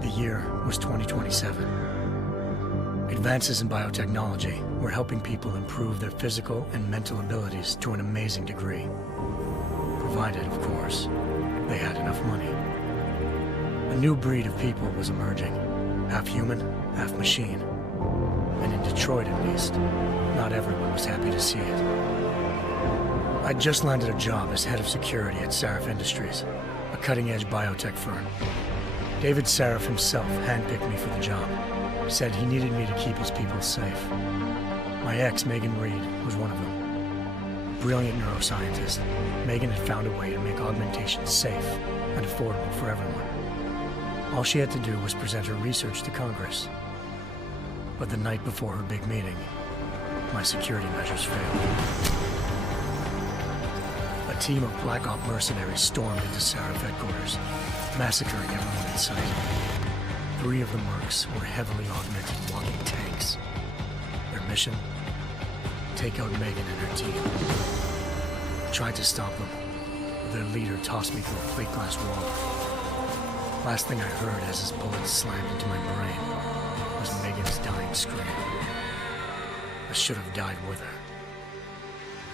The year was 2027. Advances in biotechnology were helping people improve their physical and mental abilities to an amazing degree. Provided, of course, they had enough money. A new breed of people was emerging, half human, half machine, And in Detroit, at least, not everyone was happy to see it. I'd just landed a job as head of security at Sarif Industries, a cutting-edge biotech firm. David Sarif himself handpicked me for the job. Said he needed me to keep his people safe. My ex, Megan Reed, was one of them. Brilliant neuroscientist, Megan had found a way to make augmentation safe and affordable for everyone. All she had to do was present her research to Congress. But the night before her big meeting, my security measures failed. A team of Black Op mercenaries stormed into Sarif headquarters, massacring everyone in sight. 3 of the mercs were heavily augmented walking tanks. Their mission? Take out Megan and her team. I tried to stop them, but their leader tossed me through a plate glass wall. Last thing I heard as his bullets slammed into my brain was Megan's dying scream. I should have died with her.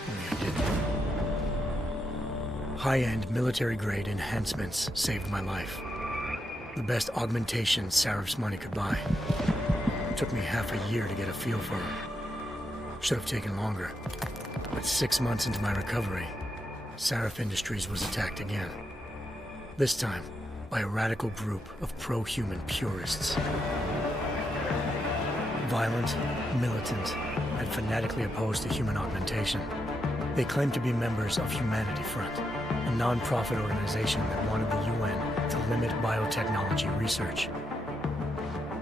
Only I didn't. High-end military-grade enhancements saved my life. The best augmentation Sarif's money could buy. It took me half a year to get a feel for her. Should have taken longer. But 6 months into my recovery, Sarif Industries was attacked again. This time, by a radical group of pro-human purists. Violent, militant, and fanatically opposed to human augmentation. They claimed to be members of Humanity Front, a non-profit organization that wanted the UN to limit biotechnology research.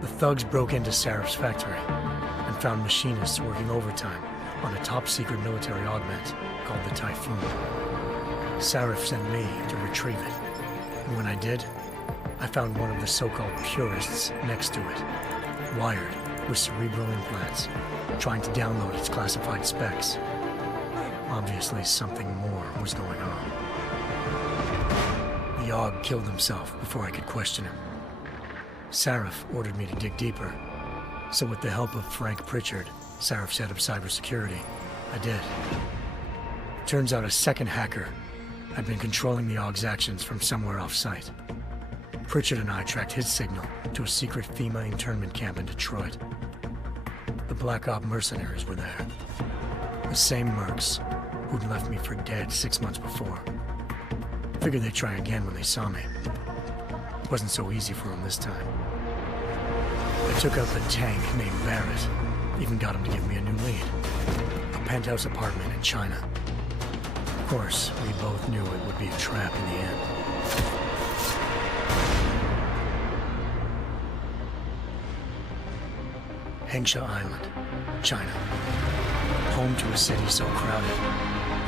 The thugs broke into Sarif's factory and found machinists working overtime on a top-secret military augment called the Typhoon. Sarif sent me to retrieve it, and when I did, I found one of the so-called purists next to it, wired with cerebral implants, trying to download its classified specs. Obviously, something more was going on. The AUG killed himself before I could question him. Sarif ordered me to dig deeper, so with the help of Frank Pritchard, Sarif's head of cybersecurity, I did. Turns out a second hacker had been controlling the AUG's actions from somewhere off-site. Pritchard and I tracked his signal to a secret FEMA internment camp in Detroit. The Black Op mercenaries were there. The same mercs who'd left me for dead 6 months before. Figured they'd try again when they saw me. It wasn't so easy for them this time. I took out the tank named Barrett, even got him to give me a new lead. A penthouse apartment in China. Of course, we both knew it would be a trap in the end. Hengsha Island, China. Home to a city so crowded,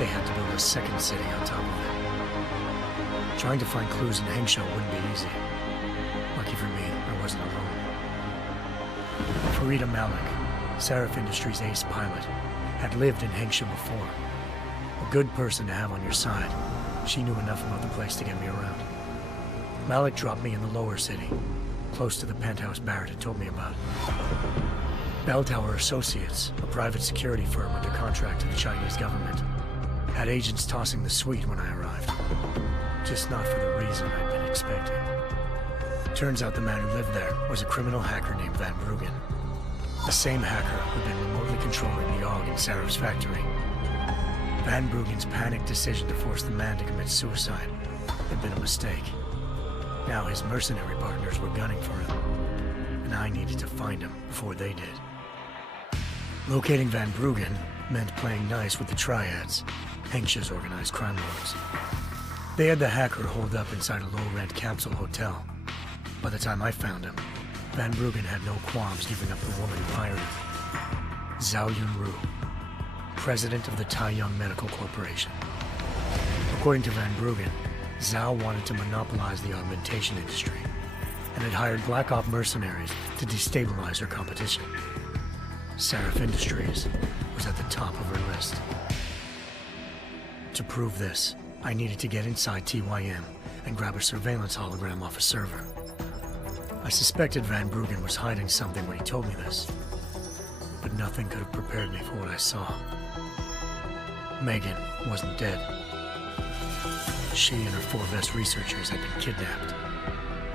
they had to build a second city on top of it. Trying to find clues in Hengsha wouldn't be easy. Lucky for me, I wasn't alone. Farida Malik, Sarif Industries' ace pilot, had lived in Hengsha before. A good person to have on your side. She knew enough about the place to get me around. Malik dropped me in the lower city, close to the penthouse Barrett had told me about. Bell Tower Associates, a private security firm under contract to the Chinese government, had agents tossing the suite when I arrived. Just not for the reason I'd been expecting. Turns out the man who lived there was a criminal hacker named Van Bruggen. The same hacker who'd been remotely controlling the AUG in Sarif's factory. Van Bruggen's panicked decision to force the man to commit suicide had been a mistake. Now his mercenary partners were gunning for him, and I needed to find him before they did. Locating Van Bruggen meant playing nice with the Triads, Hengsha's organized crime lords. They had the hacker holed up inside a low-rent capsule hotel. By the time I found him, Van Bruggen had no qualms giving up the woman who hired him. Zhao Yunru, president of the Taiyang Medical Corporation. According to Van Bruggen, Zhao wanted to monopolize the augmentation industry and had hired Black Op mercenaries to destabilize her competition. Sarif Industries was at the top of her list. To prove this, I needed to get inside TYM and grab a surveillance hologram off a server. I suspected Van Bruggen was hiding something when he told me this, but nothing could have prepared me for what I saw. Megan wasn't dead. She and her 4 best researchers had been kidnapped,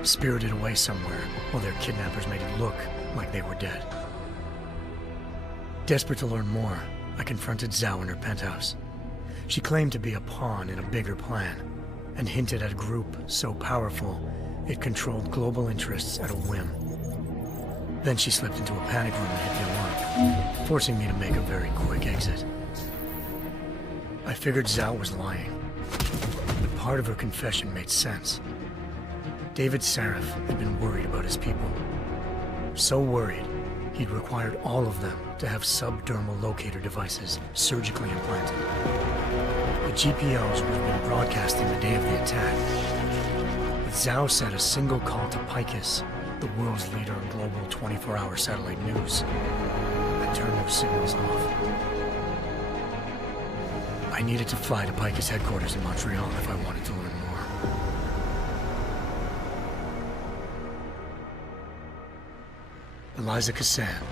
spirited away somewhere while their kidnappers made it look like they were dead. Desperate to learn more, I confronted Zhao in her penthouse. She claimed to be a pawn in a bigger plan, and hinted at a group so powerful it controlled global interests at a whim. Then she slipped into a panic room and hit the alarm, forcing me to make a very quick exit. I figured Zhao was lying, but part of her confession made sense. David Sarif had been worried about his people. So worried, he'd required all of them to have subdermal locator devices surgically implanted. The GPOs would have been broadcasting the day of the attack. But Zhao said a single call to Picus, the world's leader in global 24-hour satellite news, had turned those signals off. I needed to fly to Picus headquarters in Montreal if I wanted to learn more. Eliza Cassan,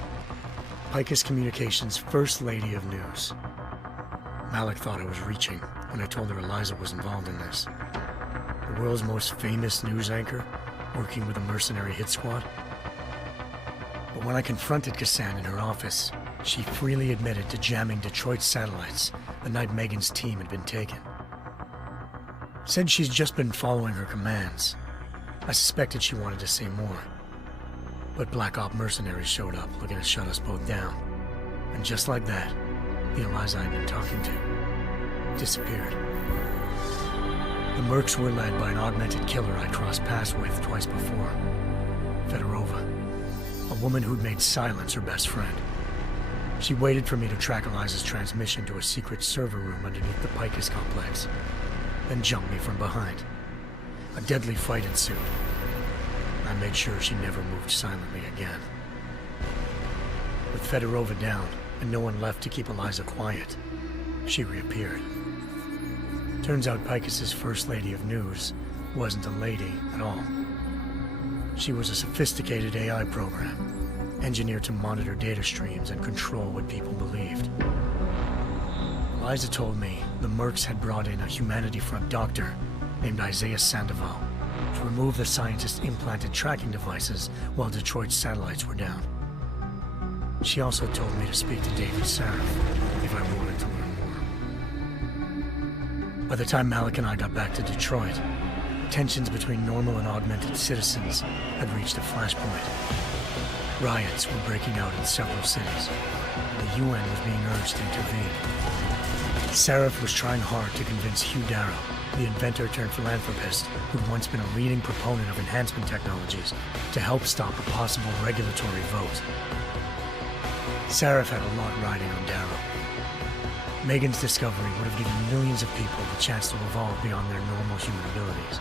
Picus Communications' First Lady of News. Malik thought I was reaching when I told her Eliza was involved in this. The world's most famous news anchor, working with a mercenary hit squad. But when I confronted Cassan in her office, she freely admitted to jamming Detroit's satellites the night Megan's team had been taken. Said she's just been following her commands. I suspected she wanted to say more. But Black Op mercenaries showed up looking to shut us both down. And just like that, the Eliza I'd been talking to disappeared. The Mercs were led by an augmented killer I crossed paths with twice before, Fedorova, a woman who'd made silence her best friend. She waited for me to track Eliza's transmission to a secret server room underneath the Picus complex, then jumped me from behind. A deadly fight ensued. I made sure she never moved silently again. With Fedorova down and no one left to keep Eliza quiet, she reappeared. Turns out Picus's First Lady of News wasn't a lady at all. She was a sophisticated AI program, engineered to monitor data streams and control what people believed. Eliza told me the Mercs had brought in a Humanity Front doctor named Isaiah Sandoval to remove the scientist's implanted tracking devices while Detroit's satellites were down. She also told me to speak to David Sarif if I wanted to learn more. By the time Malik and I got back to Detroit, tensions between normal and augmented citizens had reached a flashpoint. Riots were breaking out in several cities, and the UN was being urged to intervene. Sarif was trying hard to convince Hugh Darrow, the inventor-turned-philanthropist who'd once been a leading proponent of enhancement technologies, to help stop a possible regulatory vote. Sarif had a lot riding on Darrow. Megan's discovery would have given millions of people the chance to evolve beyond their normal human abilities,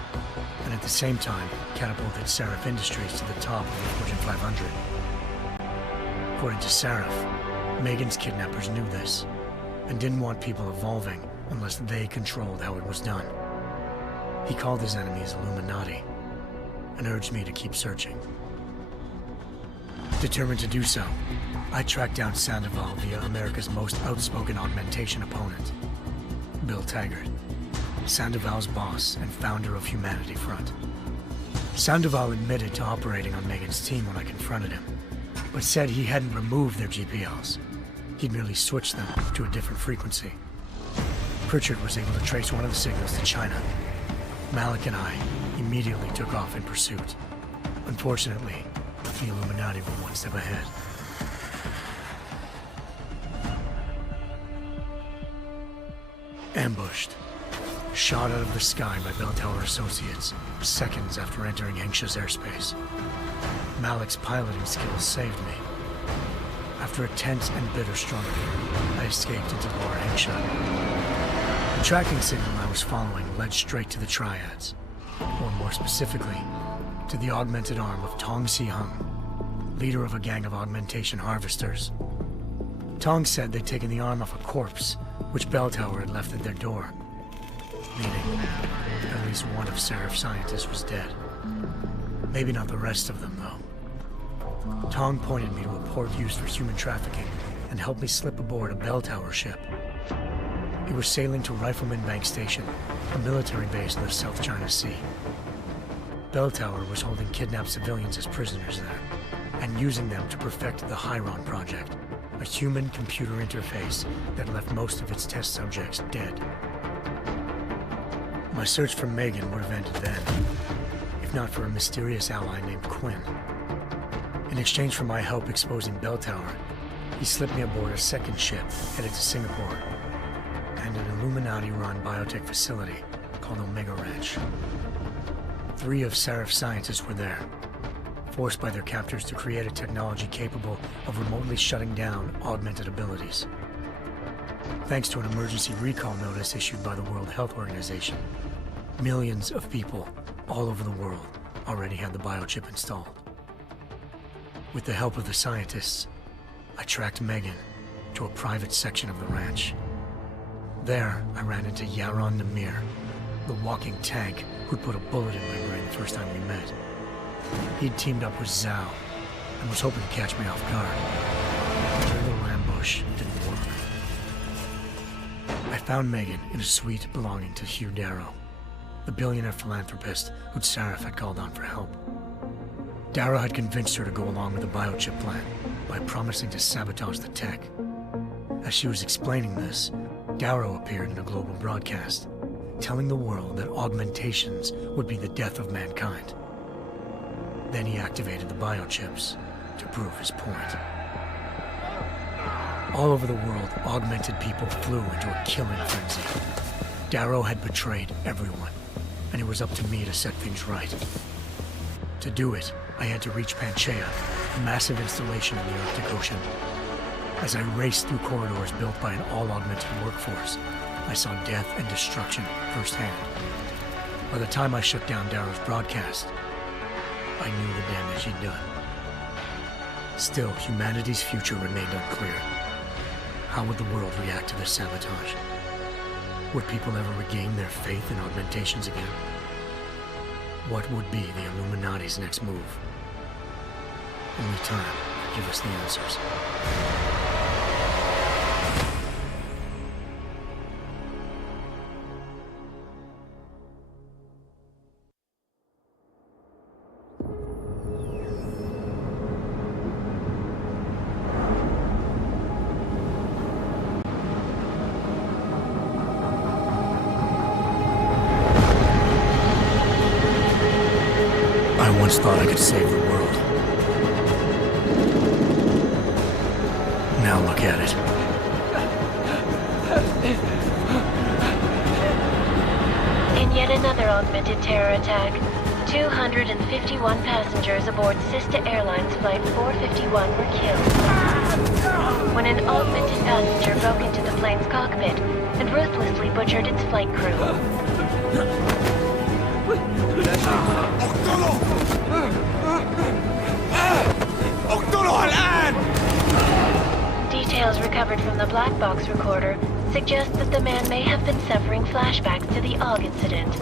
and at the same time catapulted Sarif Industries to the top of the Fortune 500. According to Sarif, Megan's kidnappers knew this, and didn't want people evolving unless they controlled how it was done. He called his enemies Illuminati, and urged me to keep searching. Determined to do so, I tracked down Sandoval via America's most outspoken augmentation opponent, Bill Taggart, Sandoval's boss and founder of Humanity Front. Sandoval admitted to operating on Megan's team when I confronted him, but said he hadn't removed their GPLs. He'd merely switched them to a different frequency. Pritchard was able to trace one of the signals to China. Malik and I immediately took off in pursuit. Unfortunately, the Illuminati were one step ahead. Ambushed. Shot out of the sky by Bell Tower Associates, seconds after entering Hengsha's airspace. Malik's piloting skills saved me. After a tense and bitter struggle, I escaped into Lower Hengsha. The tracking signal I was following led straight to the Triads, or more specifically, to the augmented arm of Tong Si-hung, leader of a gang of augmentation harvesters. Tong said they'd taken the arm off a corpse, which Bell Tower had left at their door, meaning at least one of Sarif's scientists was dead. Maybe not the rest of them, though. Tong pointed me to a port used for human trafficking and helped me slip aboard a Bell Tower ship. It was sailing to Rifleman Bank Station, a military base in the South China Sea. Bell Tower was holding kidnapped civilians as prisoners there, and using them to perfect the Hyron project, a human-computer interface that left most of its test subjects dead. My search for Megan would have ended then, if not for a mysterious ally named Quinn. In exchange for my help exposing Bell Tower, he slipped me aboard a second ship headed to Singapore and an Illuminati-run biotech facility called Omega Ranch. 3 of Seraph's scientists were there, forced by their captors to create a technology capable of remotely shutting down augmented abilities. Thanks to an emergency recall notice issued by the World Health Organization, millions of people all over the world already had the biochip installed. With the help of the scientists, I tracked Megan to a private section of the ranch. There, I ran into Yaron Namir, the walking tank who'd put a bullet in my brain the first time we met. He'd teamed up with Zhao and was hoping to catch me off guard. But their little ambush didn't work. I found Megan in a suite belonging to Hugh Darrow, the billionaire philanthropist who'd Seraph had called on for help. Darrow had convinced her to go along with the biochip plan by promising to sabotage the tech. As she was explaining this, Darrow appeared in a global broadcast, telling the world that augmentations would be the death of mankind. Then he activated the biochips to prove his point. All over the world, augmented people flew into a killing frenzy. Darrow had betrayed everyone, and it was up to me to set things right. To do it, I had to reach Panchaea, a massive installation in the Arctic Ocean. As I raced through corridors built by an all-augmented workforce, I saw death and destruction firsthand. By the time I shut down Darrow's broadcast, I knew the damage he'd done. Still, humanity's future remained unclear. How would the world react to this sabotage? Would people ever regain their faith in augmentations again? What would be the Illuminati's next move? Only time could give us the answers. I once thought I could save the world. Now look at it. In yet another augmented terror attack, 251 passengers aboard Sister Airlines Flight 451 were killed when an augmented passenger broke into the plane's cockpit and ruthlessly butchered its flight crew. Details recovered from the black box recorder suggest that the man may have been suffering flashbacks to the AUG incident.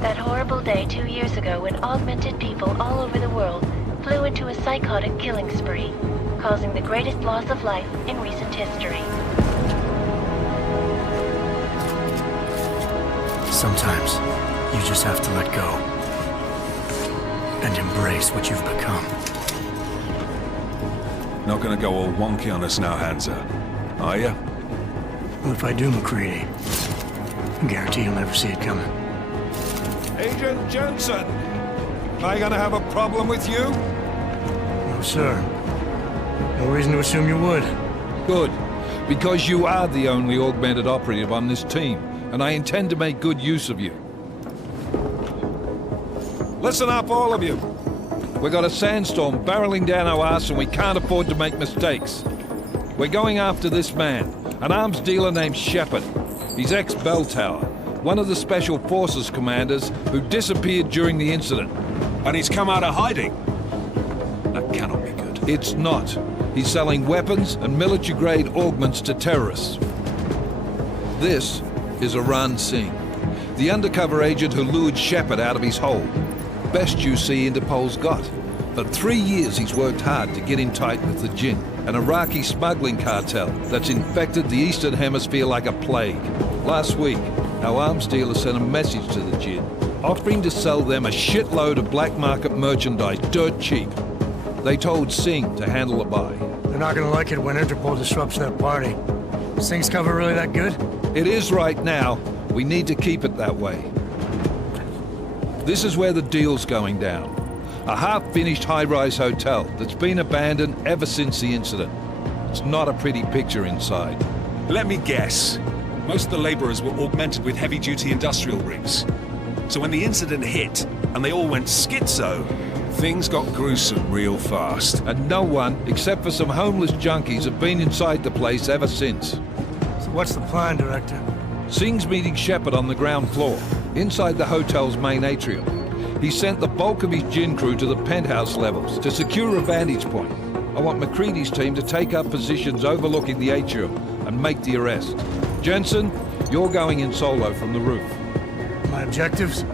That horrible day 2 years ago when augmented people all over the world flew into a psychotic killing spree, causing the greatest loss of life in recent history. Sometimes, you just have to let go and embrace what you've become. Not gonna go all wonky on us now, Hansa, are ya? Well, if I do, McCready, I guarantee you'll never see it coming. Agent Jensen! Am I gonna have a problem with you? No, sir. No reason to assume you would. Good. Because you are the only augmented operative on this team, and I intend to make good use of you. Listen up, all of you. We got a sandstorm barreling down our arse and we can't afford to make mistakes. We're going after this man, an arms dealer named Shepard. He's ex-Bell Tower, one of the Special Forces commanders who disappeared during the incident. And he's come out of hiding? That cannot be good. It's not. He's selling weapons and military-grade augments to terrorists. This is Aran Singh, the undercover agent who lured Shepard out of his hole. Best you see Interpol's got. For 3 years he's worked hard to get in tight with the Jinn, an Iraqi smuggling cartel that's infected the Eastern Hemisphere like a plague. Last week, our arms dealer sent a message to the Jinn, offering to sell them a shitload of black market merchandise dirt cheap. They told Singh to handle the buy. Then not gonna like it when Interpol disrupts that party. Is Singh's cover really that good? It is right now. We need to keep it that way. This is where the deal's going down. A half-finished high-rise hotel that's been abandoned ever since the incident. It's not a pretty picture inside. Let me guess. Most of the laborers were augmented with heavy-duty industrial rigs. So when the incident hit, and they all went schizo, things got gruesome real fast. And no one, except for some homeless junkies, have been inside the place ever since. So what's the plan, Director? Singh's meeting Shepard on the ground floor, inside the hotel's main atrium. He sent the bulk of his gin crew to the penthouse levels to secure a vantage point. I want McCready's team to take up positions overlooking the atrium and make the arrest. Jensen, you're going in solo from the roof. My objectives?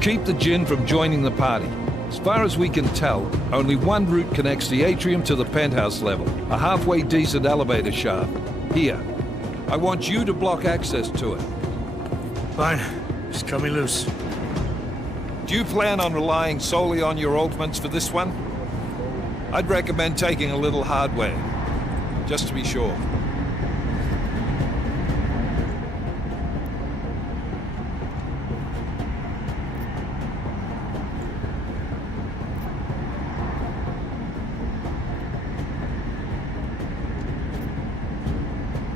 Keep the gin from joining the party. As far as we can tell, only one route connects the atrium to the penthouse level, a halfway decent elevator shaft. Here. I want you to block access to it. Fine. Just cut me loose. Do you plan on relying solely on your augments for this one? I'd recommend taking a little hardware, just to be sure.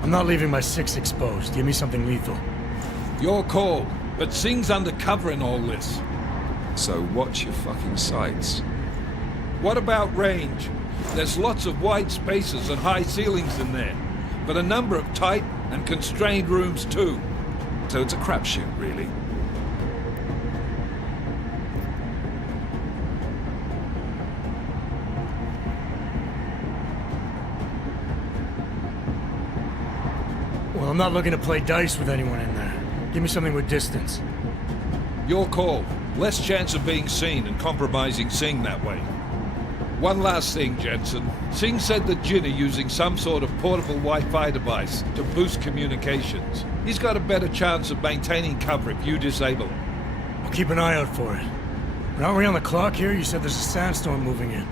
I'm not leaving my 6 exposed. Give me something lethal. Your call, but Singh's undercover in all this. So watch your fucking sights. What about range? There's lots of wide spaces and high ceilings in there, but a number of tight and constrained rooms too. So it's a crapshoot, really. Well, I'm not looking to play dice with anyone in there. Give me something with distance. Your call. Less chance of being seen and compromising Singh that way. One last thing, Jensen. Singh said that Jin are using some sort of portable Wi-Fi device to boost communications. He's got a better chance of maintaining cover if you disable it. I'll keep an eye out for it. But aren't we on the clock here? You said there's a sandstorm moving in.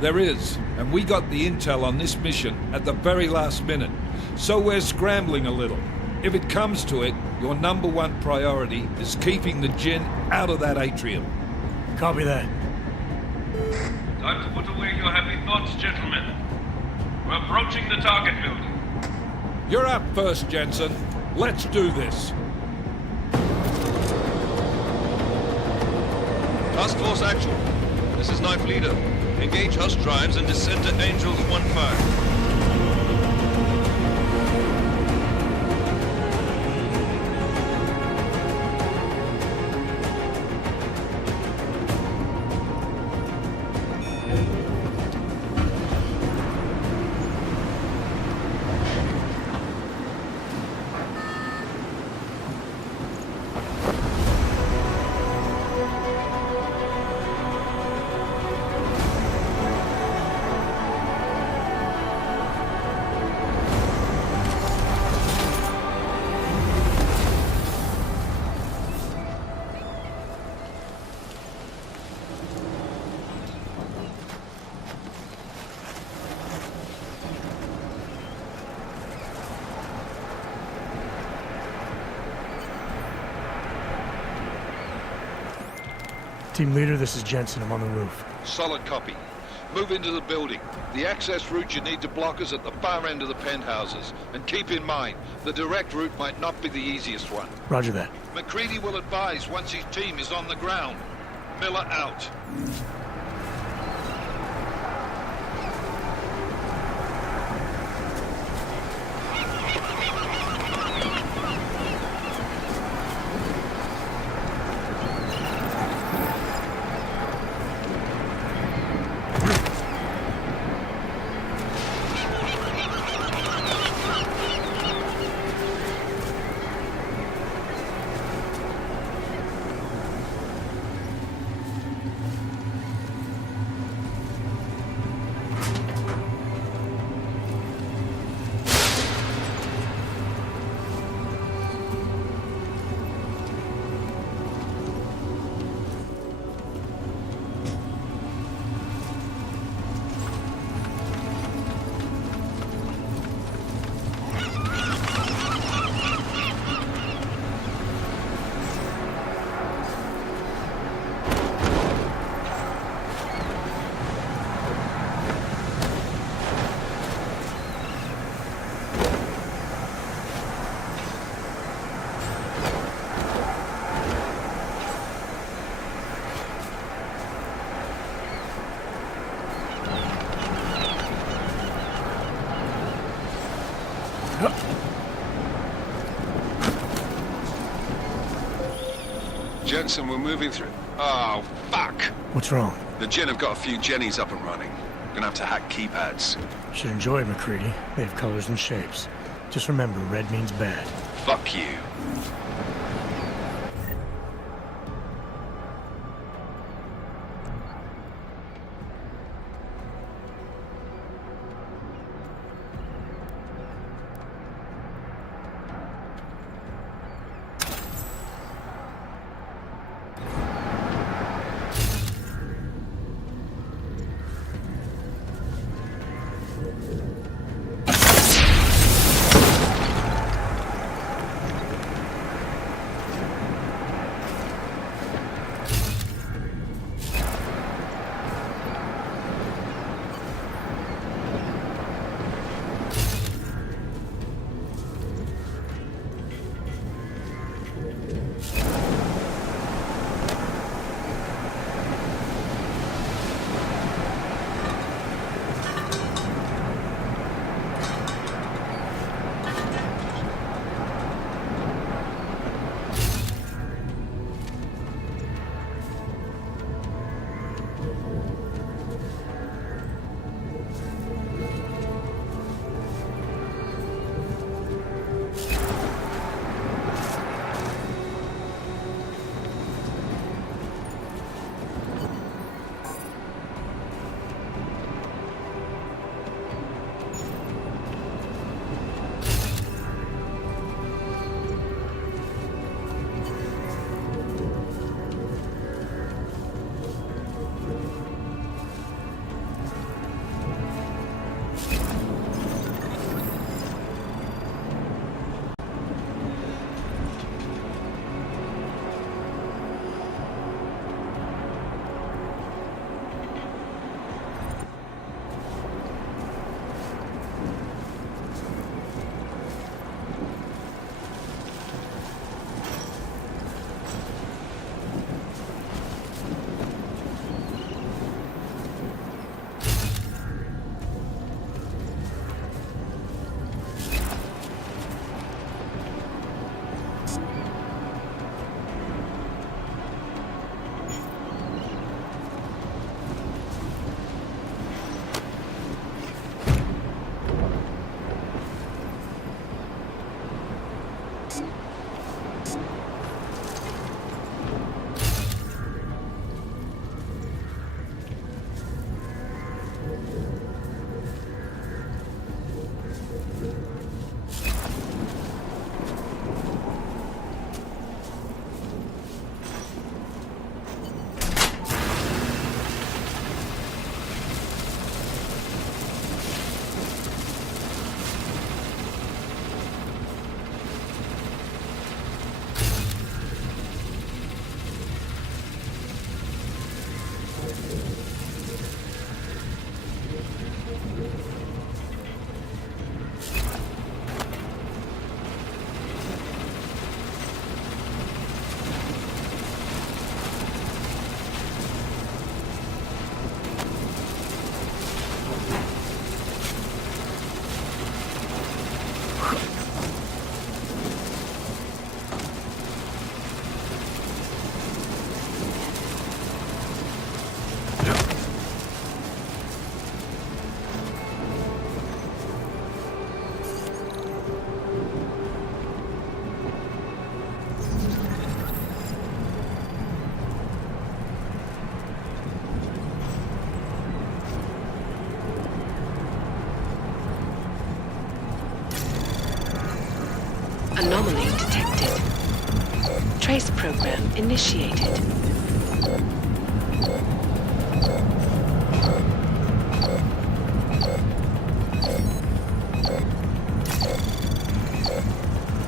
There is, and we got the intel on this mission at the very last minute. So we're scrambling a little. If it comes to it, your number one priority is keeping the Jinn out of that atrium. Copy that. Time to put away your happy thoughts, gentlemen. We're approaching the target building. You're up first, Jensen. Let's do this. Task Force Actual. This is Knife Leader. Engage Hush drives and descend to Angels 1-5. Team leader, this is Jensen. I'm on the roof. Solid copy. Move into the building. The access route you need to block is at the far end of the penthouses. And keep in mind, the direct route might not be the easiest one. Roger that. McCready will advise once his team is on the ground. Miller out. Jensen, we're moving through... Oh, fuck! What's wrong? The Jinn have got a few Jennies up and running. Gonna have to hack keypads. Should enjoy it, McCready. They have colors and shapes. Just remember, red means bad. Fuck you. Anomaly detected. Trace program initiated.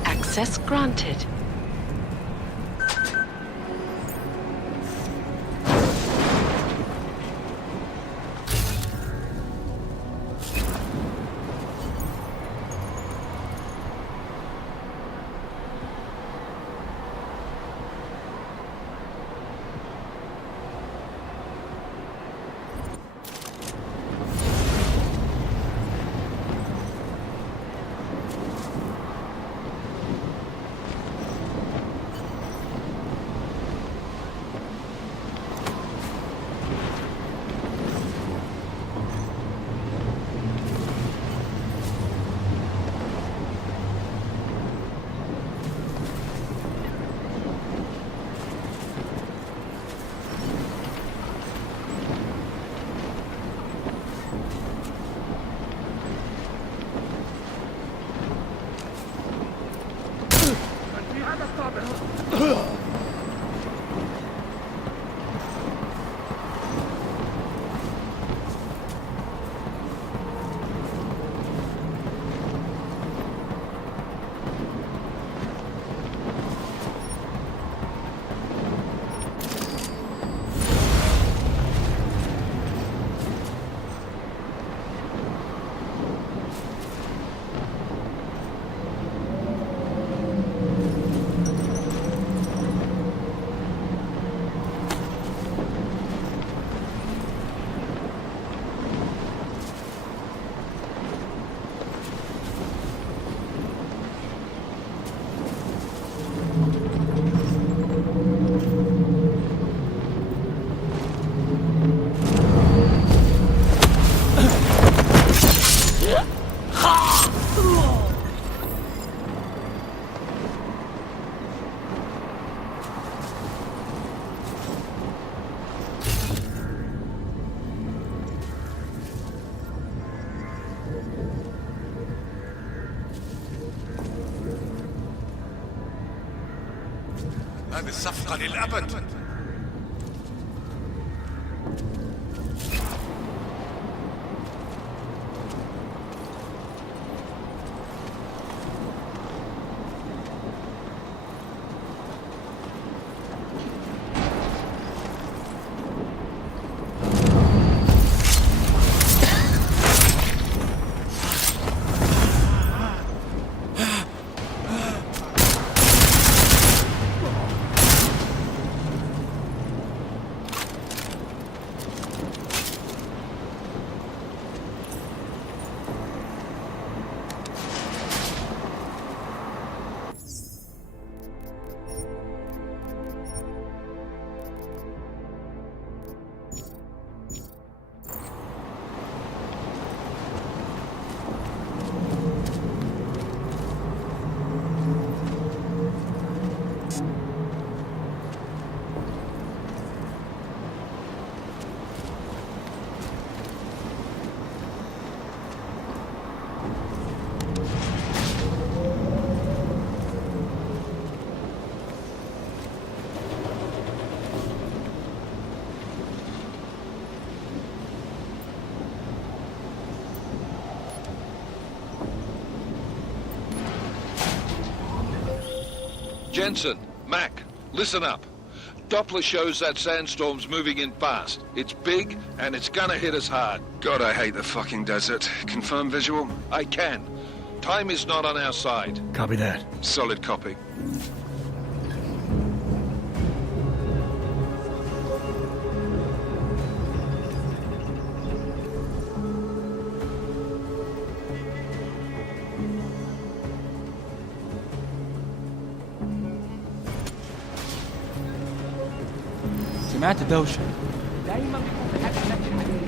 Access granted. هذه الصفقة للأبد. Jensen, Mac, listen up. Doppler shows that sandstorm's moving in fast. It's big, and it's gonna hit us hard. God, I hate the fucking desert. Confirm visual? I can. Time is not on our side. Copy that. Solid copy. سمعت دوشة. دايما بيكون في حد هناك الحديد.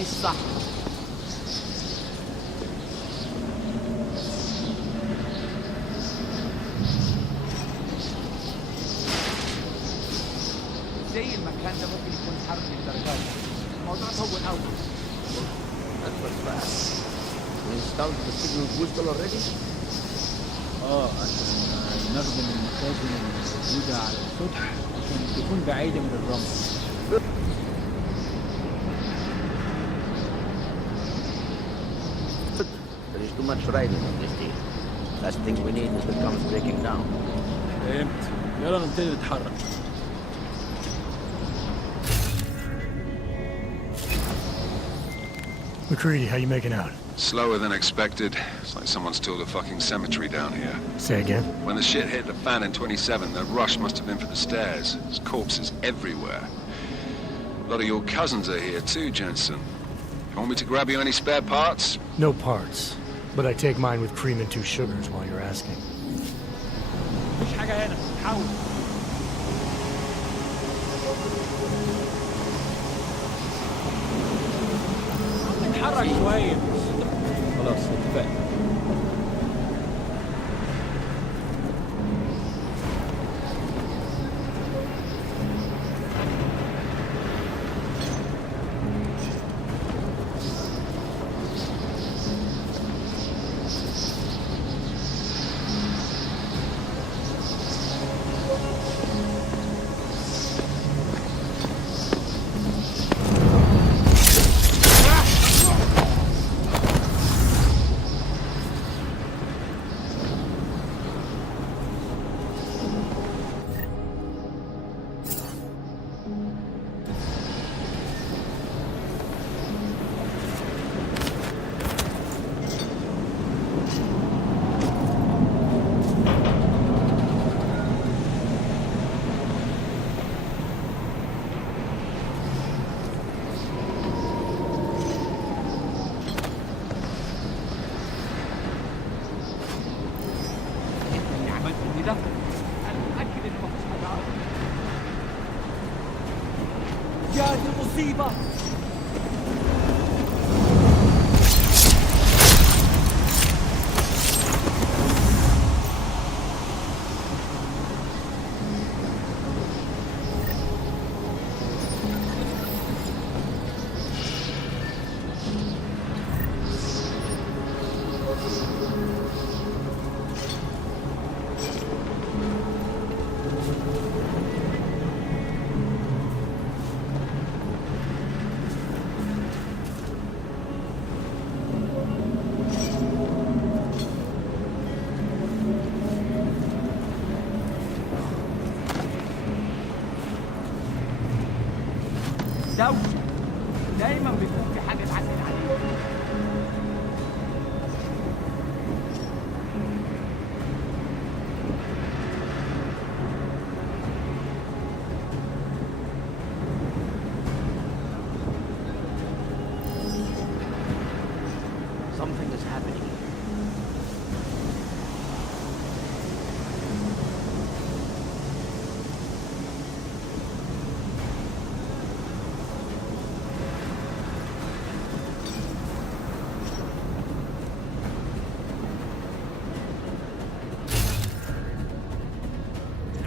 مش صح. زي المكان ده ممكن يكون حرب للدرجات. الموضوع طول قوي. That was fast. We installed the signal booster already? عشان نخدم المخازن الموجودة على السطح عشان تكون بعيدة من الرمل. There is too much riding on this deal. Last thing we need is the comms breaking down. فهمت. يلا نبتدي نتحرك. McCready, how you making out? Slower than expected. It's like someone's tilled a fucking cemetery down here. Say again? When the shit hit the fan in 27, the rush must have been for the stairs. There's corpses everywhere. A lot of your cousins are here too, Jensen. You want me to grab you any spare parts? No parts, but I take mine with cream and 2 sugars while you're asking. مفيش حاجة هنا حاول. نتحرك شوية. خلاص اتفقنا. دوشة دايما بيكون في حاجة تعدل عليها. Something is happening.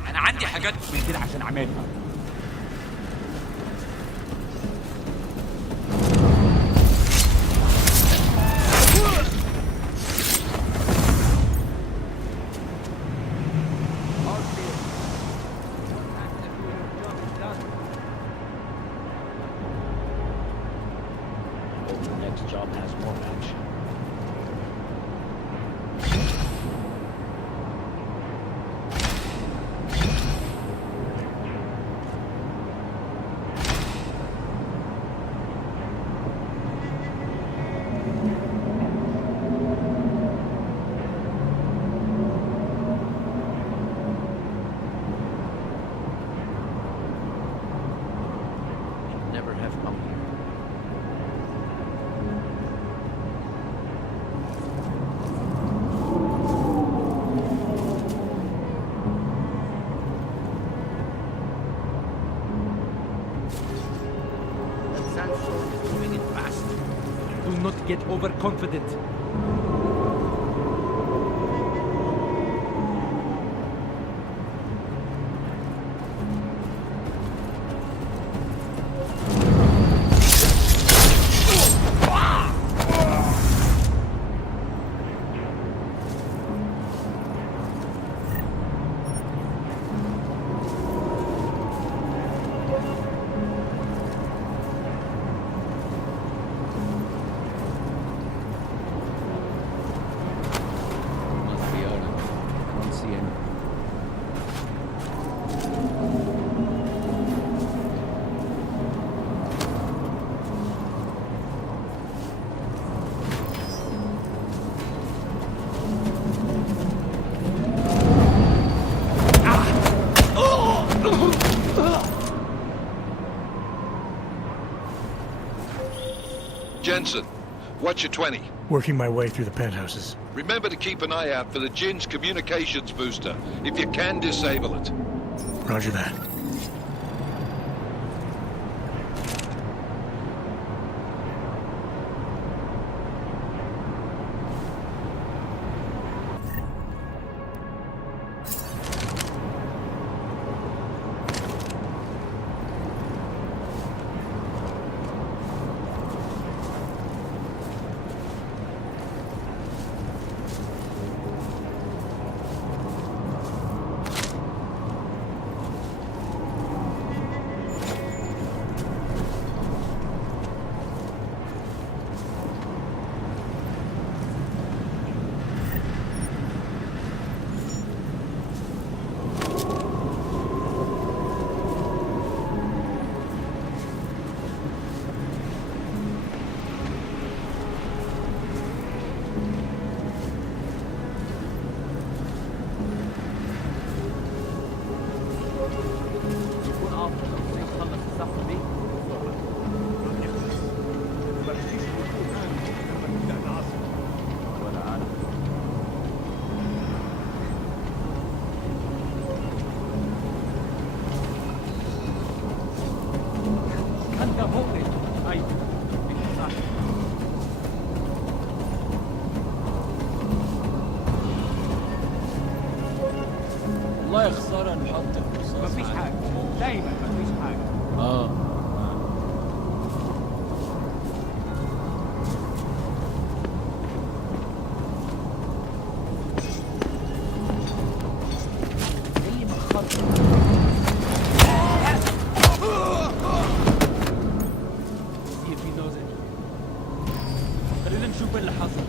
أنا عندي حاجات من كده عشان أعملها. Get overconfident. Jensen, what's your 20? Working my way through the penthouses. Remember to keep an eye out for the Jinn's communications booster. If you can, disable it. Roger that. والله خسارة نحط الرصاص. مفيش حاجة، دايما مفيش حاجة. اللي مخطط. See if he knows it. خلينا نشوف اللي حصل.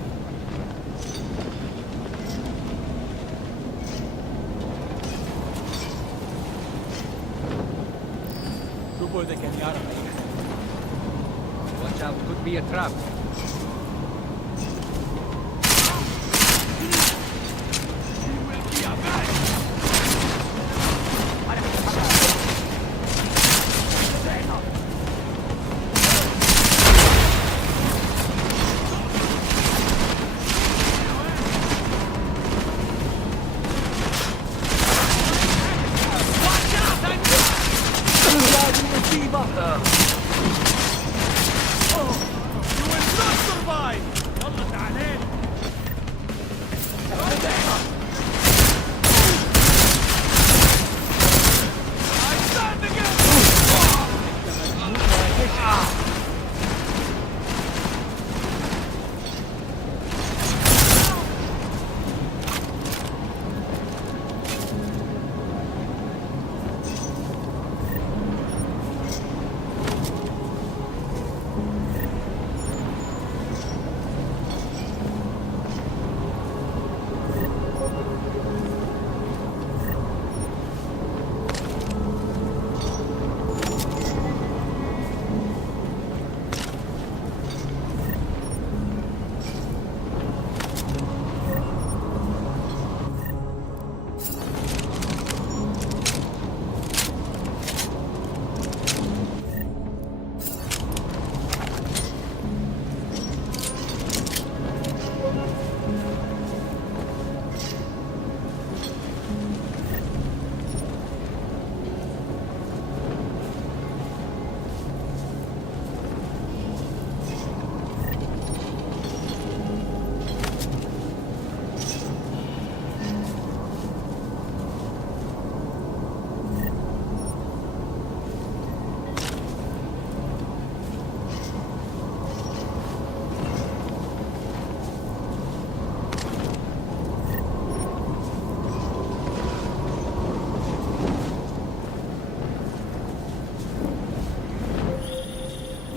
شوفوا إذا كان يعرف أي حاجة. Watch out, could be a trap.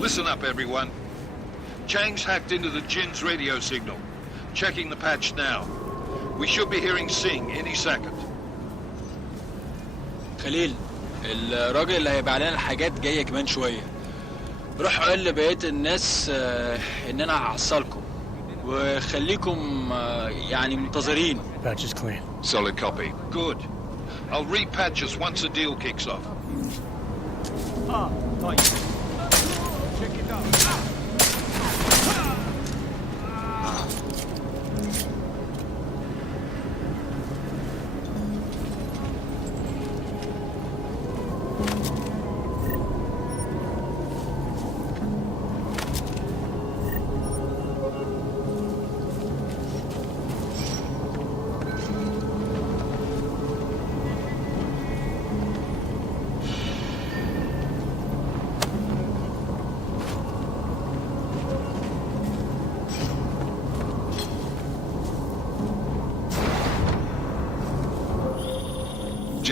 Listen up, everyone. Chang's hacked into the Jinn's radio signal. Checking the patch now. We should be hearing Sing any second. خليل، الراجل اللي هيبيع لنا الحاجات جاية كمان شوية. روح قول لبقية الناس إن أنا هحصلكم وخليكم يعني منتظرين. Patch is clean. Solid copy. Good. I'll repatch us once the deal kicks off. طيب. Check it out.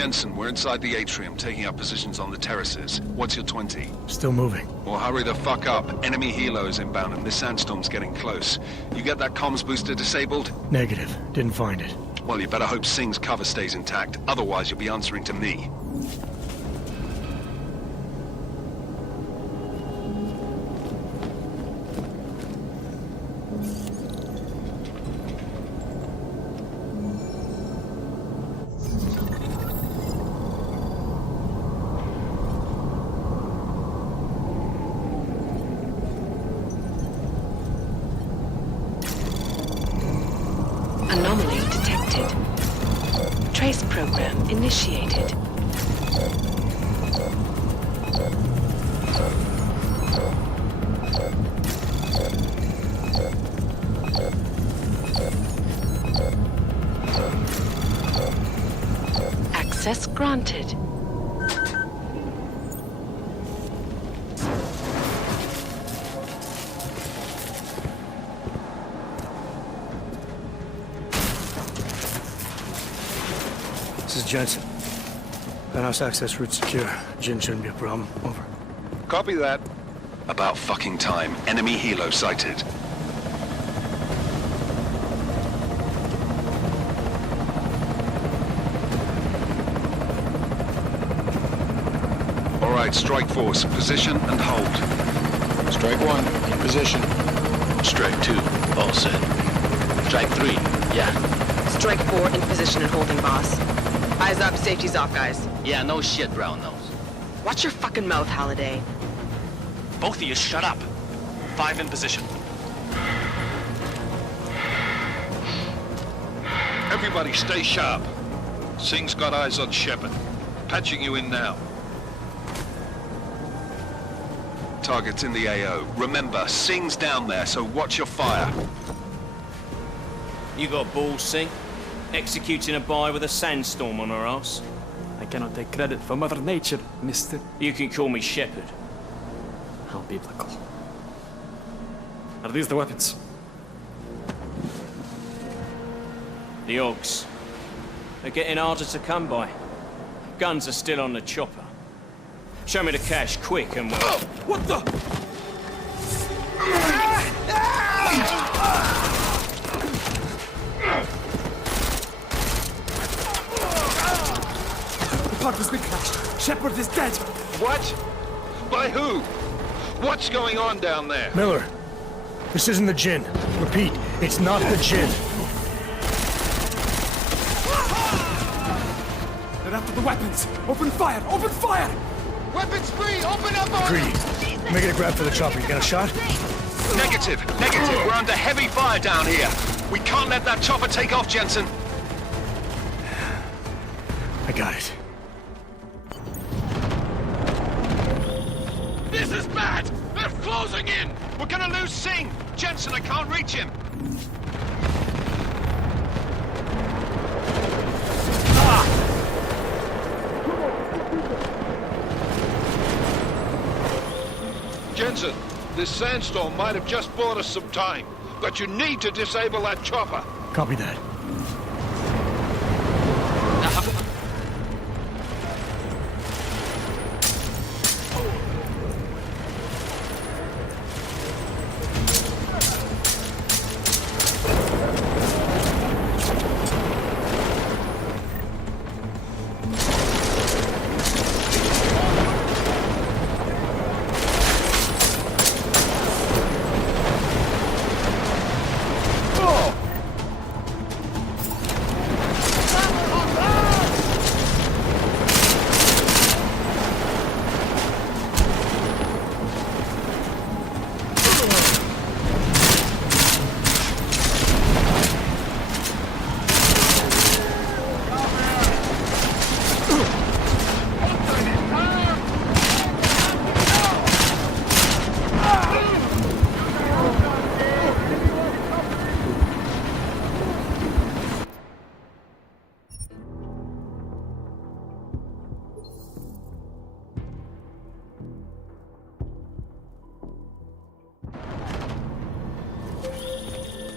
Jensen, we're inside the atrium, taking up positions on the terraces. What's your 20? Still moving. Well, hurry the fuck up. Enemy helo is inbound and this sandstorm's getting close. You get that comms booster disabled? Negative. Didn't find it. Well, you better hope Singh's cover stays intact. Otherwise, you'll be answering to me. Anomaly detected. Trace program initiated. Access granted. This is Jensen. Penthouse access route secure. Jin shouldn't be a problem. Over. Copy that. About fucking time. Enemy helo sighted. All right, Strike Force, position and hold. Strike 1, in position. Strike 2, all set. Strike 3, yeah. Strike 4 in position and holding, boss. Eyes up, safety's off, guys. Yeah, no shit, brown nose. Watch your fucking mouth, Halliday. Both of you shut up. 5 in position. Everybody stay sharp. Singh's got eyes on Shepard. Patching you in now. Target's in the AO. Remember, Singh's down there, so watch your fire. You got balls, Singh? Executing a buy with a sandstorm on her ass? I cannot take credit for Mother Nature, mister. You can call me Shepard. How biblical. Are these the weapons? The Ogs. They're getting harder to come by. Guns are still on the chopper. Show me the cash, quick, and we'll... Oh, what the? The park has been crashed. Shepard is dead. What? By who? What's going on down there? Miller, this isn't the Jinn. Repeat, it's not the Jinn. They're after the weapons. Open fire! Open fire! Weapons free! Open up on Greedy. Making a grab for the chopper. You got a shot? Negative. We're under heavy fire down here. We can't let that chopper take off, Jensen. I got it. This is bad! They're closing in! We're gonna lose Singh! Jensen, I can't reach him! Jensen, this sandstorm might have just bought us some time, but you need to disable that chopper. Copy that.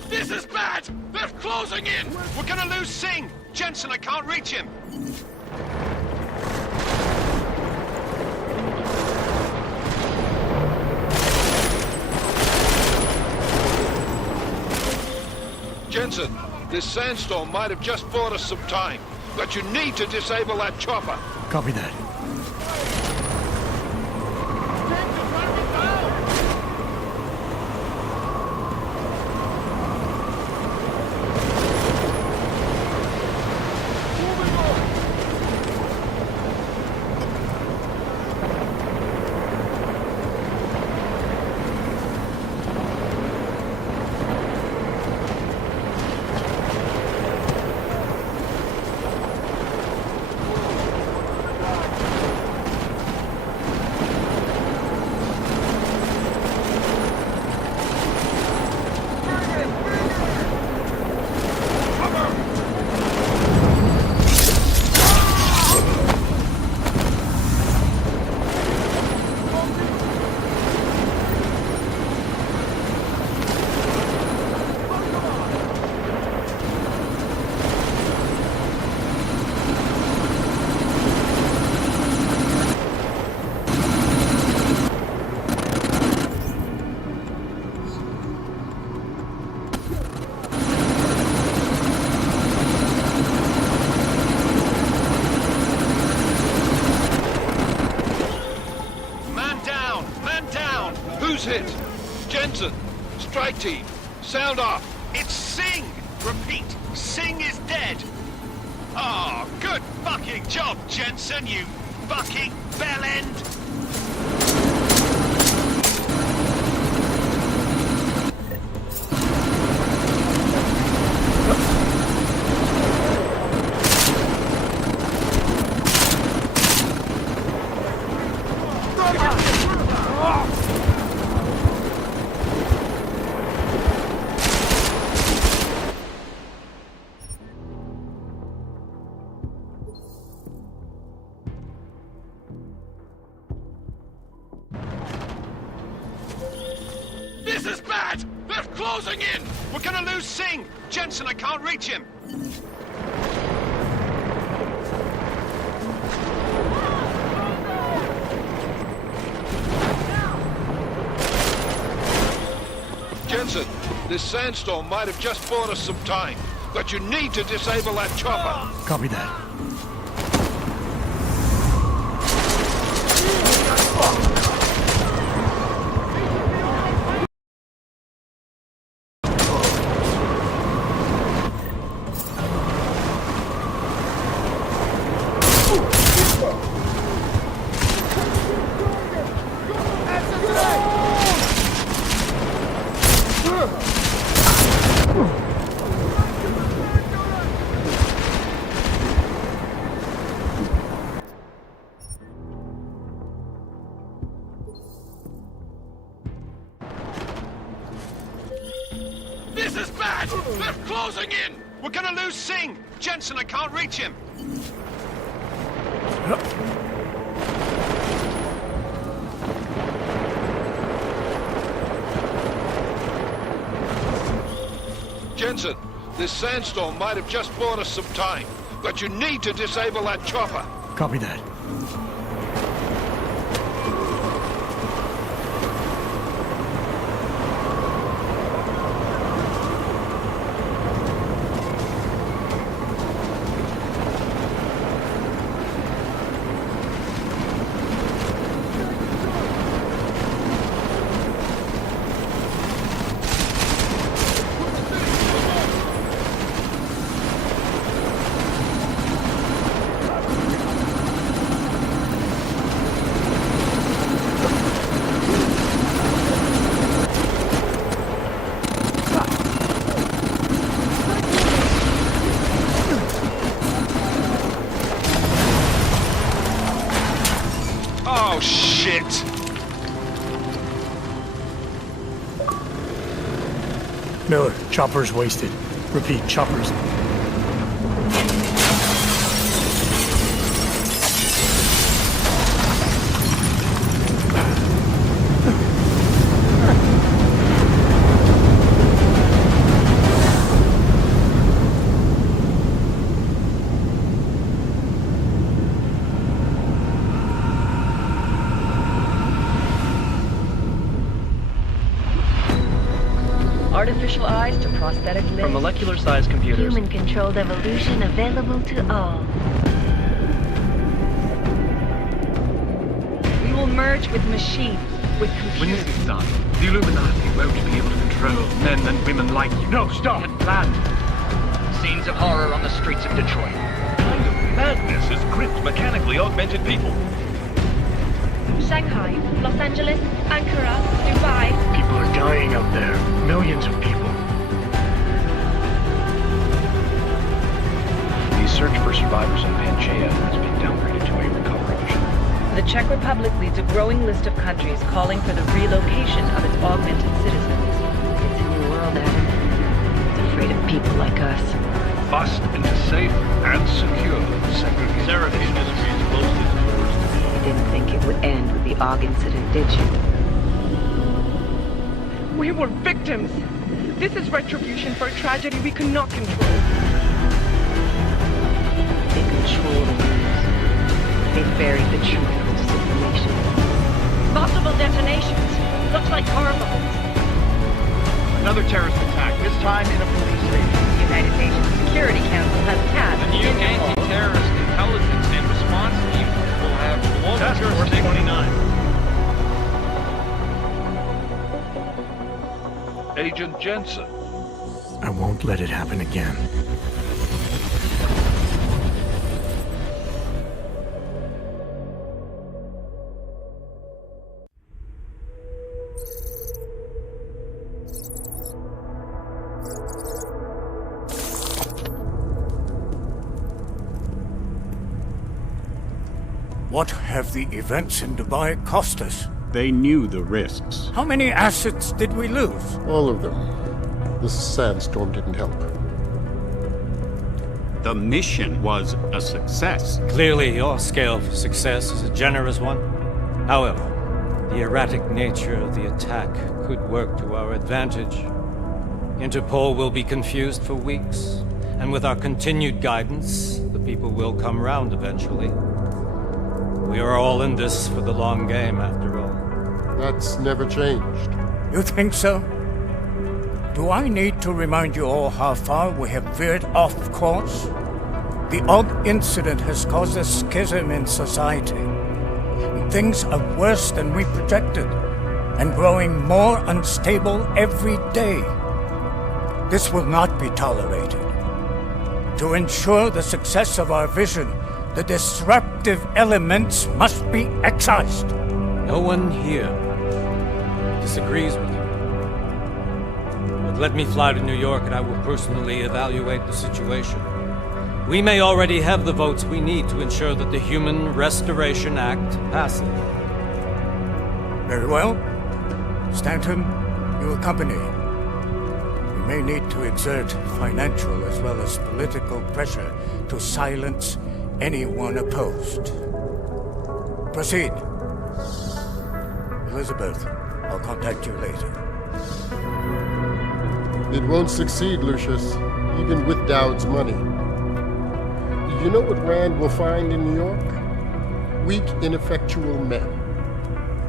This is bad! They're closing in! We're gonna lose Singh! Jensen, I can't reach him! Jensen, this sandstorm might have just bought us some time, but you need to disable that chopper. Copy that. Hit. Jensen, strike team, sound off. It's Singh! Repeat, Singh is dead! Oh, good fucking job, Jensen, you fucking bellend! This is bad! They're closing in! We're gonna lose Singh! Jensen, I can't reach him! Jensen, this sandstorm might have just bought us some time, but you need to disable that chopper. Copy that. This is bad! They're closing in! We're gonna lose Singh! Jensen, I can't reach him! Jensen, this sandstorm might have just bought us some time, but you need to disable that chopper. Copy that. Oh, shit! Miller, chopper's wasted. Repeat, chopper's... artificial eyes to prosthetic limbs. From molecular-sized computers. Human-controlled evolution available to all. We will merge with machines, with computers. When this is done, the Illuminati won't be able to control men and women like you. No, stop! Plan! Scenes of horror on the streets of Detroit. Kind of madness has gripped mechanically augmented people. Shanghai, Los Angeles, Ankara, Dubai. People are dying out there. Millions of people. The search for survivors in Pangaea has been downgraded to a recovery mission. The Czech Republic leads a growing list of countries calling for the relocation of its augmented citizens. It's a new world, Adam. It's afraid of people like us. Bust into safe and secure segregation. Seraphine Industries closed its doors. You didn't think it would end with the AUG incident, did you? We were victims. This is retribution for a tragedy we cannot control. They control the news. They buried the truth with disinformation. Multiple detonations. Looks like car bombs. Another terrorist attack, this time in a police station. The United Nations Security Council has tasked The new anti-terrorist intelligence and response team will have global Task Force jurisdiction. 29. Agent Jensen. I won't let it happen again. What have the events in Dubai cost us? They knew the risks. How many assets did we lose? All of them. This sandstorm didn't help. The mission was a success. Clearly, your scale of success is a generous one. However, the erratic nature of the attack could work to our advantage. Interpol will be confused for weeks, and with our continued guidance, the people will come round eventually. We are all in this for the long game, after all. That's never changed. You think so? Do I need to remind you all how far we have veered off course? The AUG incident has caused a schism in society. Things are worse than we projected, and growing more unstable every day. This will not be tolerated. To ensure the success of our vision, the disruptive elements must be excised. No one here disagrees with you. But let me fly to New York and I will personally evaluate the situation. We may already have the votes we need to ensure that the Human Restoration Act passes. Very well. Stanton, you accompany. We may need to exert financial as well as political pressure to silence anyone opposed. Proceed. Elizabeth, I'll contact you later. It won't succeed, Lucius, even with Dowd's money. You know what Rand will find in New York? Weak, ineffectual men.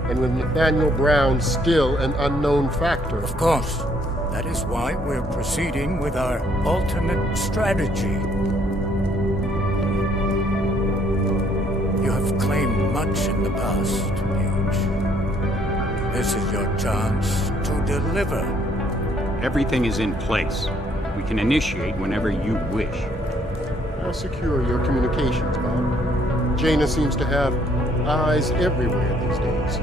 And with Nathaniel Brown still an unknown factor. Of course. That is why we're proceeding with our alternate strategy. You have claimed much in the past, Paige. This is your chance to deliver. Everything is in place. We can initiate whenever you wish. How secure your communications, Bob? Jaina seems to have eyes everywhere these days.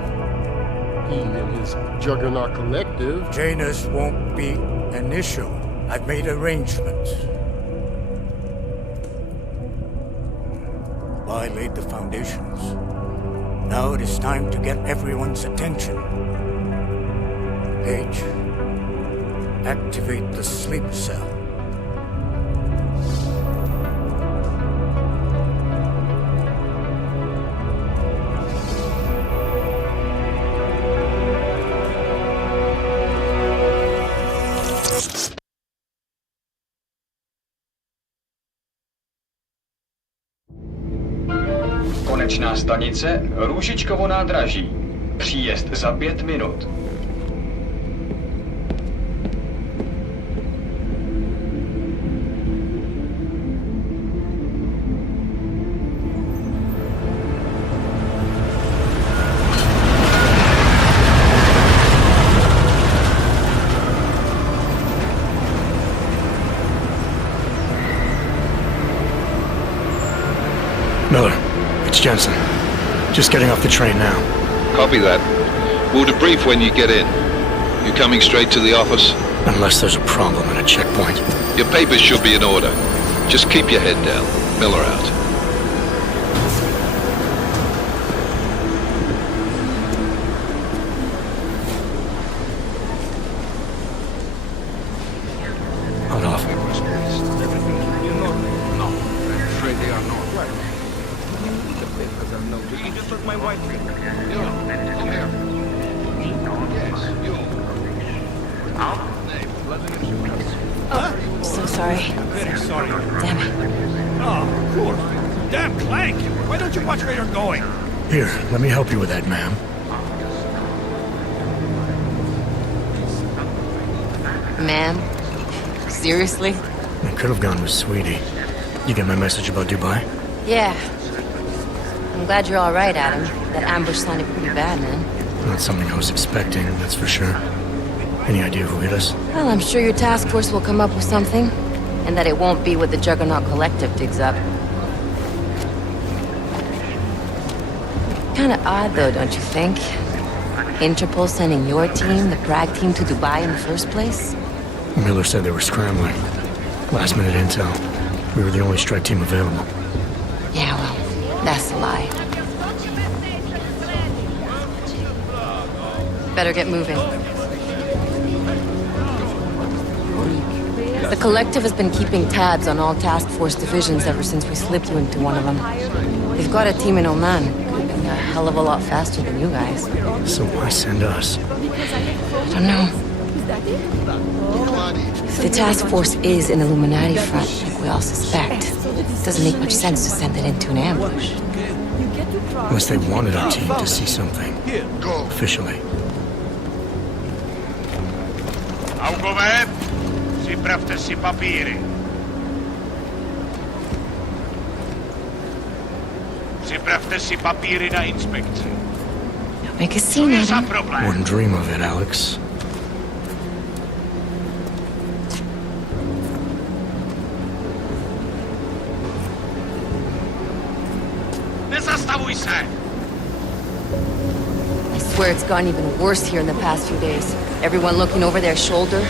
He and his Juggernaut Collective... Janus won't be an issue. I've made arrangements. I laid the foundations. Now it is time to get everyone's attention. Paige, activate the sleep cell. Konečná stanice Růžičkovo nádraží. Příjezd za 5 minut. It's Jensen. Just getting off the train now. Copy that. We'll debrief when you get in. You coming straight to the office? Unless there's a problem at a checkpoint. Your papers should be in order. Just keep your head down. Miller out. Hold off. You just took my wife. Oh, so sorry. Very sorry. Damn it. Oh, cool. Damn Clank! Why don't you watch where you're going? Here, let me help you with that, ma'am. Ma'am? Seriously? I could have gone with Sweetie. You get my message about Dubai? Yeah. I'm glad you're all right, Adam. That ambush sounded pretty bad, man. Not something I was expecting, that's for sure. Any idea who hit us? Well, I'm sure your task force will come up with something. And that it won't be what the Juggernaut Collective digs up. Kinda odd, though, don't you think? Interpol sending your team, the Prague team, to Dubai in the first place? Miller said they were scrambling. Last minute intel. We were the only strike team available. Yeah, well, that's a lie. Better get moving. The Collective has been keeping tabs on all task force divisions ever since we slipped you into one of them. They've got a team in Oman. Could be a hell of a lot faster than you guys. So why send us? I don't know. If the task force is an Illuminati front, like we all suspect, it doesn't make much sense to send it into an ambush. Unless they wanted our team to see something. Officially. Augové, připravte si papíry. Připravte si papíry na inspekci. Make a scene, Adam. Wouldn't dream of it, Alex. Nezastavuj se! I swear it's gotten even worse here in the past few days. Everyone looking over their shoulder.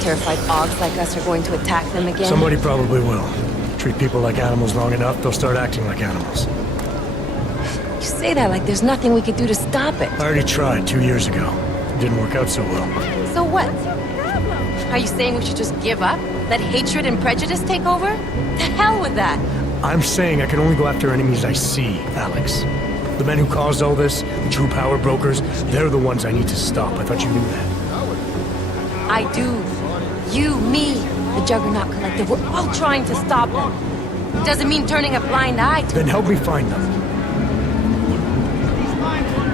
Terrified Augs like us are going to attack them again. Somebody probably will. Treat people like animals long enough, they'll start acting like animals. You say that like there's nothing we could do to stop it. I already tried 2 years ago. It didn't work out so well. So what? Are you saying we should just give up? Let hatred and prejudice take over? The hell with that! I'm saying I can only go after enemies I see, Alex. The men who caused all this, the true power brokers, they're the ones I need to stop. I thought you knew that. I do. You, me, the Juggernaut Collective, we're all trying to stop them. It doesn't mean turning a blind eye to Then help me find them.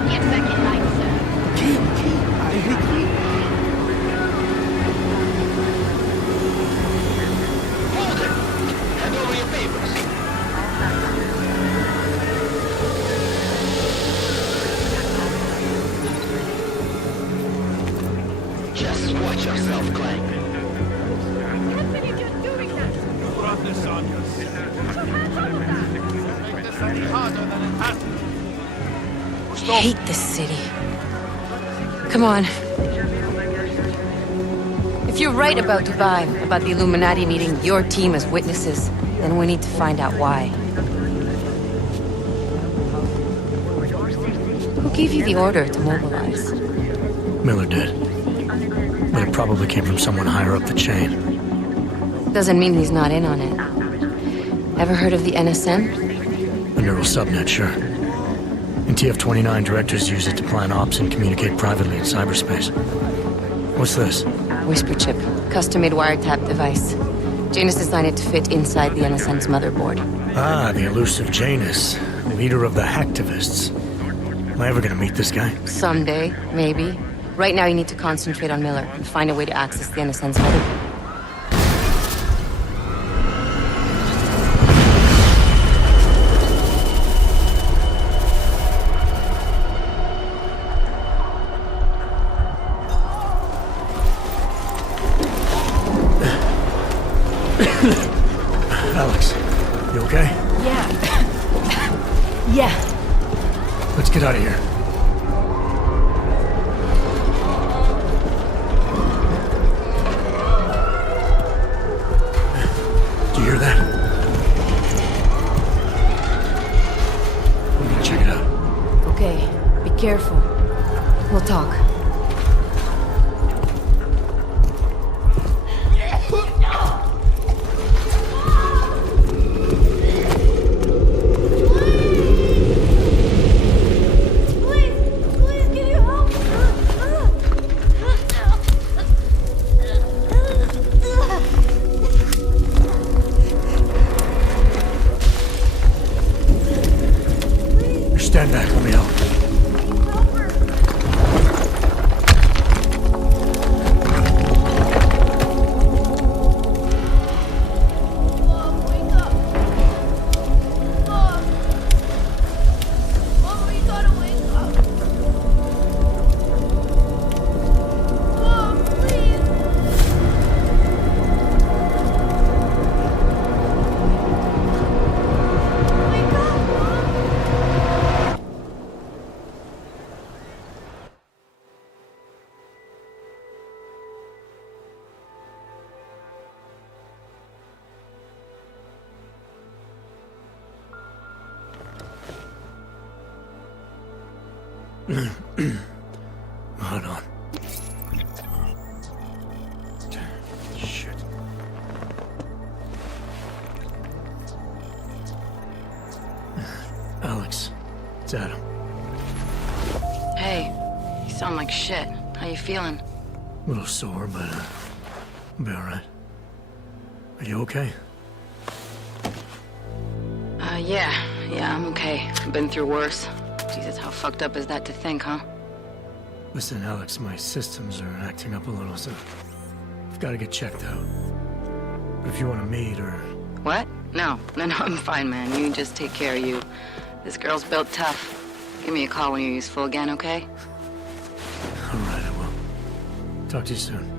Get back in line, sir. Hold it! Hand over your papers. Just watch yourself, Clank. Brought this on I hate this city. Come on. If you're right about Dubai, about the Illuminati needing your team as witnesses, then we need to find out why. Who gave you the order to mobilize? Miller did. But it probably came from someone higher up the chain. Doesn't mean he's not in on it. Ever heard of the NSM? A neural subnet, sure. In TF-29, directors use it to plan ops and communicate privately in cyberspace. What's this? Whisper chip, custom-made wiretap device. Janus designed it to fit inside the NSM's motherboard. Ah, the elusive Janus, leader of the hacktivists. Am I ever gonna meet this guy? Someday, maybe. Right now you need to concentrate on Miller and find a way to access the NSM's motherboard. Alex, you okay? Yeah. Yeah. Let's get out of here. Do you hear that? I'm gonna check it out. Okay, be careful. We'll talk. Stand back, let me help. Hold on. Shit. Alex, it's Adam. Hey, you sound like shit. How you feeling? A little sore, but I'll be alright. Are you okay? Yeah, I'm okay. I've been through worse. Jesus, how fucked up is that to think, huh? Listen, Alex, my systems are acting up a little, so I've got to get checked out. But if you want to meet or... What? No, I'm fine, man. You just take care of you. This girl's built tough. Give me a call when you're useful again, okay? Alright, I will. Talk to you soon.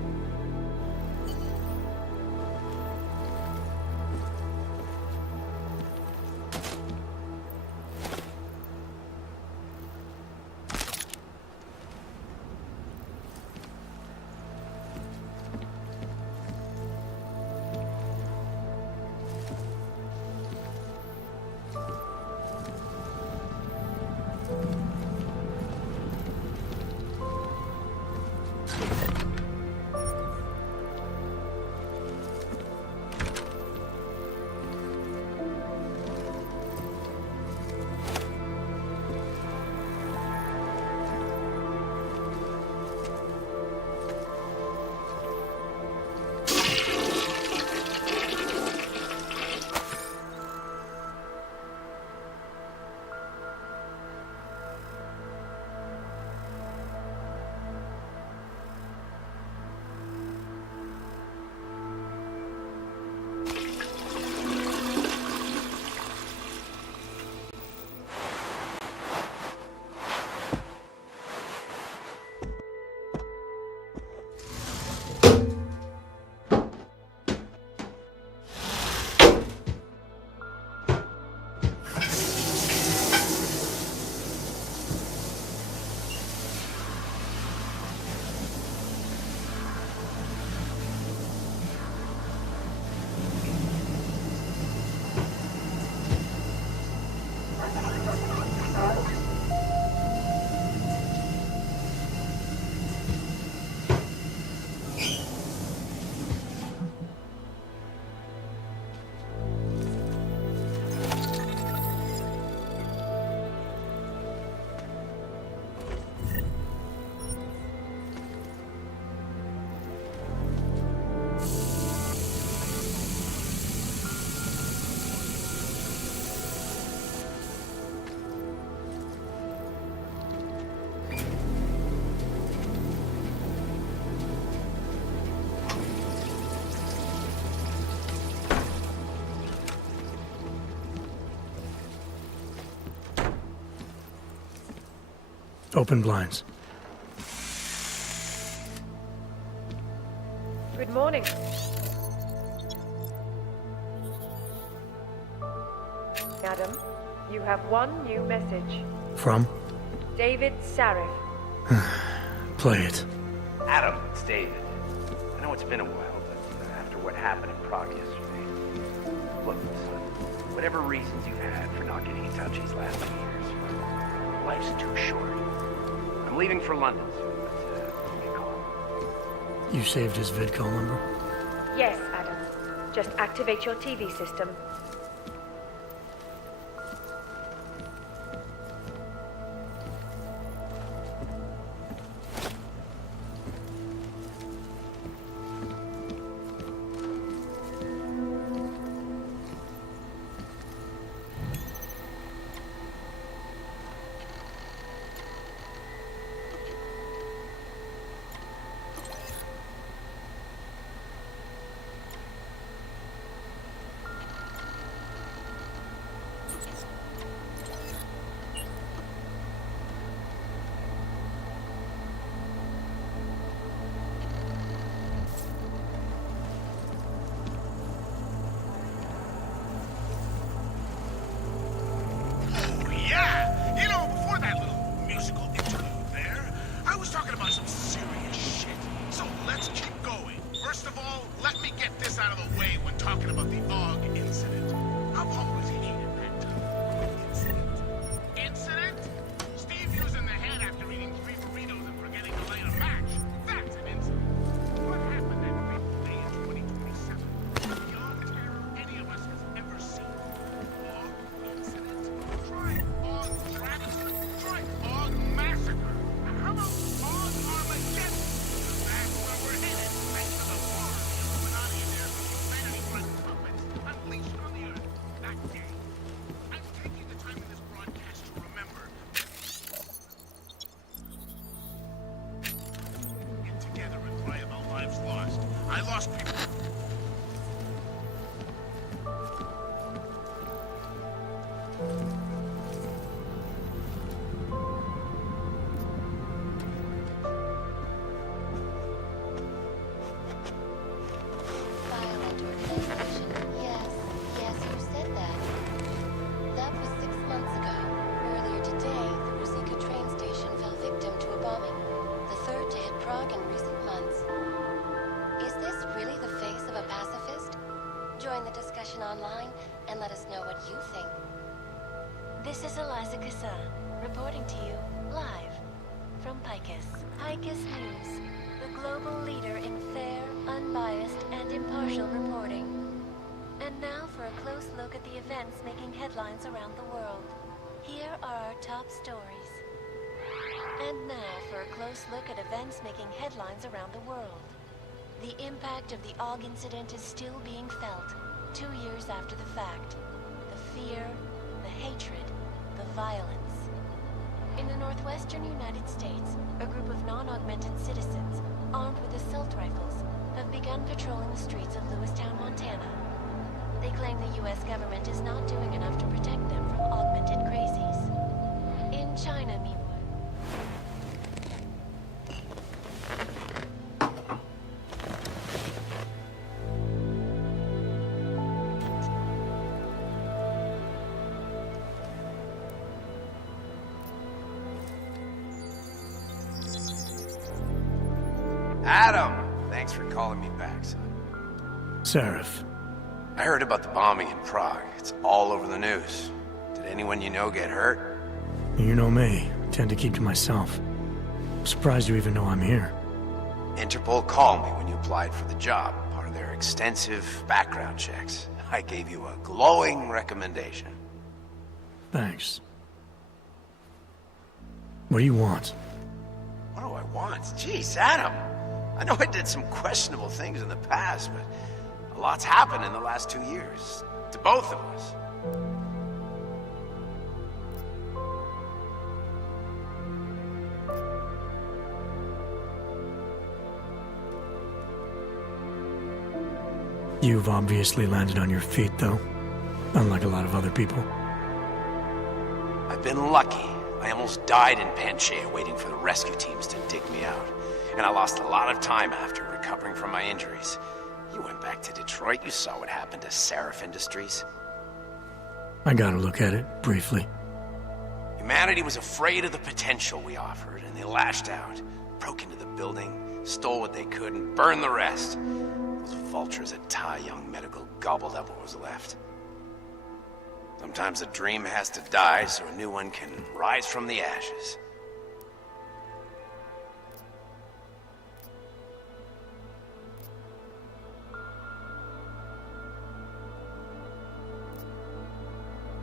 Open blinds. Good morning. Adam, You have one new message. From? David Sarif. Play it. Adam, it's David. I know it's been a while, but after what happened in Prague yesterday... Look, son, whatever reasons you've had for not getting in touch these last 2 years, life's too short. I'm leaving for London soon, but give me a call. You saved his vidcall number? Yes, Adam. Just activate your TV system. Online and let us know what you think. This is Eliza Kassan, reporting to you live from Picus. Picus News, the global leader in fair, unbiased, and impartial reporting. And now for a close look at the events making headlines around the world. Here are our top stories. And now for a close look at events making headlines around the world. The impact of the AUG incident is still being felt. 2 years after the fact, the fear, the hatred, the violence. In the northwestern United States, a group of non-augmented citizens, armed with assault rifles, have begun patrolling the streets of Lewistown, Montana. They claim the U.S. government is not doing enough to protect them from augmented crazies. In China, meanwhile, Adam! Thanks for calling me back, son. Sarif. I heard about the bombing in Prague. It's all over the news. Did anyone you know get hurt? You know me. I tend to keep to myself. I'm surprised you even know I'm here. Interpol called me when you applied for the job, part of their extensive background checks. I gave you a glowing recommendation. Thanks. What do you want? What do I want? Jeez, Adam! I know I did some questionable things in the past, but a lot's happened in the last 2 years. To both of us. You've obviously landed on your feet, though. Unlike a lot of other people. I've been lucky. I almost died in Panchea waiting for the rescue teams to dig me out. And I lost a lot of time after recovering from my injuries. You went back to Detroit, you saw what happened to Sarif Industries. I got a look at it, briefly. Humanity was afraid of the potential we offered, and they lashed out. Broke into the building, stole what they could, and burned the rest. Those vultures at Tai Young Medical gobbled up what was left. Sometimes a dream has to die so a new one can rise from the ashes.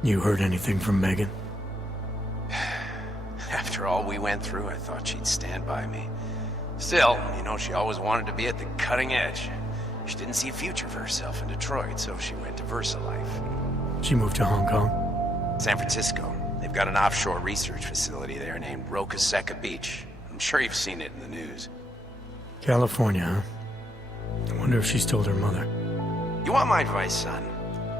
You heard anything from Megan? After all we went through, I thought she'd stand by me. Still, you know, she always wanted to be at the cutting edge. She didn't see a future for herself in Detroit, so she went to VersaLife. She moved to Hong Kong? San Francisco. They've got an offshore research facility there named Rocaseca Beach. I'm sure you've seen it in the news. California, huh? I wonder if she's told her mother. You want my advice, son?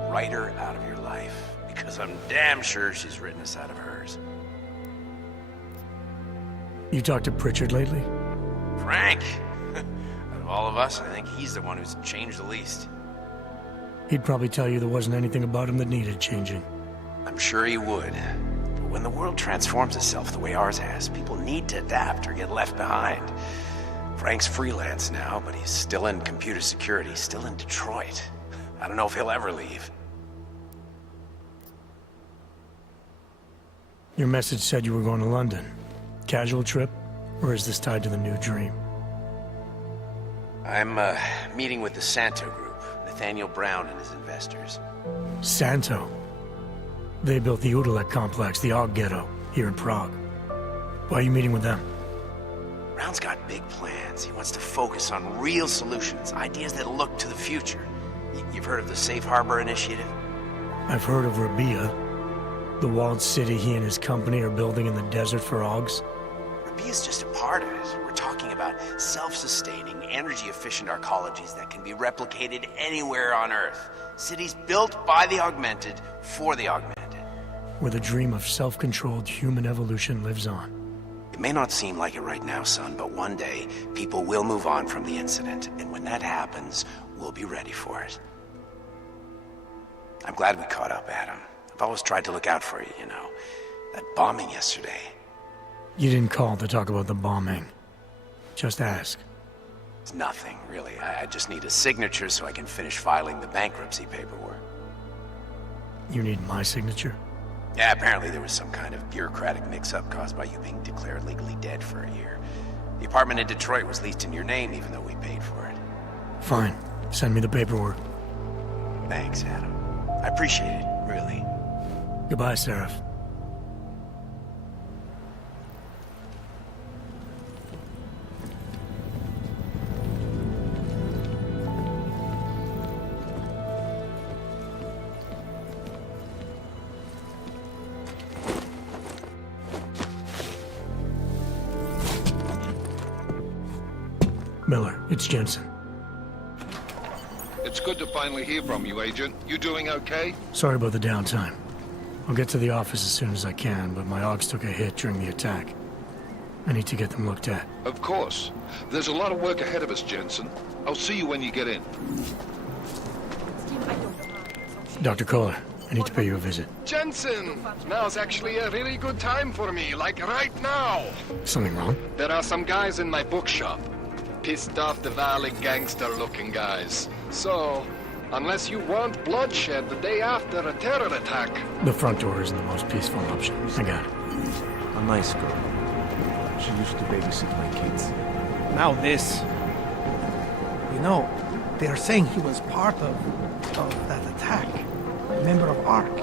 Write her out of your life. Because I'm damn sure she's written us out of hers. You talked to Pritchard lately? Frank! Out of all of us, I think he's the one who's changed the least. He'd probably tell you there wasn't anything about him that needed changing. I'm sure he would. But when the world transforms itself the way ours has, people need to adapt or get left behind. Frank's freelance now, but he's still in computer security, still in Detroit. I don't know if he'll ever leave. Your message said you were going to London. Casual trip? Or is this tied to the new dream? I'm, meeting with the Santo Group, Nathaniel Brown and his investors. Santo? They built the Udalek complex, the Og Ghetto, here in Prague. Why are you meeting with them? Brown's got big plans. He wants to focus on real solutions, ideas that look to the future. You've heard of the Safe Harbor Initiative? I've heard of Rabia, the walled city he and his company are building in the desert for Augs. Rabia's just a part of it. We're talking about self-sustaining, energy-efficient arcologies that can be replicated anywhere on Earth. Cities built by the augmented, for the augmented. Where the dream of self-controlled human evolution lives on. It may not seem like it right now, son, but one day, people will move on from the incident, and when that happens, we'll be ready for it. I'm glad we caught up, Adam. I've always tried to look out for you, you know. That bombing yesterday. You didn't call to talk about the bombing. Just ask. It's nothing, really. I just need a signature so I can finish filing the bankruptcy paperwork. You need my signature? Yeah, apparently there was some kind of bureaucratic mix-up caused by you being declared legally dead for a year. The apartment in Detroit was leased in your name even though we paid for it. Fine. Send me the paperwork. Thanks, Adam. I appreciate it, really. Goodbye, Seraph. Miller, it's Jensen. It's good to finally hear from you, Agent. You doing okay? Sorry about the downtime. I'll get to the office as soon as I can, but my Augs took a hit during the attack. I need to get them looked at. Of course. There's a lot of work ahead of us, Jensen. I'll see you when you get in. Dr. Kohler, I need to pay you a visit. Jensen! Now's actually a really good time for me, like right now. Something wrong? There are some guys in my bookshop. Pissed off the Valley gangster-looking guys. So, unless you want bloodshed the day after a terror attack... The front door isn't the most peaceful option. I got it. A nice girl. She used to babysit my kids. Now this. You know, they're saying he was part of that attack. A member of ARC.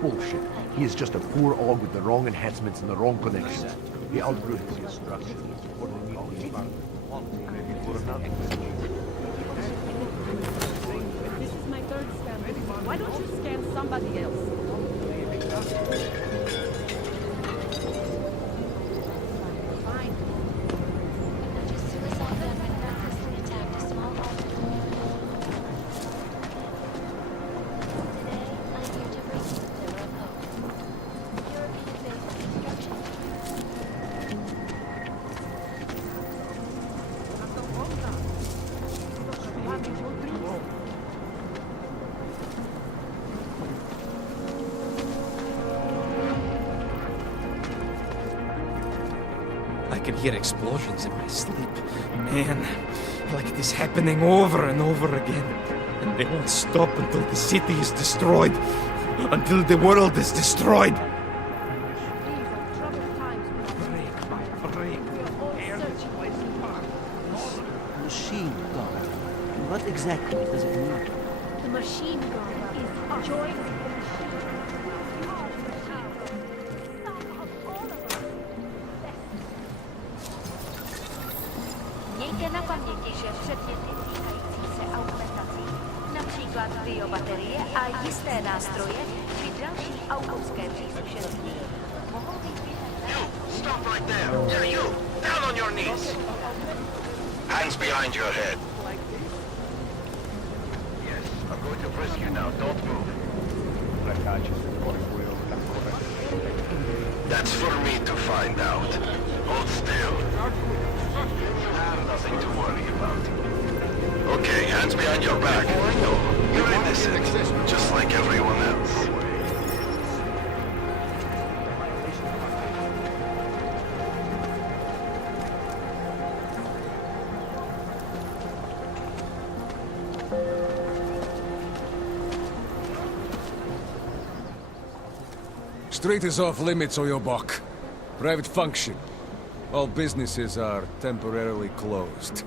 Bullshit. He is just a poor Og with the wrong enhancements and the wrong connections. He outgrew his instructions. This is my third scan. Why don't you scan somebody else? Fine. can hear explosions in my sleep. Man, like it is happening over and over again. And they won't stop until the city is destroyed. Until the world is destroyed. Machine gun. What exactly does it mean? The machine gun is joy. Mějte na paměti, že předměty týkající se augmentací, například biobaterie a jisté nástroje či další autorské příslušenství, mohou být Stop right there! Yeah, you! Down on your knees! Hands behind your head. Yes, I'm going to frisk you now. Don't move. That's for me to find out. Hold still. You have nothing to worry about. Okay, hands behind your back. No, you're innocent, just like everyone else. Street is off limits, or your buck. Private function. All businesses are temporarily closed.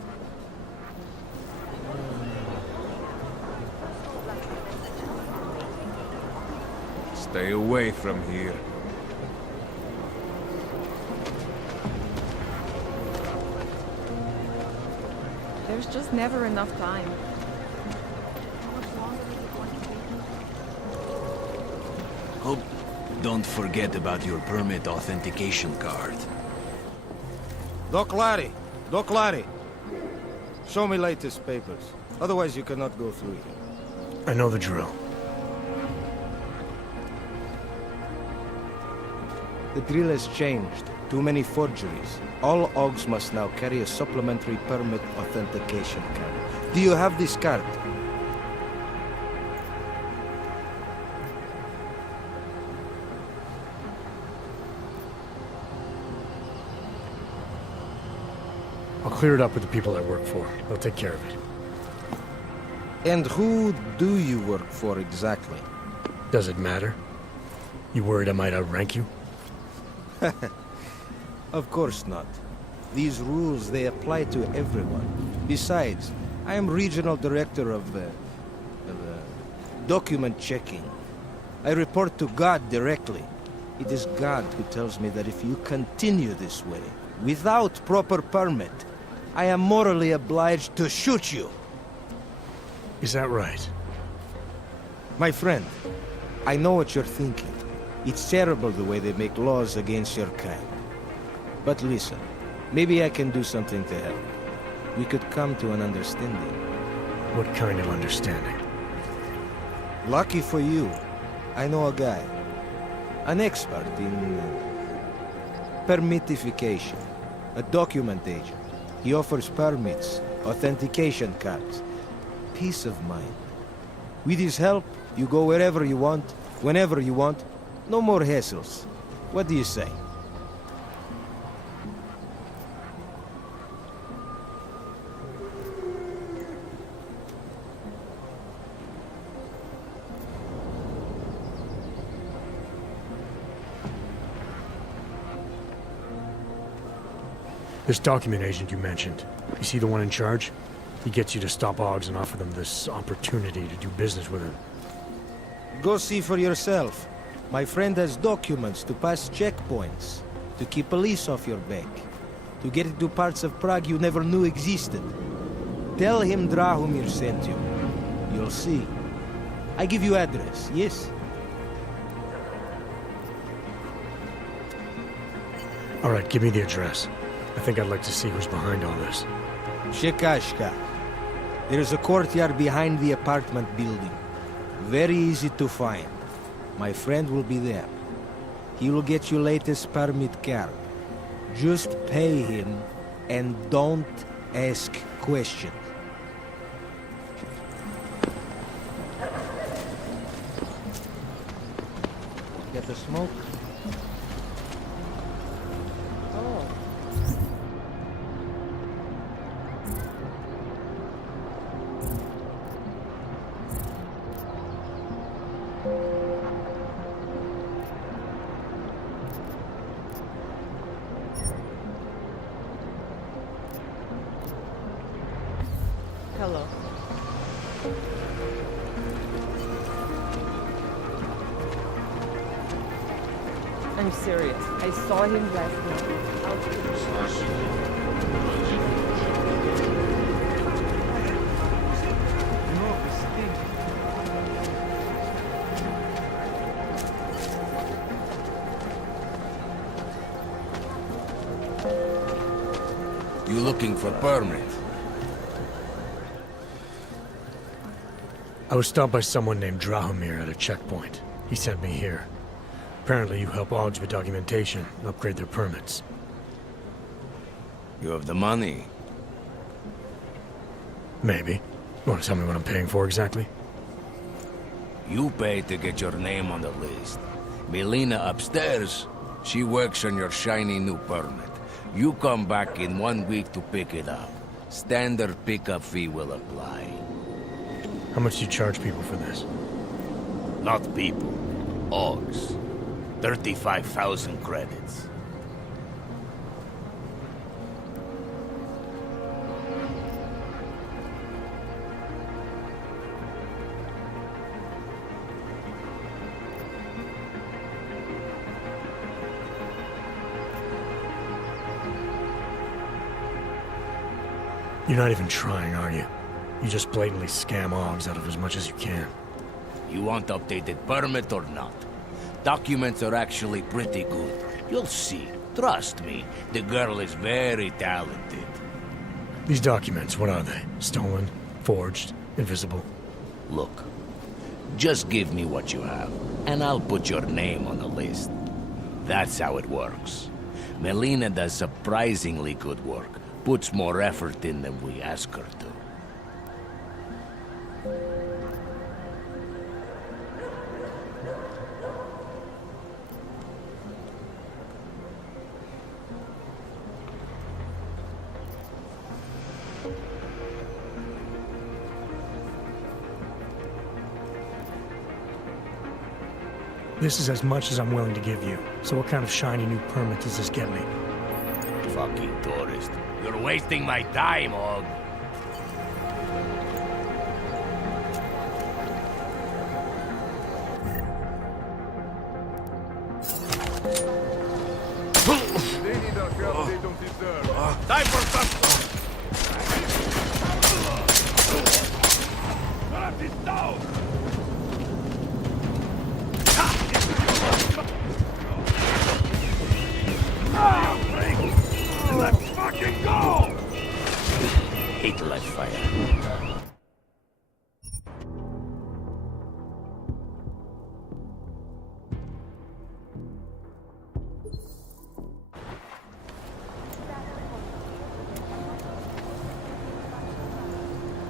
Stay away from here. There's just never enough time. Hope don't forget about your permit authentication card. Doc Larry! Doc Larry! Show me latest papers. Otherwise you cannot go through here. I know the drill. The drill has changed. Too many forgeries. All OGs must now carry a supplementary permit authentication card. Do you have this card? I'll clear it up with the people I work for. They'll take care of it. And who do you work for exactly? Does it matter? You worried I might outrank you? Of course not. These rules, they apply to everyone. Besides, I am regional director of document checking. I report to God directly. It is God who tells me that if you continue this way, without proper permit, I am morally obliged to shoot you. Is that right? My friend, I know what you're thinking. It's terrible the way they make laws against your kind. But listen, maybe I can do something to help. We could come to an understanding. What kind of understanding? Lucky for you, I know a guy. An expert in permitification. A document agent. He offers permits, authentication cards. Peace of mind. With his help, you go wherever you want, whenever you want. No more hassles. What do you say? This document agent you mentioned, you see the one in charge? He gets you to stop OGs and offer them this opportunity to do business with him. Go see for yourself. My friend has documents to pass checkpoints, to keep police off your back, to get into parts of Prague you never knew existed. Tell him Drahomir sent you. You'll see. I give you address, yes? All right, give me the address. I think I'd like to see who's behind all this. Shekashka. There is a courtyard behind the apartment building. Very easy to find. My friend will be there. He will get you latest permit card. Just pay him and don't ask questions. Get the smoke? Oh. Hello. I'm serious. I saw him last night. You looking for permit? I was stopped by someone named Drahomir at a checkpoint. He sent me here. Apparently you help Augs with documentation, upgrade their permits. You have the money? Maybe. You want to tell me what I'm paying for exactly? You pay to get your name on the list. Melina upstairs, she works on your shiny new permit. You come back in 1 week to pick it up. Standard pickup fee will apply. How much do you charge people for this? Not people. Augs. 35,000 credits. You're not even trying, are you? You just blatantly scam Augs out of as much as you can. You want updated permit or not? Documents are actually pretty good. You'll see. Trust me, the girl is very talented. These documents, what are they? Stolen? Forged? Invisible? Look, just give me what you have, and I'll put your name on the list. That's how it works. Melina does surprisingly good work. Puts more effort in than we ask her to. This is as much as I'm willing to give you. So what kind of shiny new permit does this get me? Fucking tourist. You're wasting my time, Aug. They need our help they don't deserve. Time for some... Shut this down! Let's fucking go! Hate live fire.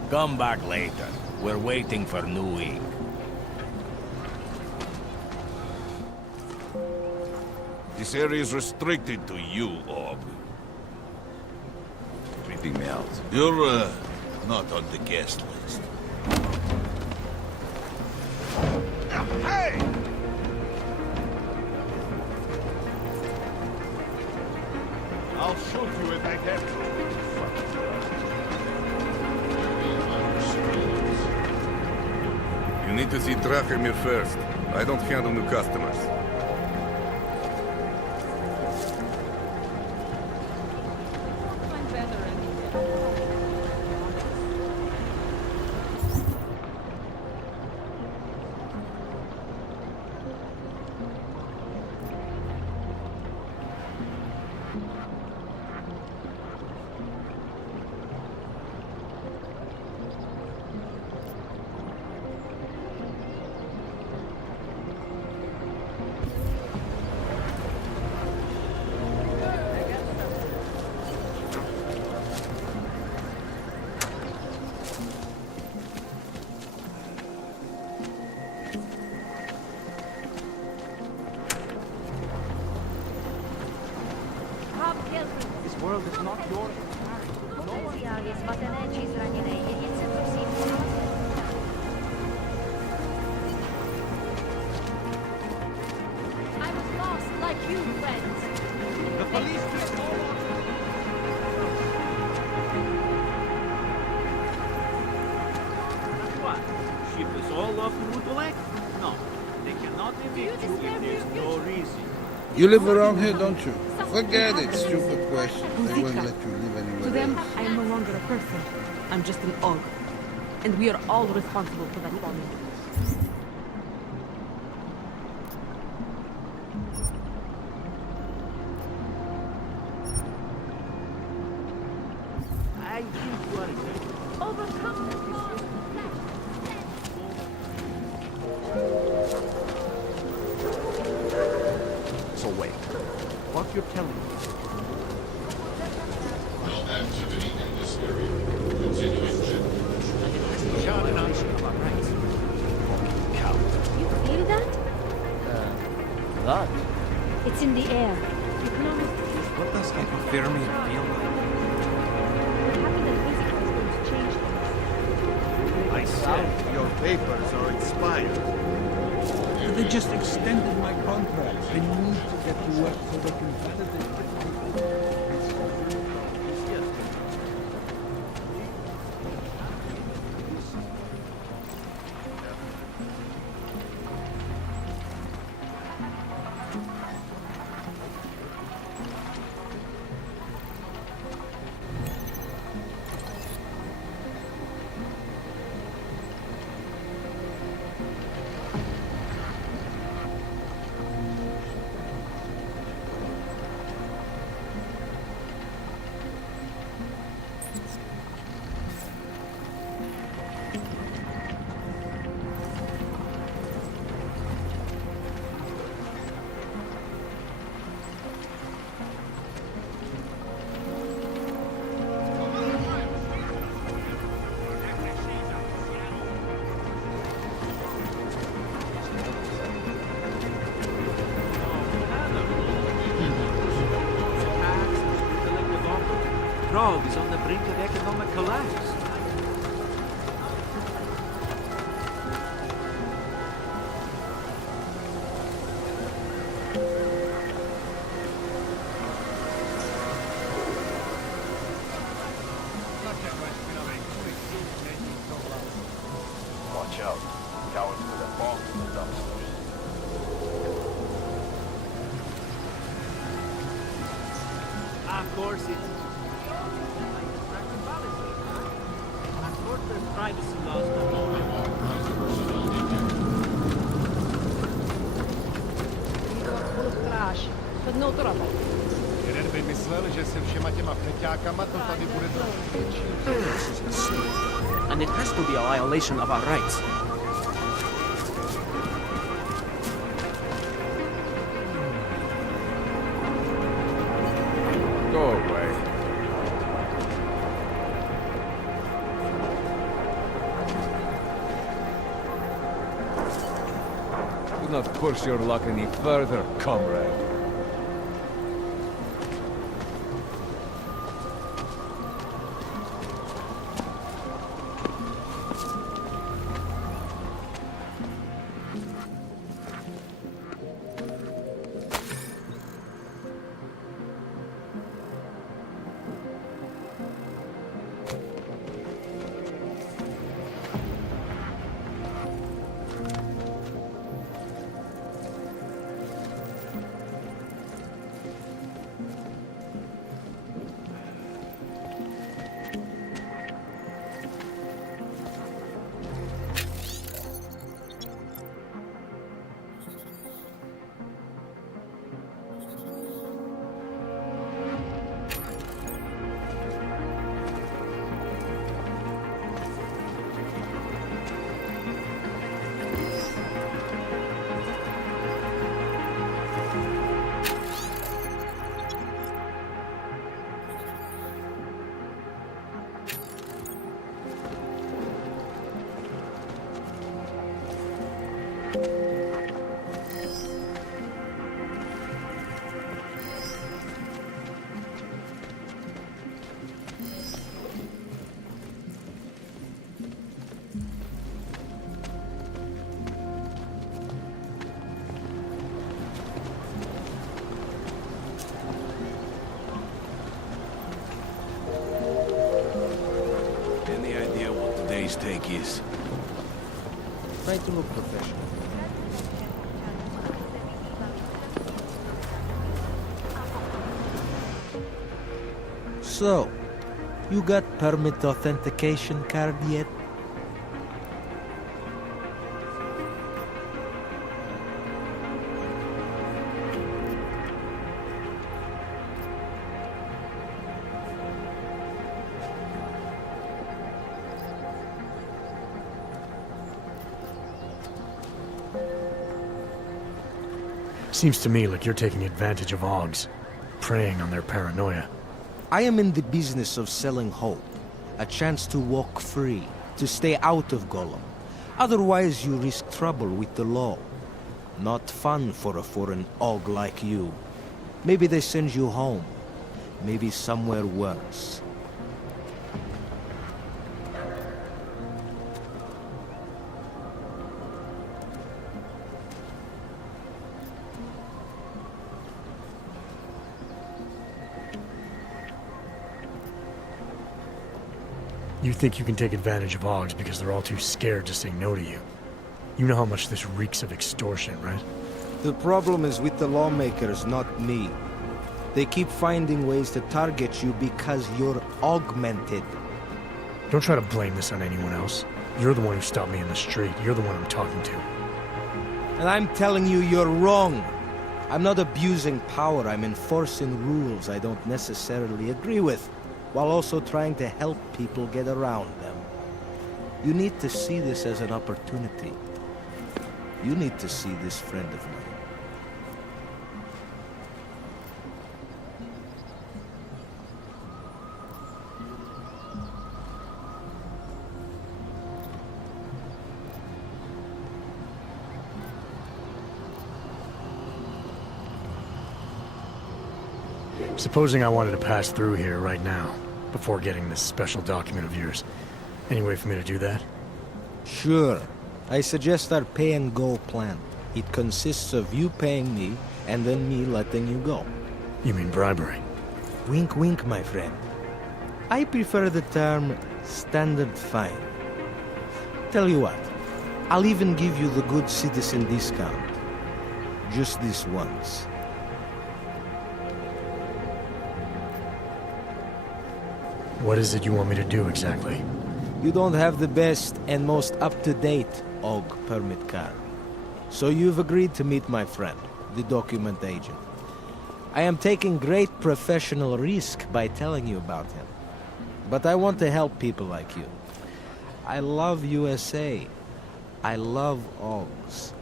Come back later. We're waiting for new ink. This area is restricted to you, Aug. Creeping me out. You're, not on the guest list. Hey! I'll shoot you if I have to. You need to see Drahomir first. I don't handle new customers. This world is not yours. I was lost like you, friends. The police took all all of you would elect? No, they cannot evict you if there's no reason. You live around here, don't you? Forget it, stupid question. They won't let you live To anywhere them, else. I am no longer a person. I'm just an og. And we are all responsible for that falling. I think worry. Overcome the So wait, what you're telling me? No activity in this area. Continuing general. John and I should have our rights. You feel that? That? It's in the air. You can almost What does hypothermia feel like? We're happy that physics is going to change things. I said your papers are expired. They just extended my contract. I need to get to work so they can validate it. Prague is on the brink of economic collapse. Watch out. Cowards with a bomb in the dumpsters. Of course, it's of course, there's privacy laws to Full of trash, but no trouble. Jeden by myslel, že se všema těma feťákama to tady bude trochu větší. And it has to be a violation of our rights. Go away. Do not push your luck any further, comrade. Any idea what today's take is? Try to look professional. So, you got permit authentication card yet? Seems to me like you're taking advantage of Augs, preying on their paranoia. I am in the business of selling hope. A chance to walk free, to stay out of Golem. Otherwise you risk trouble with the law. Not fun for a foreign Aug like you. Maybe they send you home. Maybe somewhere worse. You think you can take advantage of Augs because they're all too scared to say no to you. You know how much this reeks of extortion, right? The problem is with the lawmakers, not me. They keep finding ways to target you because you're augmented. Don't try to blame this on anyone else. You're the one who stopped me in the street. You're the one I'm talking to. And I'm telling you, you're wrong. I'm not abusing power. I'm enforcing rules I don't necessarily agree with, while also trying to help people get around them. You need to see this as an opportunity. You need to see this friend of mine. Supposing I wanted to pass through here right now, before getting this special document of yours. Any way for me to do that? Sure. I suggest our pay-and-go plan. It consists of you paying me, and then me letting you go. You mean bribery? Wink, wink, my friend. I prefer the term standard fine. Tell you what, I'll even give you the good citizen discount. Just this once. What is it you want me to do exactly? You don't have the best and most up-to-date Aug permit card. So you've agreed to meet my friend, the document agent. I am taking great professional risk by telling you about him. But I want to help people like you. I love USA. I love Augs.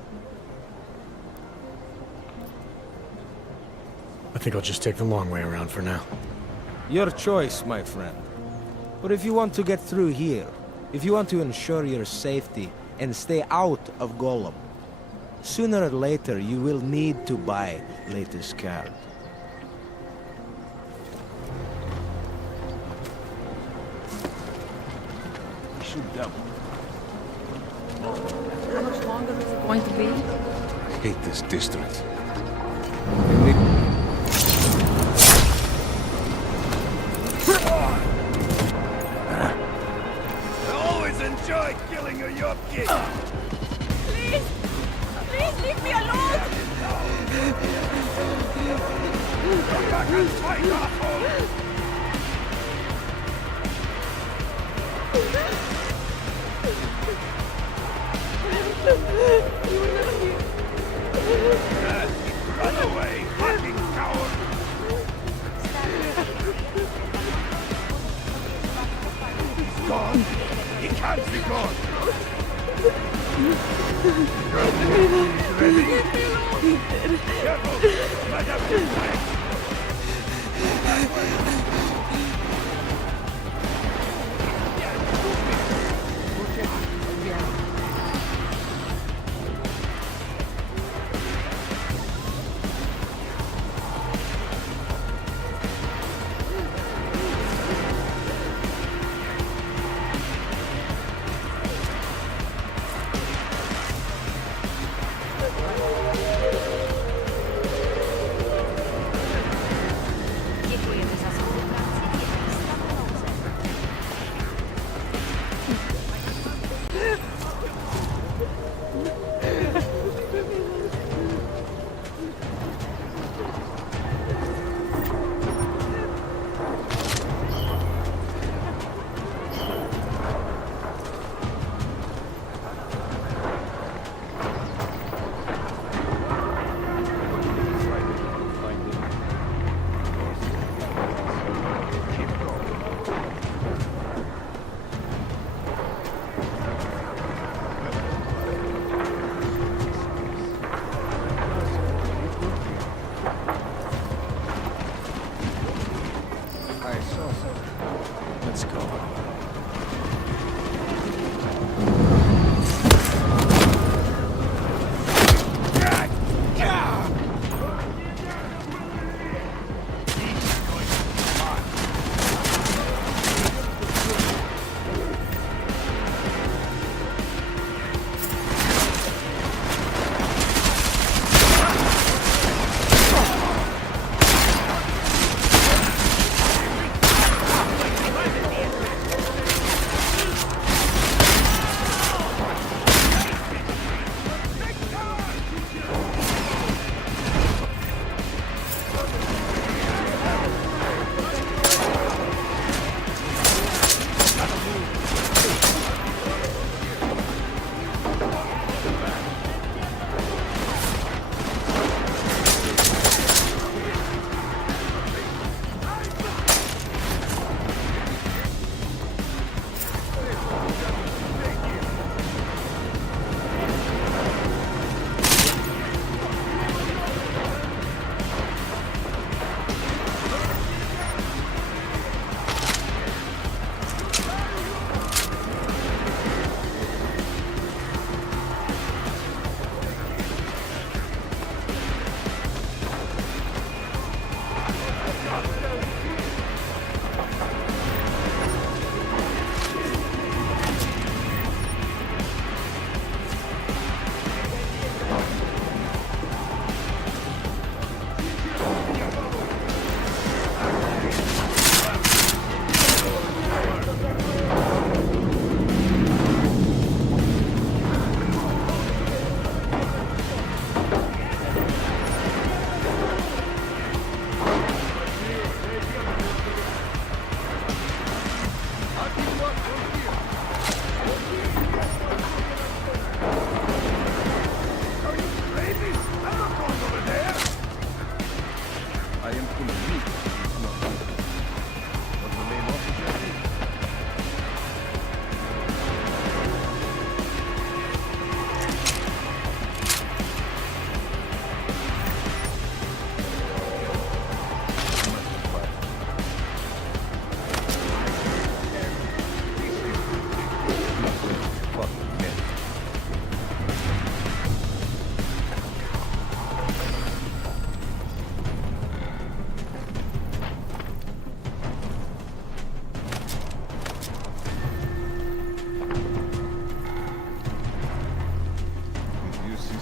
I think I'll just take the long way around for now. Your choice, my friend. But if you want to get through here, if you want to ensure your safety and stay out of Golem, sooner or later you will need to buy latest card. Shoot them. How much longer is it going to be? I hate this district. Enjoy killing your Yorkie! Please! Please leave me alone! Come back and fight, asshole! Run away, fucking coward! He's gone! He can't be gone! Ready? Careful! Let up his legs!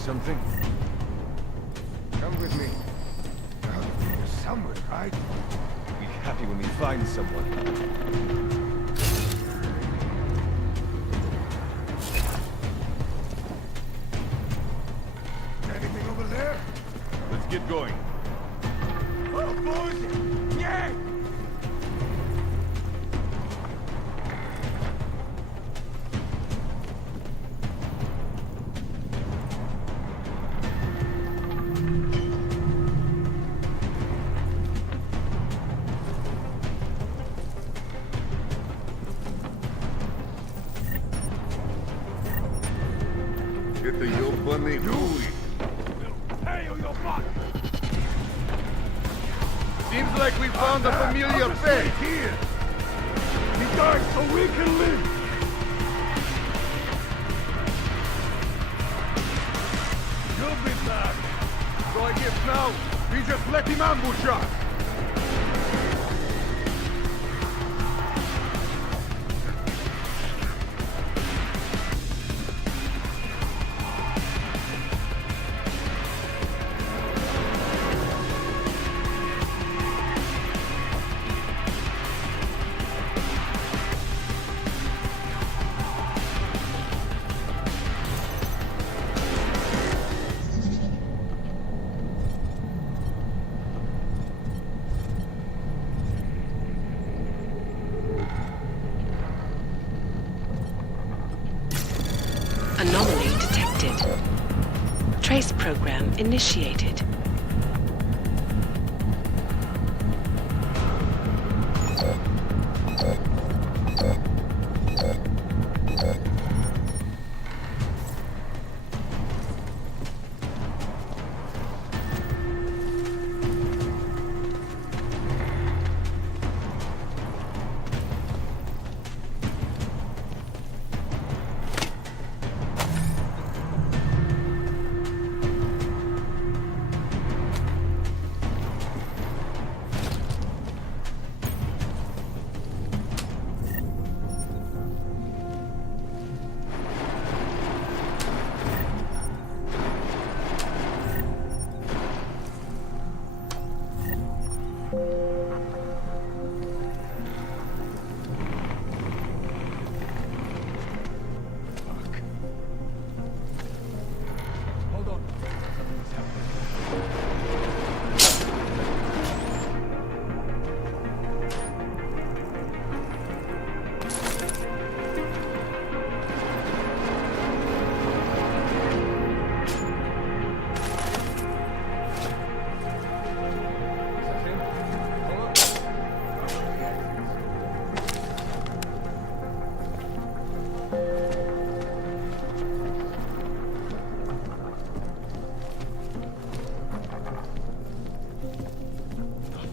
Something? Come with me. You're somewhere, right? We'll be happy when we find someone. Anything over there? Let's get going. Oh, boys! Yeah! Это ёбаный хуй! Seems like we found a familiar face here. He died so we can live. You'll be back. So I guess now we just let him ambush us. Anomaly detected. Trace program initiated.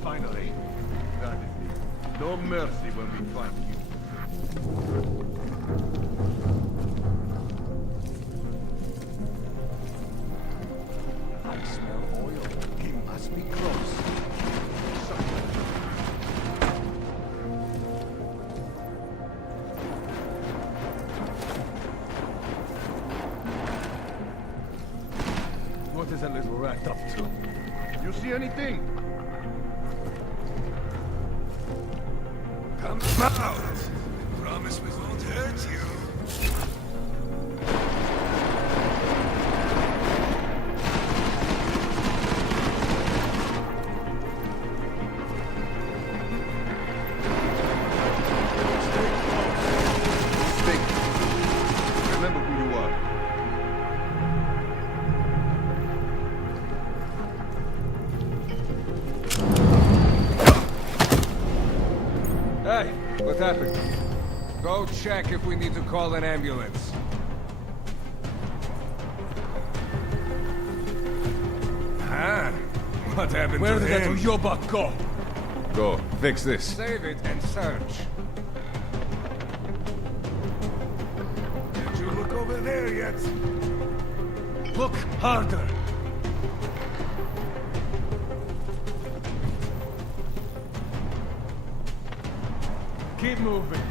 Finally. That is it. No mercy when we find you. I smell oil. He must be close. What is that little rat up to? You see anything? Come out! Promise we won't hurt you. Stay close. check if we need to call an ambulance. Huh? What happened Where to did that him? Yobak go? Go, fix this. Save it and search. Did you look over there yet? Look harder. Keep moving.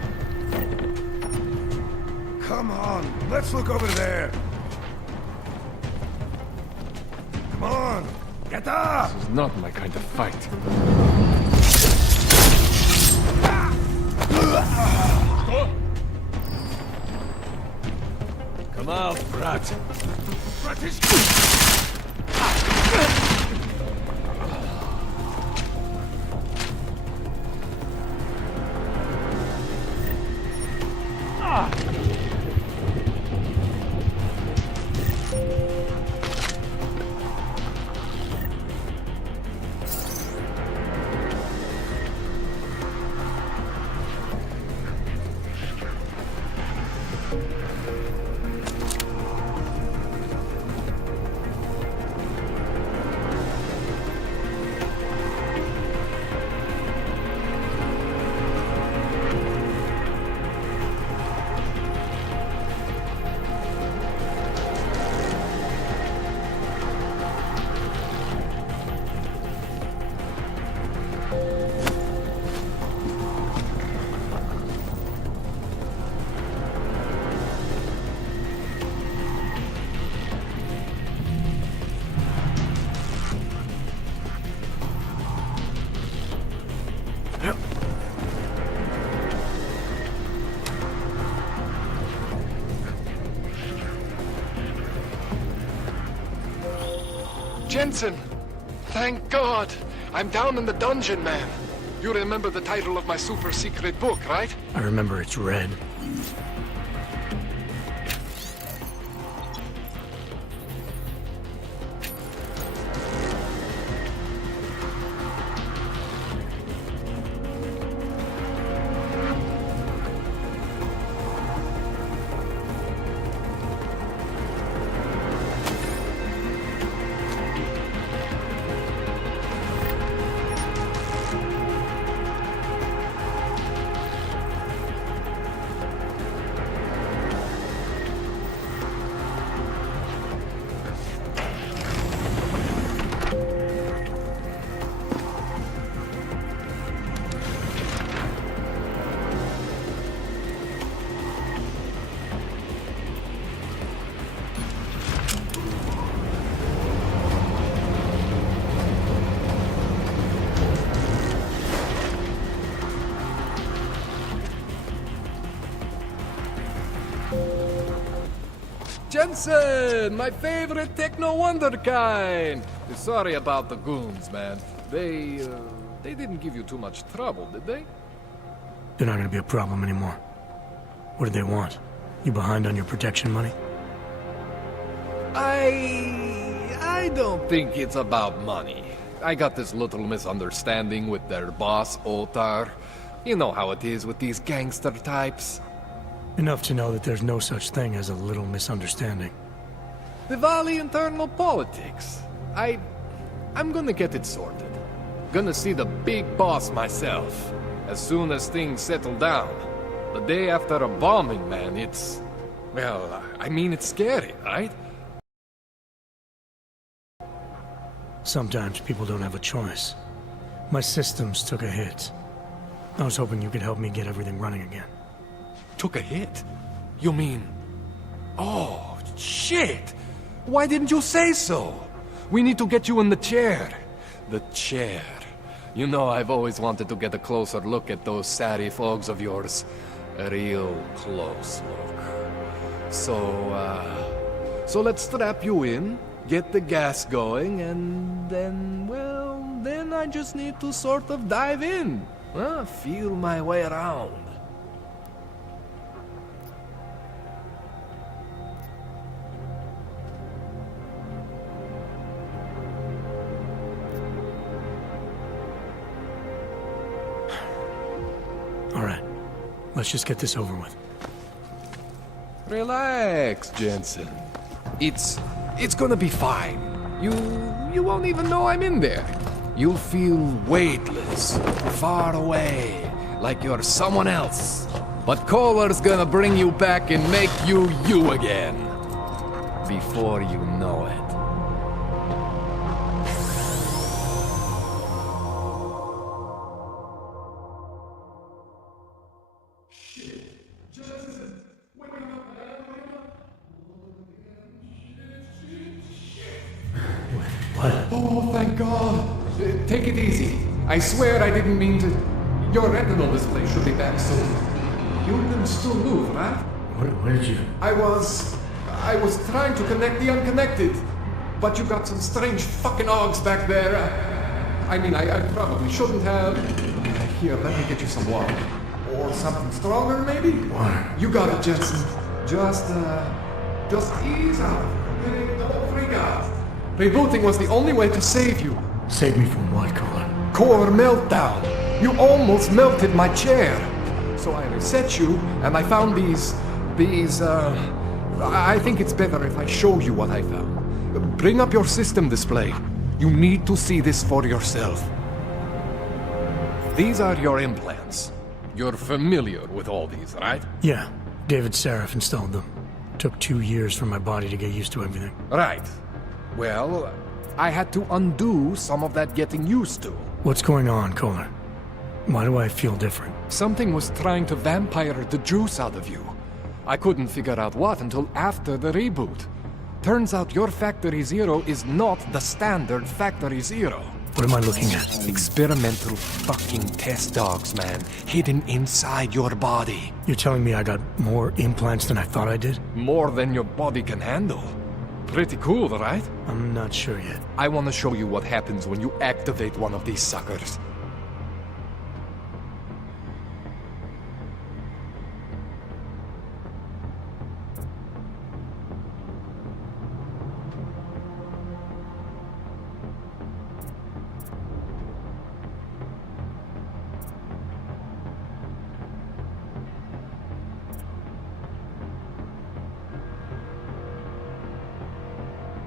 Come on, let's look over there. Come on, get up! This is not my kind of fight. Come out, brat. Jensen! Thank God! I'm down in the dungeon, man. You remember the title of my super secret book, right? I remember it's red. Jensen, my favorite techno wonderkind. Sorry about the goons, man. They didn't give you too much trouble, did they? They're not gonna be a problem anymore. What do they want? You behind on your protection money? I don't think it's about money. I got this little misunderstanding with their boss, Otar. You know how it is with these gangster types. Enough to know that there's no such thing as a little misunderstanding. The Valley internal politics. I'm gonna get it sorted. Gonna see the big boss myself. As soon as things settle down. The day after a bombing, man, it's... Well, I mean, it's scary, right? Sometimes people don't have a choice. My systems took a hit. I was hoping you could help me get everything running again. Took a hit? You mean... Oh, shit! Why didn't you say so? We need to get you in the chair. The chair. You know, I've always wanted to get a closer look at those satty fogs of yours. A real close look. So let's strap you in, get the gas going, and then, well, then I just need to sort of dive in. Feel my way around. All right, let's just get this over with. Relax, Jensen. It's gonna be fine. You won't even know I'm in there. You'll feel weightless, far away, like you're someone else. But Kohler's gonna bring you back and make you you again. Before you know it. Oh, thank God. Take it easy. I swear I didn't mean to. Your retinal display should be back soon. You can still move, right? Where did you... I was trying to connect the unconnected. But you got some strange fucking ogs back there. I mean, I probably shouldn't have. Here, let me get you some water. Or something stronger, maybe? Water. You got it, Jensen. Just ease out. Don't freak out. Rebooting was the only way to save you. Save me from what, Kohler? Core meltdown. You almost melted my chair. So I reset you, and I found these, I think it's better if I show you what I found. Bring up your system display. You need to see this for yourself. These are your implants. You're familiar with all these, right? Yeah. David Seraph installed them. Took 2 years for my body to get used to everything. Right. Well, I had to undo some of that getting used to. What's going on, Kohler? Why do I feel different? Something was trying to vampire the juice out of you. I couldn't figure out what until after the reboot. Turns out your Factory Zero is not the standard Factory Zero. What am I looking at? Experimental fucking test dogs, man. Hidden inside your body. You're telling me I got more implants than I thought I did? More than your body can handle. Pretty cool, right? I'm not sure yet. I want to show you what happens when you activate one of these suckers.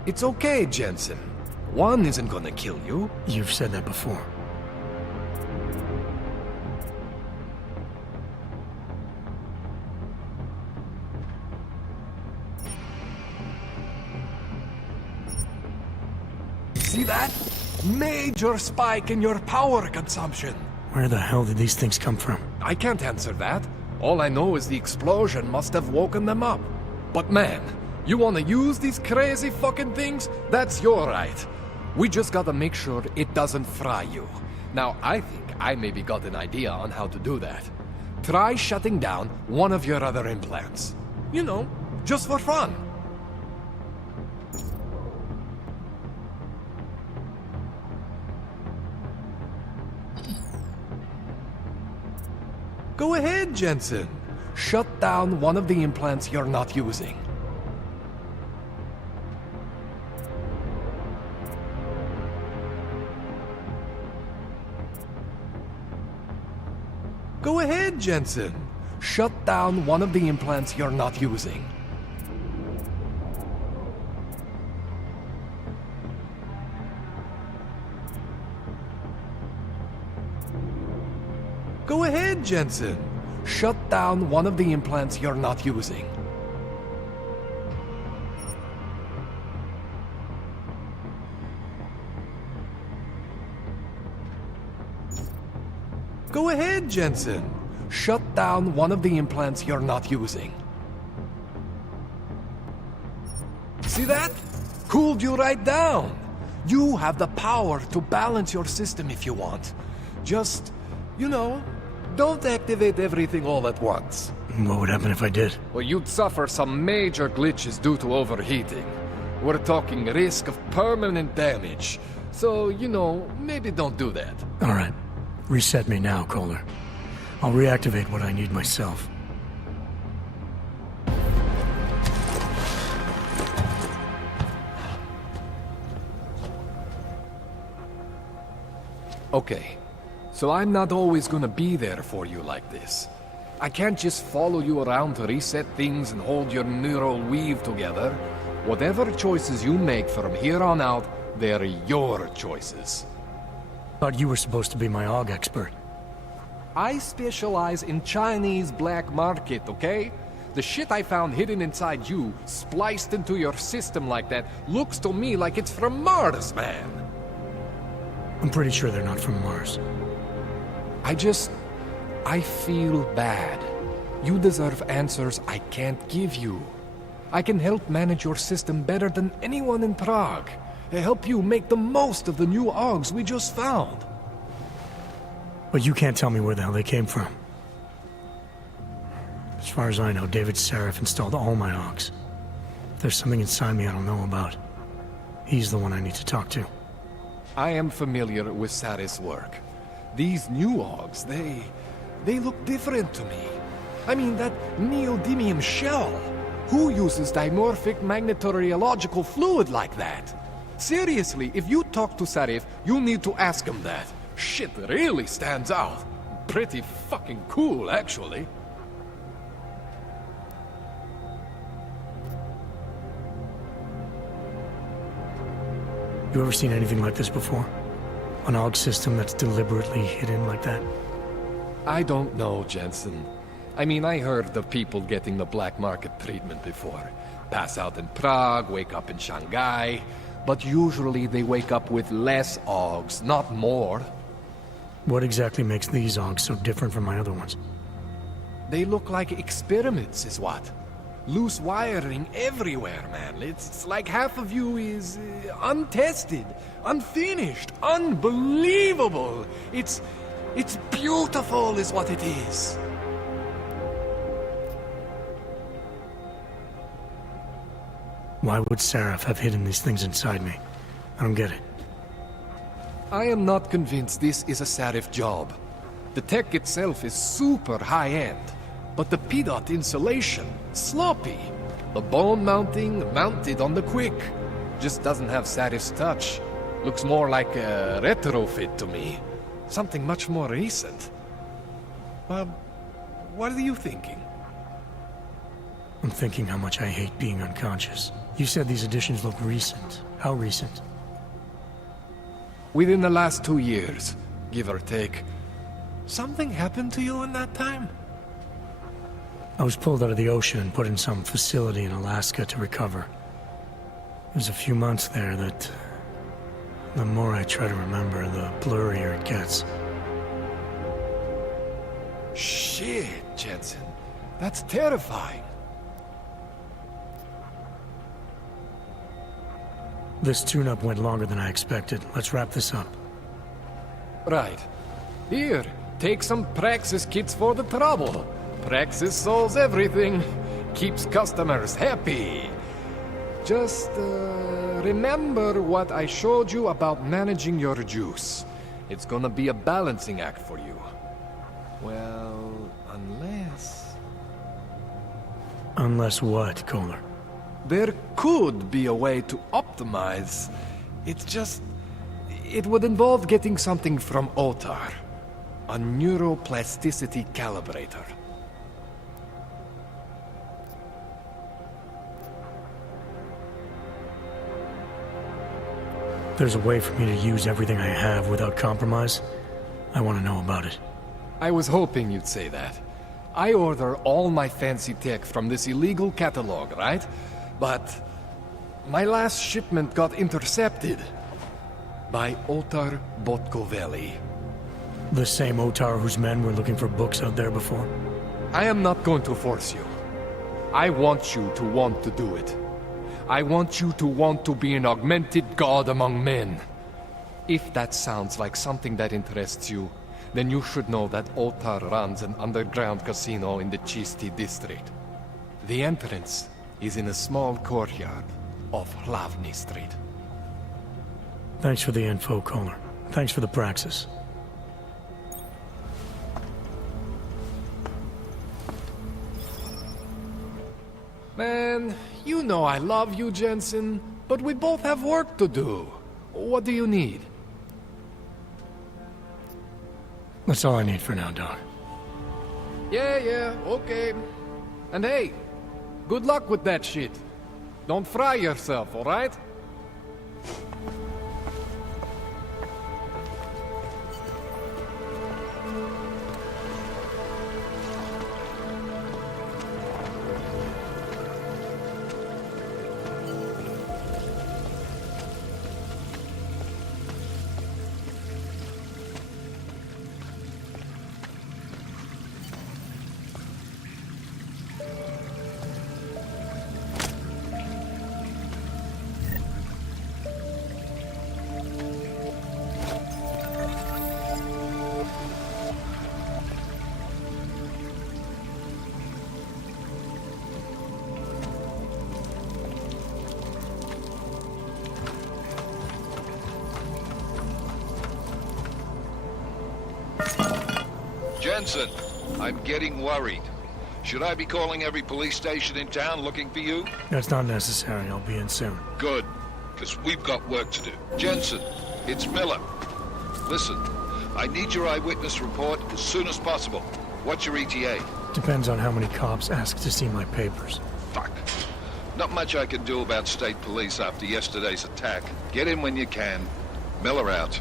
It's okay, Jensen. One isn't gonna kill you. You've said that before. See that? Major spike in your power consumption. Where the hell did these things come from? I can't answer that. All I know is the explosion must have woken them up. But man, you wanna use these crazy fucking things? That's your right. We just gotta make sure it doesn't fry you. Now, I think I maybe got an idea on how to do that. Try shutting down one of your other implants. You know, just for fun. Go ahead, Jensen. Shut down one of the implants you're not using. Go ahead, Jensen. Shut down one of the implants you're not using. Go ahead, Jensen. Shut down one of the implants you're not using. Go ahead, Jensen. Shut down one of the implants you're not using. See that? Cooled you right down. You have the power to balance your system if you want. Just, you know, don't activate everything all at once. What would happen if I did? Well, you'd suffer some major glitches due to overheating. We're talking risk of permanent damage. So, you know, maybe don't do that. All right. Reset me now, Kohler. I'll reactivate what I need myself. Okay. So I'm not always gonna be there for you like this. I can't just follow you around to reset things and hold your neural weave together. Whatever choices you make from here on out, they're your choices. Thought you were supposed to be my AUG expert. I specialize in Chinese black market, okay? The shit I found hidden inside you, spliced into your system like that, looks to me like it's from Mars, man. I'm pretty sure they're not from Mars. I feel bad. You deserve answers I can't give you. I can help manage your system better than anyone in Prague. Help you make the most of the new AUGs we just found. But you can't tell me where the hell they came from. As far as I know, David Seraph installed all my AUGs. If there's something inside me I don't know about, he's the one I need to talk to. I am familiar with Sarah's work. These new AUGs, they look different to me. I mean, that neodymium shell. Who uses dimorphic magnetorheological fluid like that? Seriously, if you talk to Sarif, you need to ask him that. Shit really stands out. Pretty fucking cool, actually. You ever seen anything like this before? An AUG system that's deliberately hidden like that? I don't know, Jensen. I mean, I heard of people getting the black market treatment before. Pass out in Prague, wake up in Shanghai. But usually they wake up with less AUGs, not more. What exactly makes these AUGs so different from my other ones? They look like experiments, is what? Loose wiring everywhere, man. It's like half of you is untested, unfinished, unbelievable. It's beautiful is what it is. Why would Seraph have hidden these things inside me? I don't get it. I am not convinced this is a Sarif job. The tech itself is super high-end, but the PDOT insulation, sloppy. The bone mounting, mounted on the quick. Just doesn't have Sarif's touch. Looks more like a retrofit to me. Something much more recent. What are you thinking? I'm thinking how much I hate being unconscious. You said these additions look recent. How recent? Within the last 2 years, give or take. Something happened to you in that time? I was pulled out of the ocean and put in some facility in Alaska to recover. It was a few months there that... the more I try to remember, the blurrier it gets. Shit, Jensen. That's terrifying. This tune-up went longer than I expected. Let's wrap this up. Right. Here, take some Praxis kits for the trouble. Praxis solves everything. Keeps customers happy. Just, remember what I showed you about managing your juice. It's gonna be a balancing act for you. Well, unless... Unless what, Kohler? There could be a way to optimize. It's just... it would involve getting something from Otar. A neuroplasticity calibrator. There's a way for me to use everything I have without compromise. I want to know about it. I was hoping you'd say that. I order all my fancy tech from this illegal catalog, right? But my last shipment got intercepted by Otar Botkoveli. The same Otar whose men were looking for books out there before? I am not going to force you. I want you to want to do it. I want you to want to be an augmented god among men. If that sounds like something that interests you, then you should know that Otar runs an underground casino in the Chisti district. The entrance is in a small courtyard off Hlavny Street. Thanks for the info, Kohler. Thanks for the praxis. Man, you know I love you, Jensen, but we both have work to do. What do you need? That's all I need for now, Doc. Yeah, okay. And hey, good luck with that shit. Don't fry yourself, alright? Jensen, I'm getting worried. Should I be calling every police station in town looking for you? That's not necessary. I'll be in soon. Good, because we've got work to do. Jensen, it's Miller. Listen, I need your eyewitness report as soon as possible. What's your ETA? Depends on how many cops ask to see my papers. Fuck. Not much I can do about state police after yesterday's attack. Get in when you can. Miller out.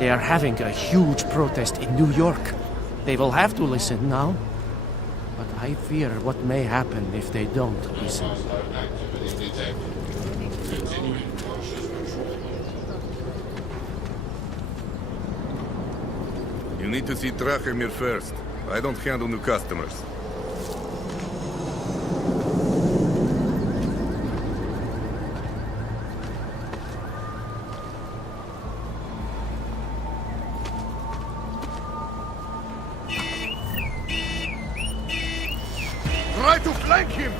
They are having a huge protest in New York. They will have to listen now. But I fear what may happen if they don't listen. Activity detected. Continuing cautious patrol. You need to see Trachemir first. I don't handle new customers. Try to flank him!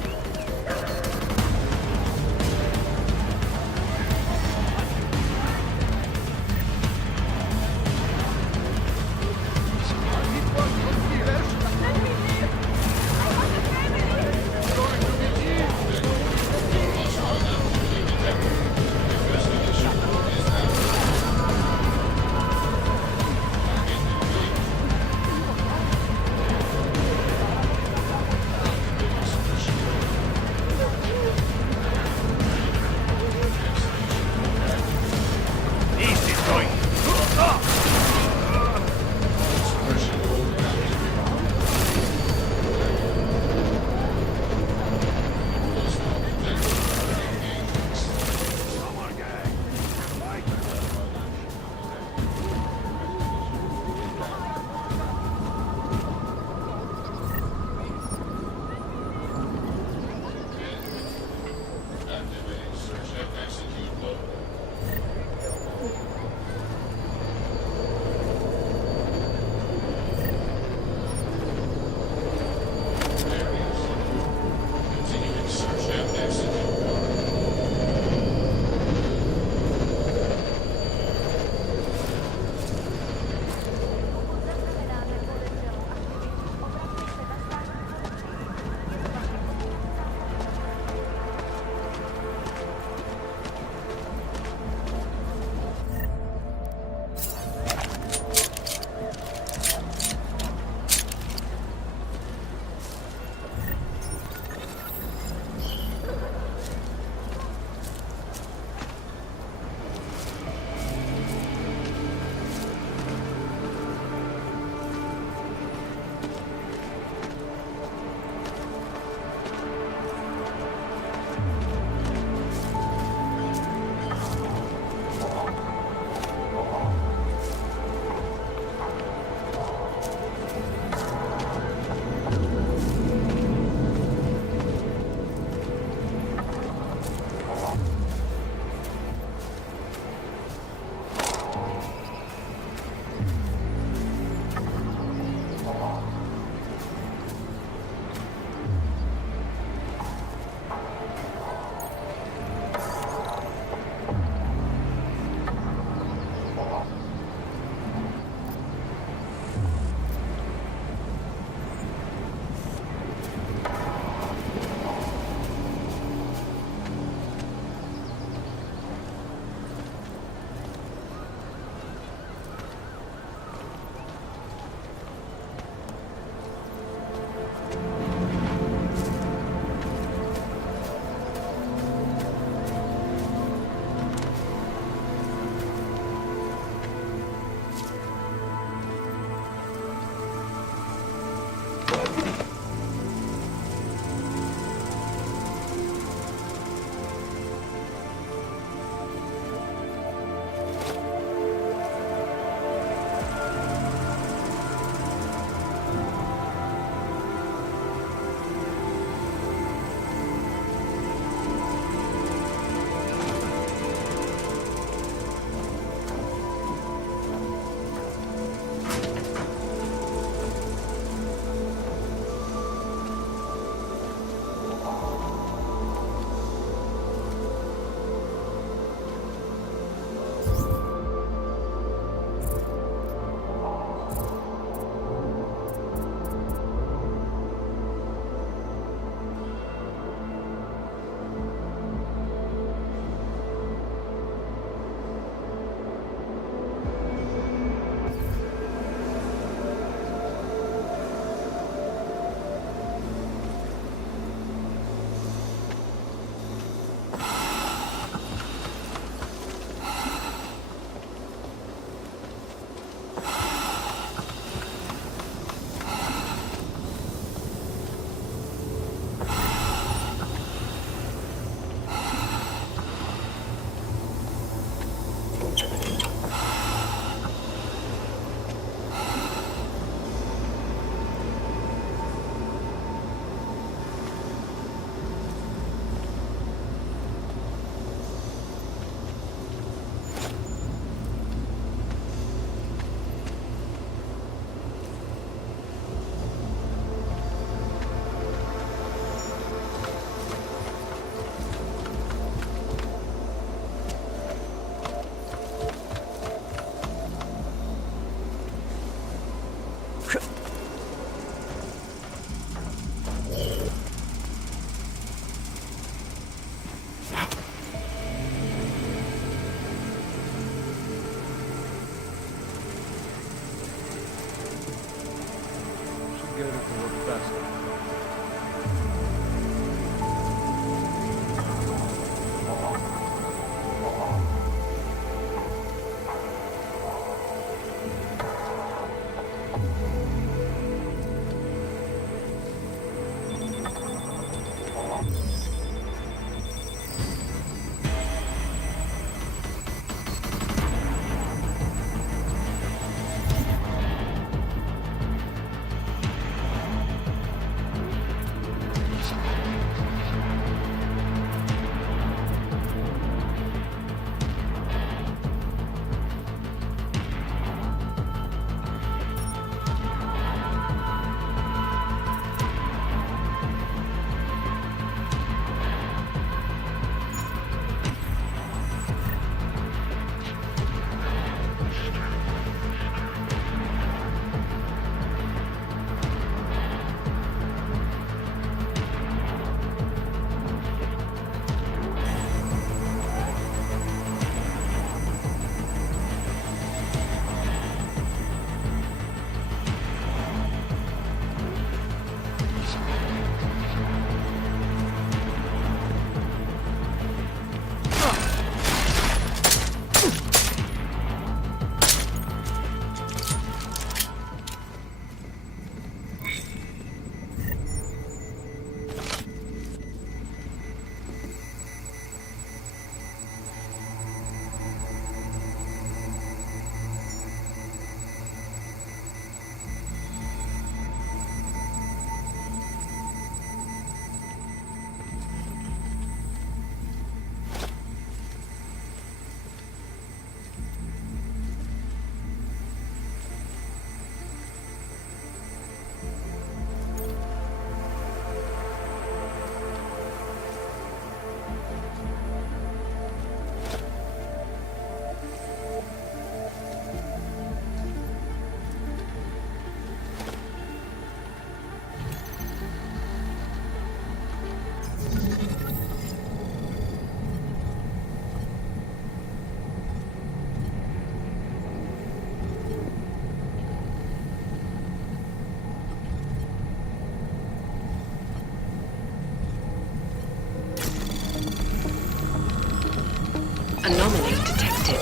Anomaly detected.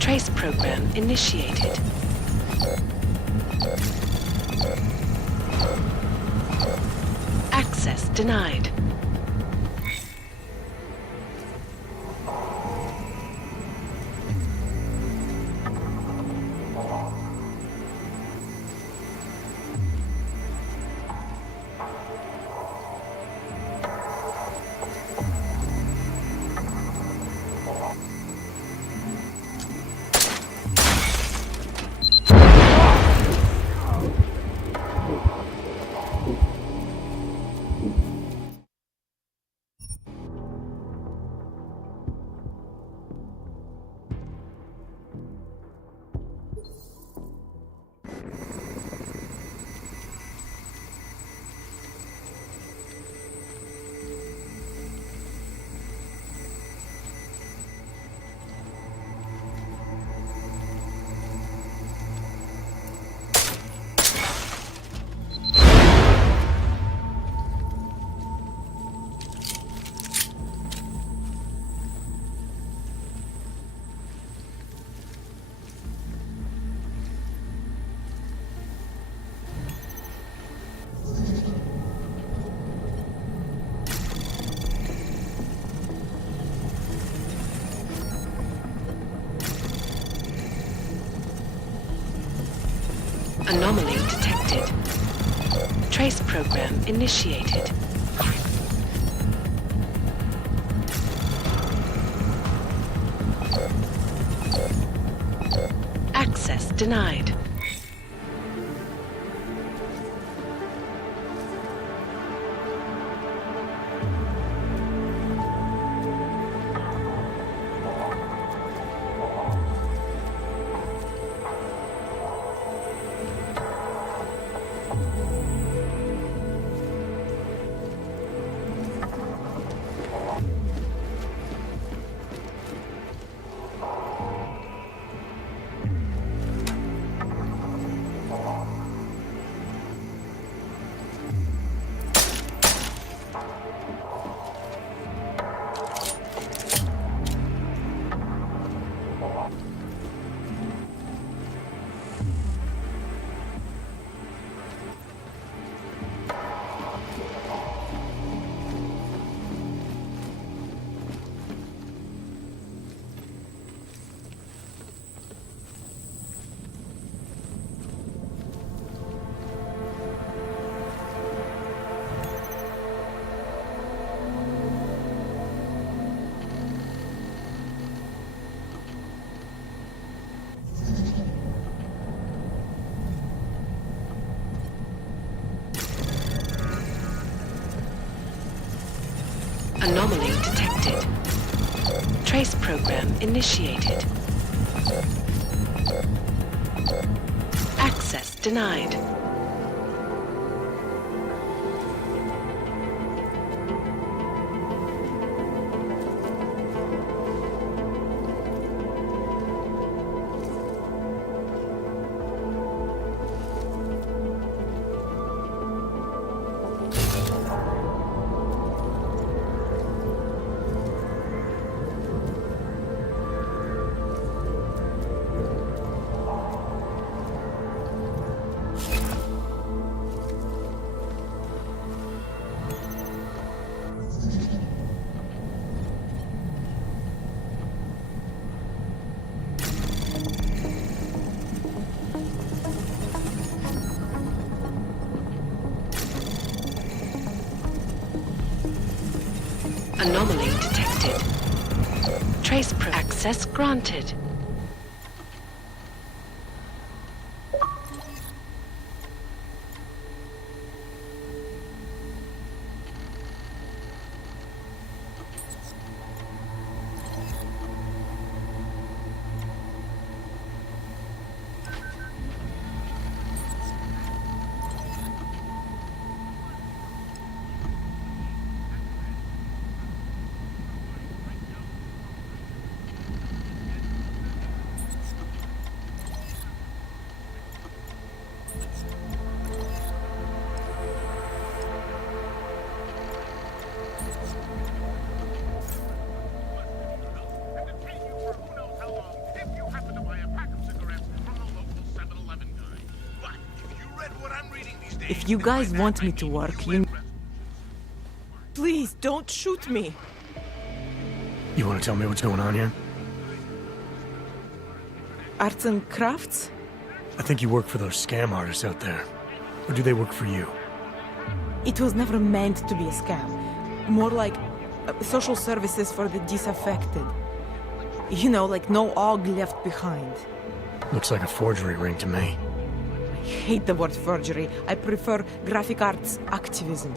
Trace program initiated. Access denied. Anomaly detected. Trace program initiated. Access denied. Anomaly detected. Trace program initiated. Access denied. Anomaly detected. Trace access granted. If you guys want me to work, you... Please, don't shoot me! You want to tell me what's going on here? Arts and crafts? I think you work for those scam artists out there. Or do they work for you? It was never meant to be a scam. More like social services for the disaffected. You know, like no OG left behind. Looks like a forgery ring to me. I hate the word forgery. I prefer graphic arts activism.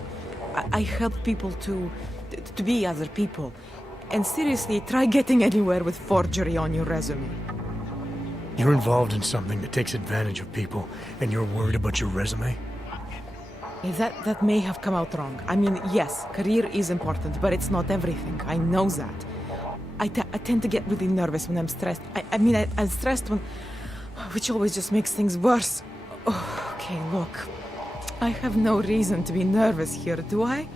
I help people to be other people. And seriously, try getting anywhere with forgery on your resume. You're involved in something that takes advantage of people, and you're worried about your resume? That may have come out wrong. I mean, yes, career is important, but it's not everything. I know that. I tend to get really nervous when I'm stressed. I'm stressed when... which always just makes things worse. Oh, okay, look. I have no reason to be nervous here, do I?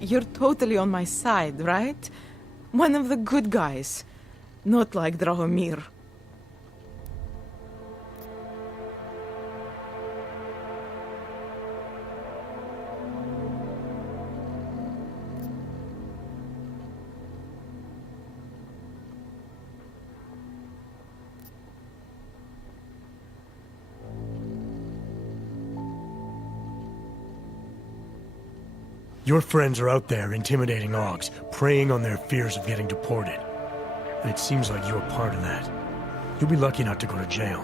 You're totally on my side, right? One of the good guys. Not like Drahomir. Your friends are out there intimidating Augs, preying on their fears of getting deported. And it seems like you're part of that. You'll be lucky not to go to jail.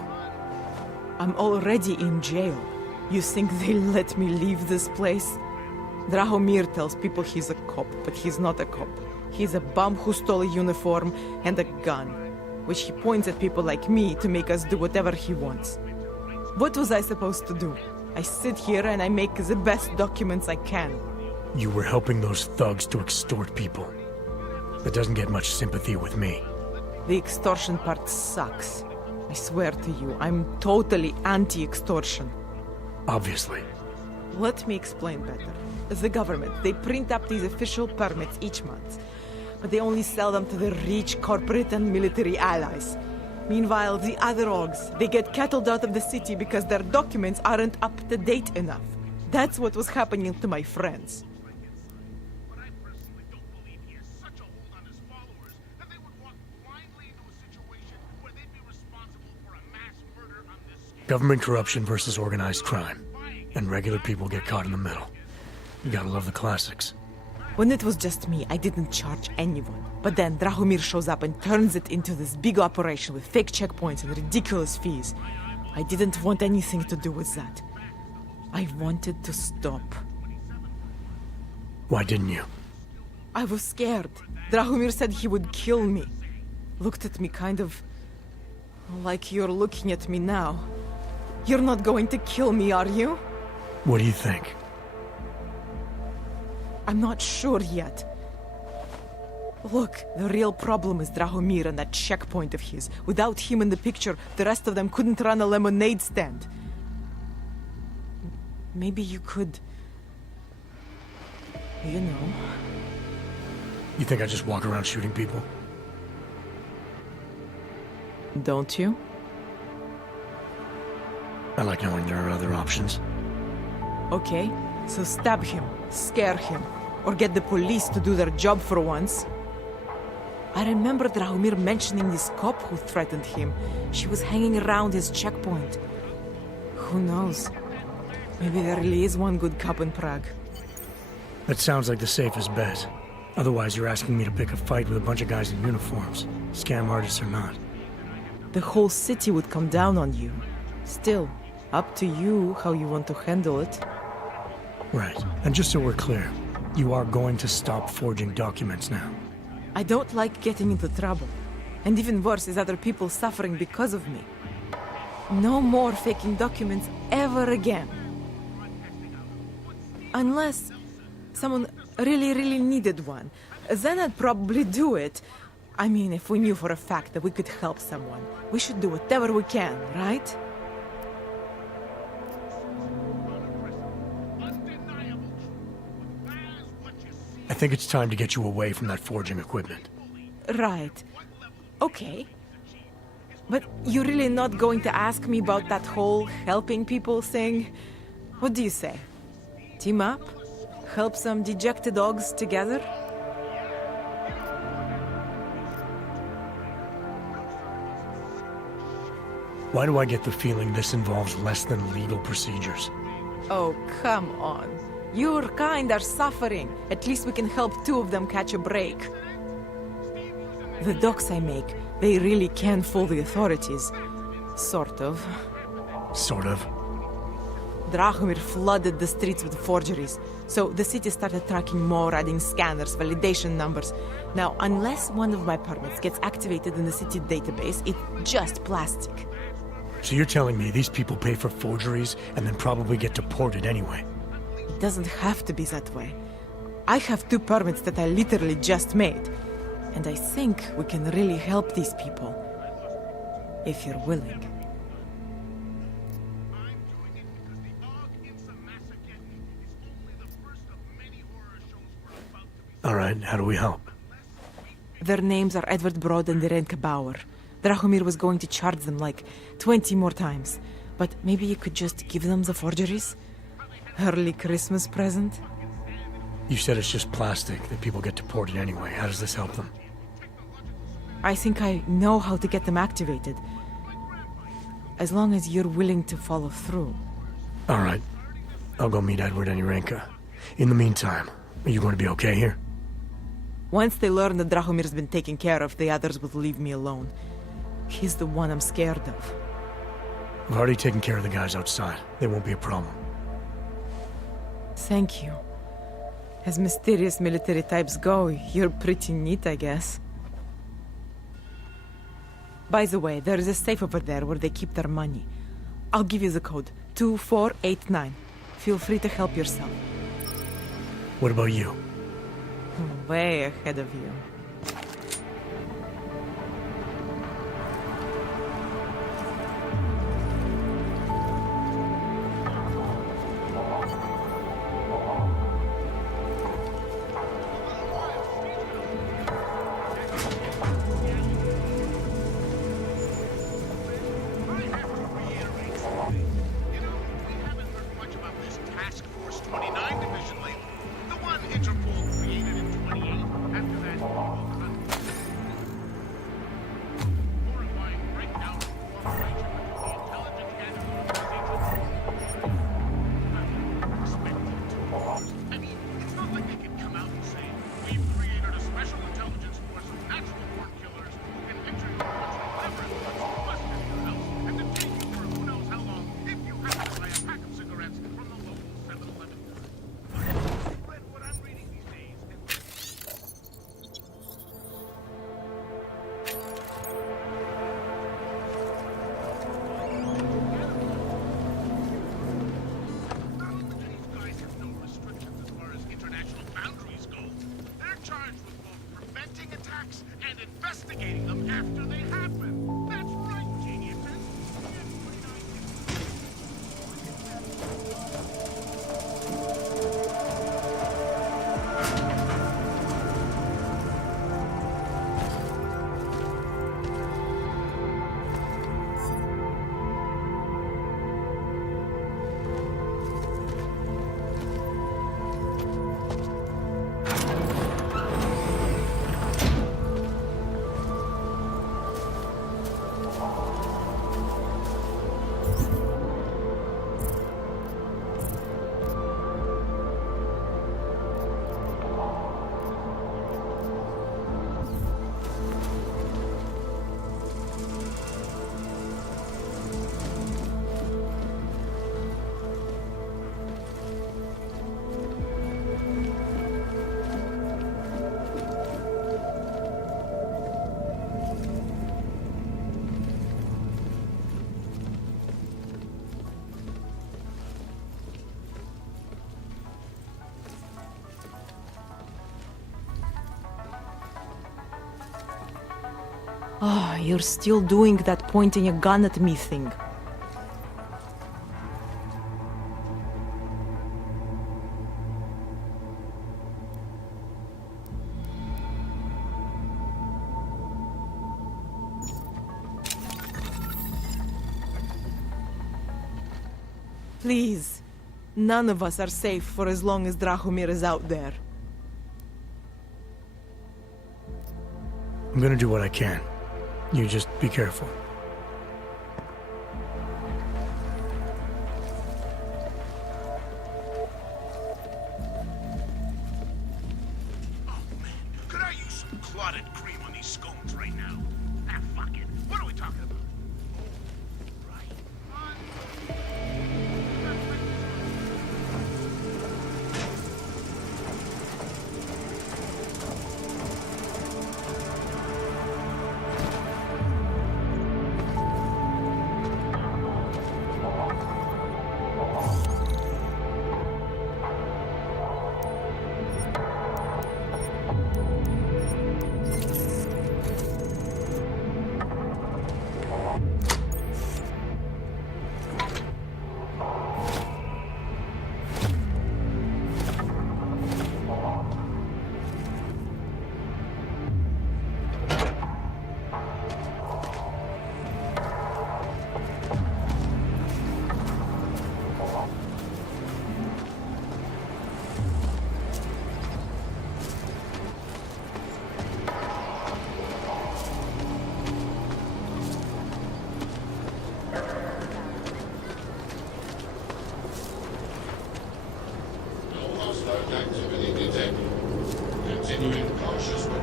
I'm already in jail. You think they'll let me leave this place? Drahomir tells people he's a cop, but he's not a cop. He's a bum who stole a uniform and a gun, which he points at people like me to make us do whatever he wants. What was I supposed to do? I sit here and I make the best documents I can. You were helping those thugs to extort people. That doesn't get much sympathy with me. The extortion part sucks. I swear to you, I'm totally anti-extortion. Obviously. Let me explain better. The government, they print up these official permits each month, but they only sell them to the rich corporate and military allies. Meanwhile, the other Augs, they get cattled out of the city because their documents aren't up to date enough. That's what was happening to my friends. Government corruption versus organized crime. And regular people get caught in the middle. You gotta love the classics. When it was just me, I didn't charge anyone. But then Drahomir shows up and turns it into this big operation with fake checkpoints and ridiculous fees. I didn't want anything to do with that. I wanted to stop. Why didn't you? I was scared. Drahomir said he would kill me. Looked at me kind of... like you're looking at me now. You're not going to kill me, are you? What do you think? I'm not sure yet. Look, the real problem is Drahomir and that checkpoint of his. Without him in the picture, the rest of them couldn't run a lemonade stand. Maybe you could... you know... You think I just walk around shooting people? Don't you? I like knowing there are other options. Okay, so stab him, scare him, or get the police to do their job for once. I remember Drahomir mentioning this cop who threatened him. She was hanging around his checkpoint. Who knows? Maybe there really is one good cop in Prague. That sounds like the safest bet. Otherwise, you're asking me to pick a fight with a bunch of guys in uniforms, scam artists or not. The whole city would come down on you. Still, up to you how you want to handle it. Right. And just so we're clear, you are going to stop forging documents now. I don't like getting into trouble. And even worse is other people suffering because of me. No more faking documents ever again. Unless someone really needed one. Then I'd probably do it. I mean, if we knew for a fact that we could help someone, we should do whatever we can, right? I think it's time to get you away from that forging equipment. Right. Okay. But you're really not going to ask me about that whole helping people thing? What do you say? Team up? Help some dejected dogs together? Why do I get the feeling this involves less than legal procedures? Oh, come on. Your kind are suffering. At least we can help 2 of them catch a break. The docs I make, they really can fool the authorities. Sort of. Sort of. Drahomir flooded the streets with forgeries, so the city started tracking more, adding scanners, validation numbers. Now, unless one of my permits gets activated in the city database, it's just plastic. So you're telling me these people pay for forgeries and then probably get deported anyway? It doesn't have to be that way. I have 2 permits that I literally just made, and I think we can really help these people, if you're willing. All right, how do we help? Their names are Edward Broad and Irenka Bauer. Drahomir was going to charge them like 20 more times. But maybe you could just give them the forgeries? Early Christmas present? You said it's just plastic, that people get deported anyway. How does this help them? I think I know how to get them activated. As long as you're willing to follow through. All right. I'll go meet Edward and Irenka. In the meantime, are you going to be okay here? Once they learn that Drahomir's been taken care of, the others will leave me alone. He's the one I'm scared of. I've already taken care of the guys outside. They won't be a problem. Thank you. As mysterious military types go, you're pretty neat, I guess. By the way, there is a safe over there where they keep their money. I'll give you the code, 2489. Feel free to help yourself. What about you? Way ahead of you. Oh, you're still doing that pointing a gun at me thing. Please, None of us are safe for as long as Drahomir is out there. I'm gonna do what I can. You just be careful. Could I use some clotted cream on these scones right now? Ah, fuck it. What are we talking about?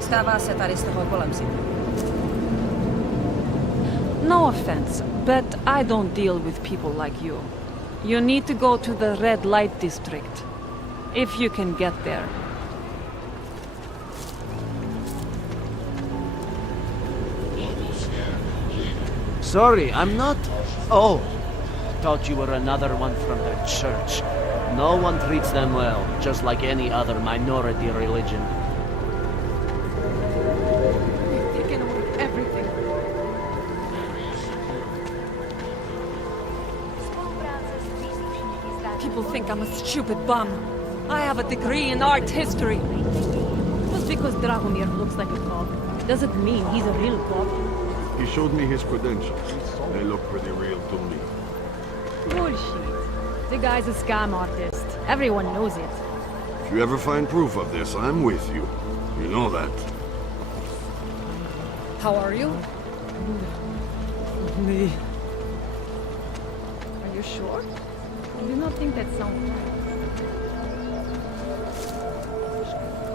Stava se tady z toho kolem si. No offense, but I don't deal with people like you. You need to go to the red light district. If you can get there. Sorry, I'm not... Oh, thought you were another one from the church. No one treats them well, just like any other minority religion. You've taken away everything. People think I'm a stupid bum. I have a degree in art history. Just because Drahomir looks like a cop doesn't mean he's a real cop. He showed me his credentials. They look pretty real to me. Bullshit. The guy's a scam artist. Everyone knows it. If you ever find proof of this, I'm with you. You know that. How are you? Me. Are you sure? I do not think that sounds right.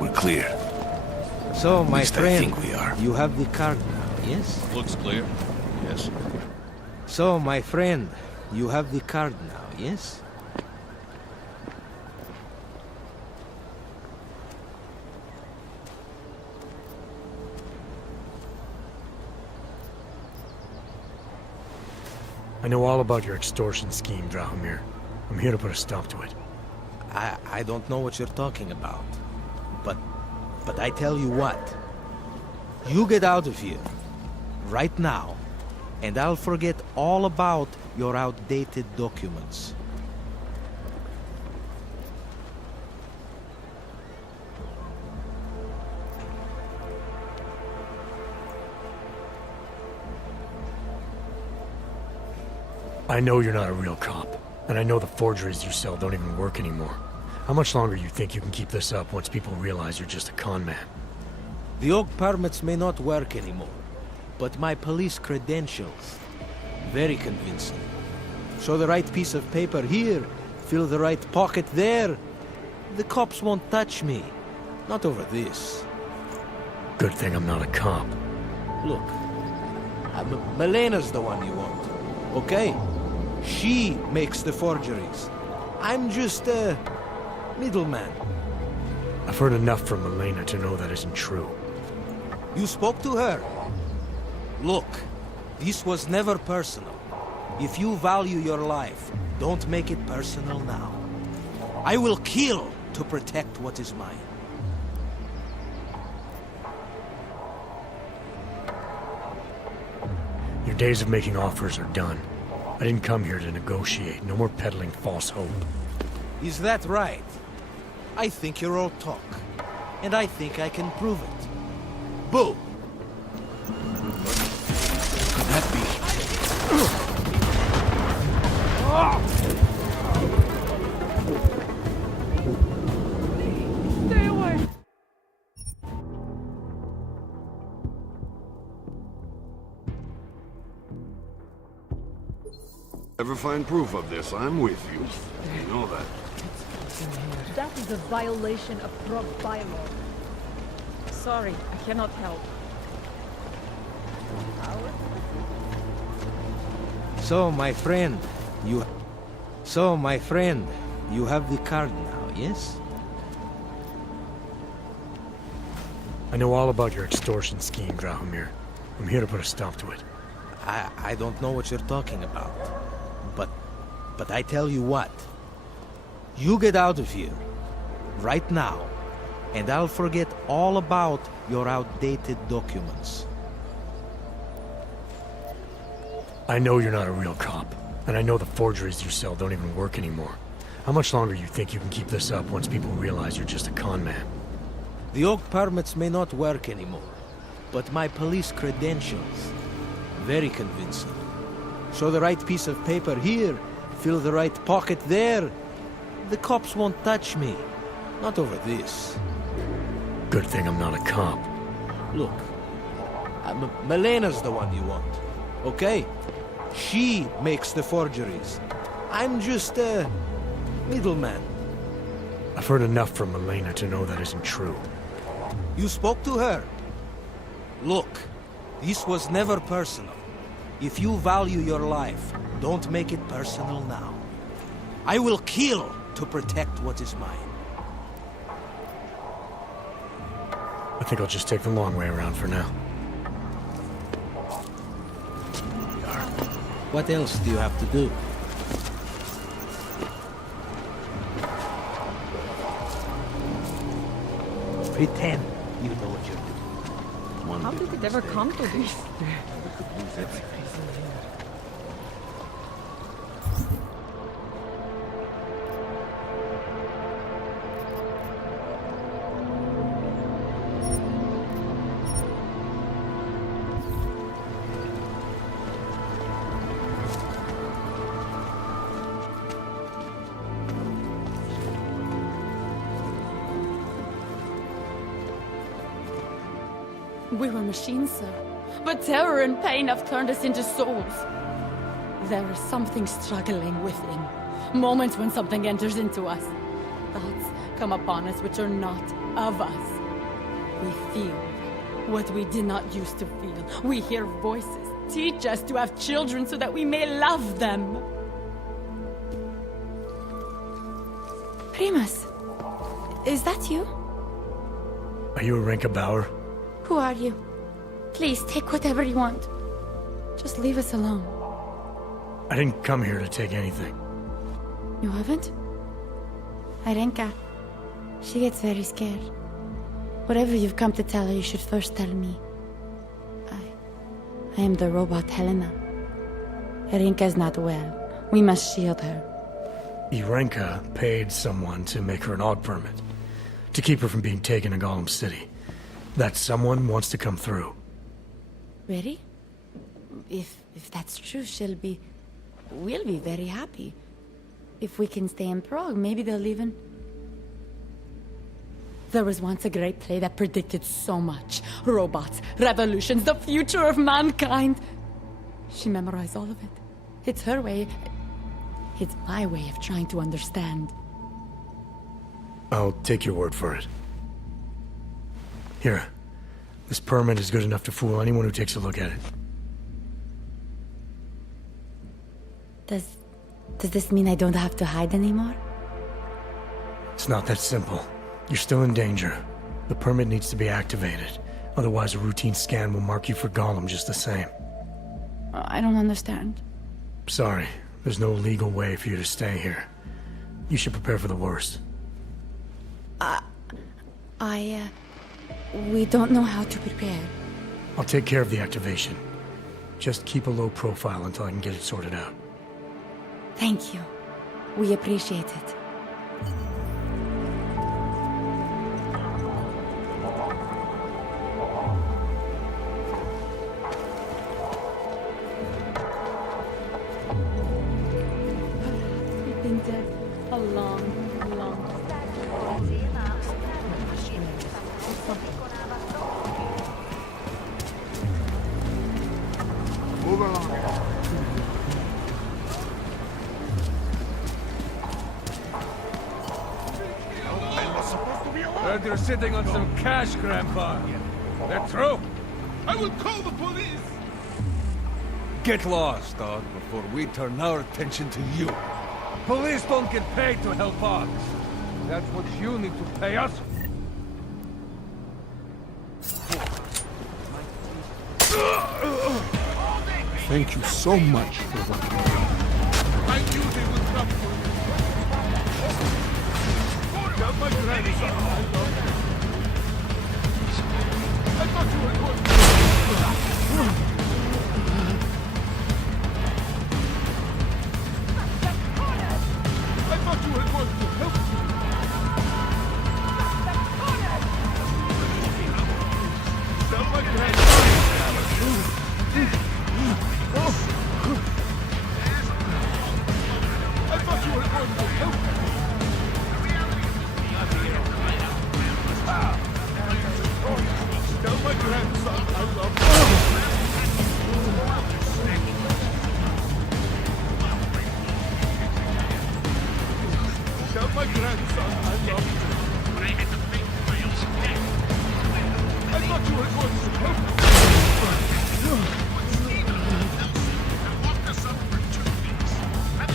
We're clear. So, my least I friend, think we are. you have the card now, yes? Looks clear. Yes. So, my friend, you have the card now, yes? I know all about your extortion scheme, Drahomir. I'm here to put a stop to it. I don't know what you're talking about. But I tell you what. You get out of here. Right now. And I'll forget all about your outdated documents. I know you're not a real cop, and I know the forgeries you sell don't even work anymore. How much longer you think you can keep this up once people realize you're just a con man? The oak permits may not work anymore, but my police credentials, very convincing. Show the right piece of paper here, fill the right pocket there. The cops won't touch me. Not over this. Good thing I'm not a cop. Look, Melena's the one you want, okay? She makes the forgeries. I'm just a middleman. I've heard enough from Elena to know that isn't true. You spoke to her? Look, this was never personal. If you value your life, don't make it personal now. I will kill to protect what is mine. Your days of making offers are done. I didn't come here to negotiate. No more peddling false hope. Is that right? I think you're all talk. And I think I can prove it. Boo! Could that be? Ever find proof of this, I'm with you. You know that. That is a violation of Prog bylaw. Sorry, I cannot help. So, my friend, you... So, my friend, you have the card now, yes? I know all about your extortion scheme, Drahomir. I'm here to put a stop to it. I don't know what you're talking about. But I tell you what. You get out of here. Right now. And I'll forget all about your outdated documents. I know you're not a real cop. And I know the forgeries you sell don't even work anymore. How much longer you think you can keep this up once people realize you're just a con man? The oak permits may not work anymore. But my police credentials... very convincing. Show the right piece of paper here, fill the right pocket there. The cops won't touch me. Not over this. Good thing I'm not a cop. Look, Melena's the one you want, okay? She makes the forgeries. I'm just a middleman. I've heard enough from Milena to know that isn't true. You spoke to her? Look, this was never personal. If you value your life, don't make it personal now. I will kill to protect what is mine. I think I'll just take the long way around for now. What else do you have to do? Pretend you know what you're doing. How did it ever come to this? We were machines, sir. But terror and pain have turned us into souls. There is something struggling within. Moments when something enters into us. Thoughts come upon us which are not of us. We feel what we did not used to feel. We hear voices. Teach us to have children so that we may love them. Primus, is that you? Are you Renka Bauer? Who are you? Please, take whatever you want. Just leave us alone. I didn't come here to take anything. You haven't? Arenka. She gets very scared. Whatever you've come to tell her, you should first tell me. I am the robot Helena. Arenka's not well. We must shield her. Irenka paid someone to make her an AUG permit. To keep her from being taken to Gollum City. That someone wants to come through. Really? If that's true, we'll be very happy. If we can stay in Prague, maybe they'll even... There was once a great play that predicted so much. Robots, revolutions, the future of mankind. She memorized all of it. It's her way. It's my way of trying to understand. I'll take your word for it. Here. This permit is good enough to fool anyone who takes a look at it. Does this mean I don't have to hide anymore? It's not that simple. You're still in danger. The permit needs to be activated. Otherwise, a routine scan will mark you for Gollum just the same. I don't understand. Sorry. There's no legal way for you to stay here. You should prepare for the worst. We don't know how to prepare. I'll take care of the activation. Just keep a low profile until I can get it sorted out. Thank you. We appreciate it. We've been dead a long time. Move along. you're sitting on some cash, Grandpa. That true? I will call the police! Get lost, dog, before we turn our attention to you. Police don't get paid to help us. That's what you need to pay us. Thank you so much for what you did. I knew they would come for you. Tell my grandson I love him. I thought you were going to... I thought you were going to help me. Tell my grandson. I thought you were going to help me. Tell my grandson I love him. Tell my grandson I love him. I thought you were going to help me. I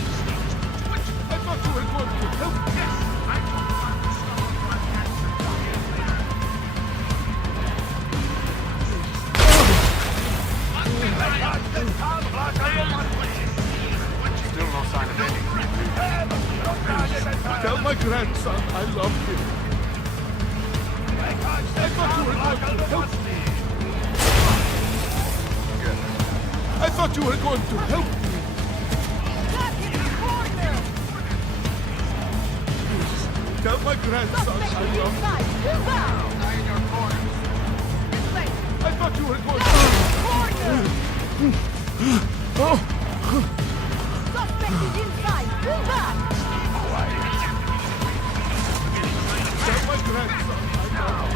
thought you were going to help me. Still no sign of Eddie. Tell my grandson I love him. I thought you were going to help me. I thought you were going to help me. Tell my grandson I love him. I thought you were going to help me. Suspect is inside! Move back! Tell my grandson I love him.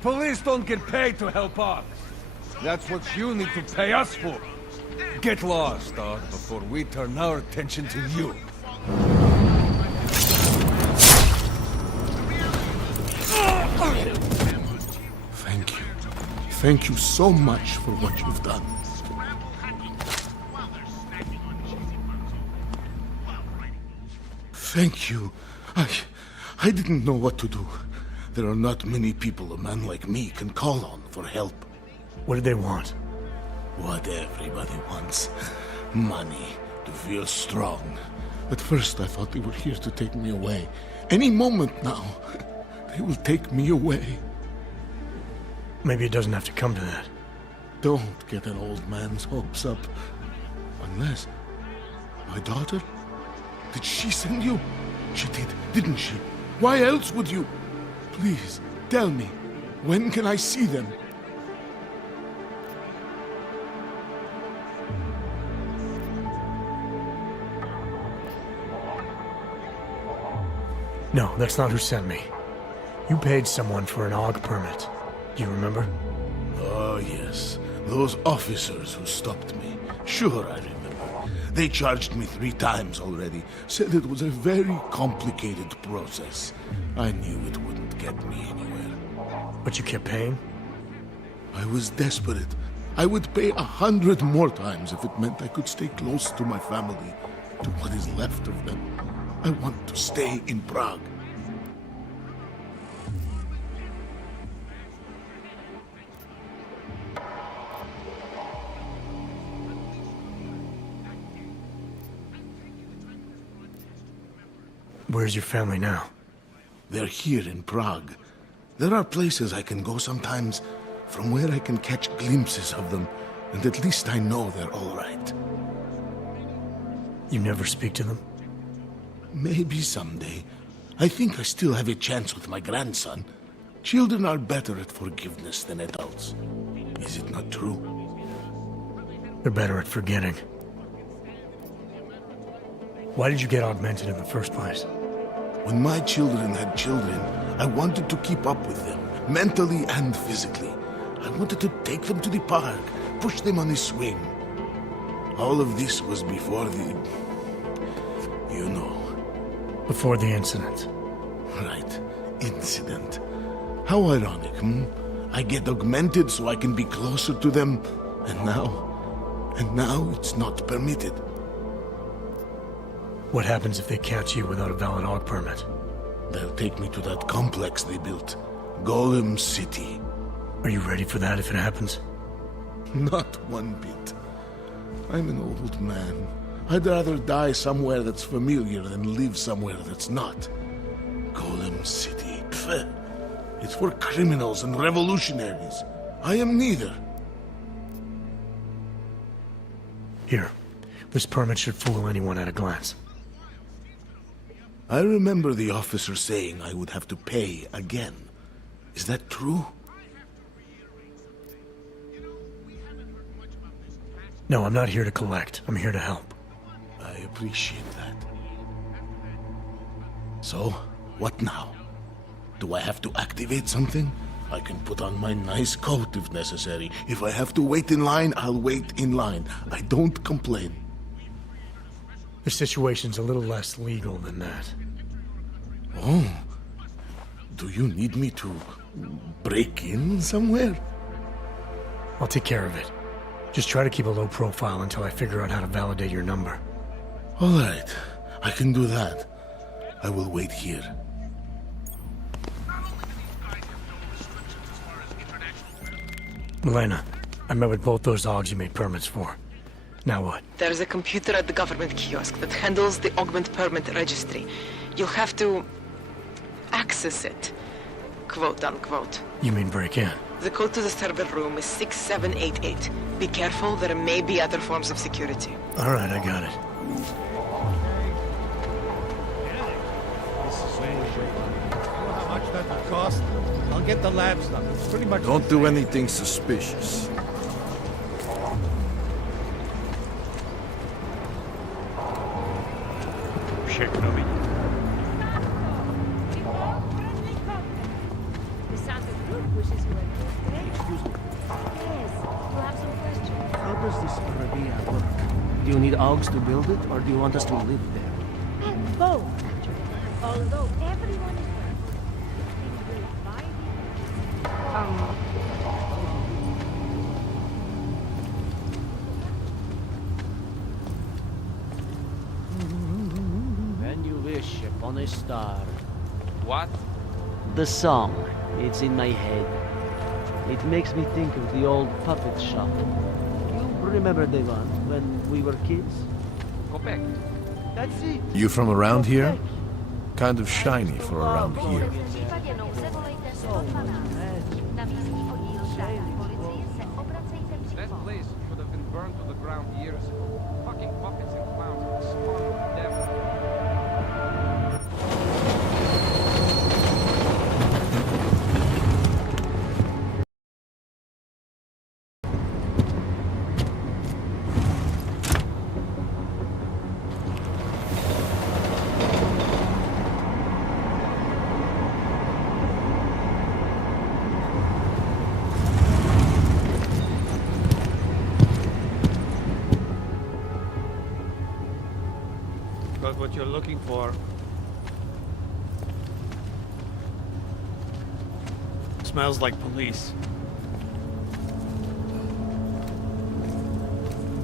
Police don't get paid to help us. That's what you need to pay us for. Get lost, dog, before we turn our attention to you. Thank you. Thank you so much for what you've done. Thank you. I didn't know what to do. There are not many people a man like me can call on for help. What did they want? What everybody wants. Money, to feel strong. At first I thought they were here to take me away. Any moment now, they will take me away. Maybe it doesn't have to come to that. Don't get an old man's hopes up. Unless... my daughter? Did she send you? She did, didn't she? Why else would you? Please, tell me. When can I see them? No, that's not who sent me. You paid someone for an AUG permit. Do you remember? Oh, yes. Those officers who stopped me. Sure, I remember. They charged me 3 times already. Said it was a very complicated process. I knew it wouldn't get me anywhere. But you kept paying? I was desperate. I would pay 100 more times if it meant I could stay close to my family, to what is left of them. I want to stay in Prague. Where's your family now? They're here in Prague. There are places I can go sometimes from where I can catch glimpses of them, and at least I know they're all right. You never speak to them? Maybe someday. I think I still have a chance with my grandson. Children are better at forgiveness than adults. Is it not true? They're better at forgetting. Why did you get augmented in the first place? When my children had children, I wanted to keep up with them, mentally and physically. I wanted to take them to the park, push them on a swing. All of this was before the... you know. Before the incident. Right. Incident. How ironic, hmm? I get augmented so I can be closer to them, and now it's not permitted. What happens if they catch you without a valid aug permit? They'll take me to that complex they built. Golem City. Are you ready for that if it happens? Not one bit. I'm an old man. I'd rather die somewhere that's familiar than live somewhere that's not. Golem City. Pfft. It's for criminals and revolutionaries. I am neither. Here. This permit should fool anyone at a glance. I remember the officer saying I would have to pay again. Is that true? No, I'm not here to collect. I'm here to help. I appreciate that. So, what now? Do I have to activate something? I can put on my nice coat if necessary. If I have to wait in line, I'll wait in line. I don't complain. The situation's a little less legal than that. Oh. Do you need me to break in somewhere? I'll take care of it. Just try to keep a low profile until I figure out how to validate your number. All right. I can do that. I will wait here. Milena, I met with both those augs you made permits for. Now what? There's a computer at the government kiosk that handles the augment permit registry. You'll have to access it, quote unquote. You mean break in? The code to the server room is 6788. Be careful, there may be other forms of security. All right, I got it. How much that will cost? I'll get the lab stuff. It's pretty much... Don't do anything suspicious. The Santa Group wishes you a good day. Excuse me. Yes, you have some questions. How does this Arabia work? Do you need augs to build it, or do you want us to live there? And both, actually. Although everyone is welcome. By the... When you wish upon a star. What? The song. It's in my head. It makes me think of the old puppet shop. You remember the one when we were kids? Go back. That's it. You from around here? Kind of shiny for around here. That place should have been burned to the ground years ago. Fucking puppets and clowns. Spawn of the devil. Got what you're looking for. Smells like police.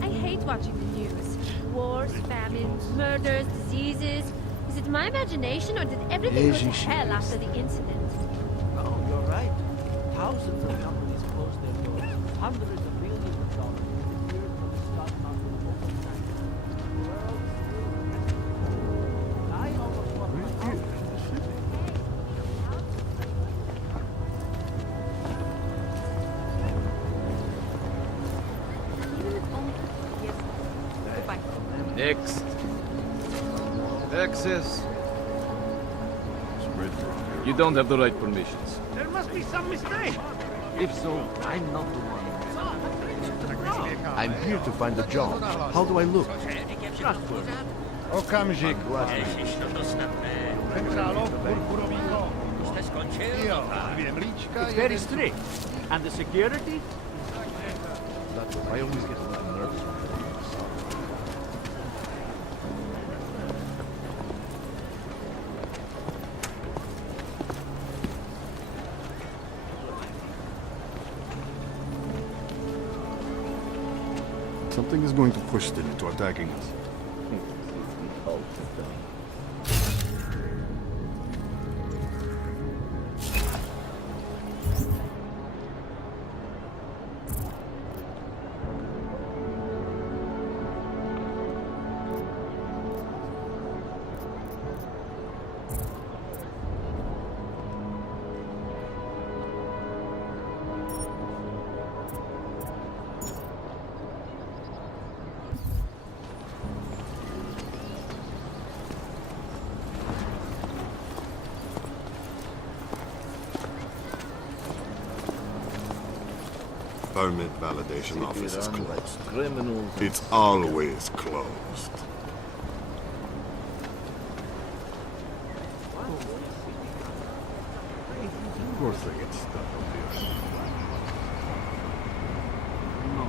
I hate watching the news. Wars, famines, murders, diseases. Is it my imagination or did everything go to hell after the incident? Oh, you're right. Thousands of companies closed their doors. Hundreds of billions of dollars disappeared from the stock market overnight. The world is still... I almost want my house. Next. Access. You don't have the right permissions. There must be some mistake. If so, I'm not the one. I'm here to find a job. How do I look? Trustworthy. Okamžik, Centrálo, purpurový kód. Jo, 2 mlíčka, It's very strict. And the security? I always get a little nervous when I go to the Something is going to push them into attacking us. Permit validation office is closed. It's always closed. Of course they get stuck up here. No.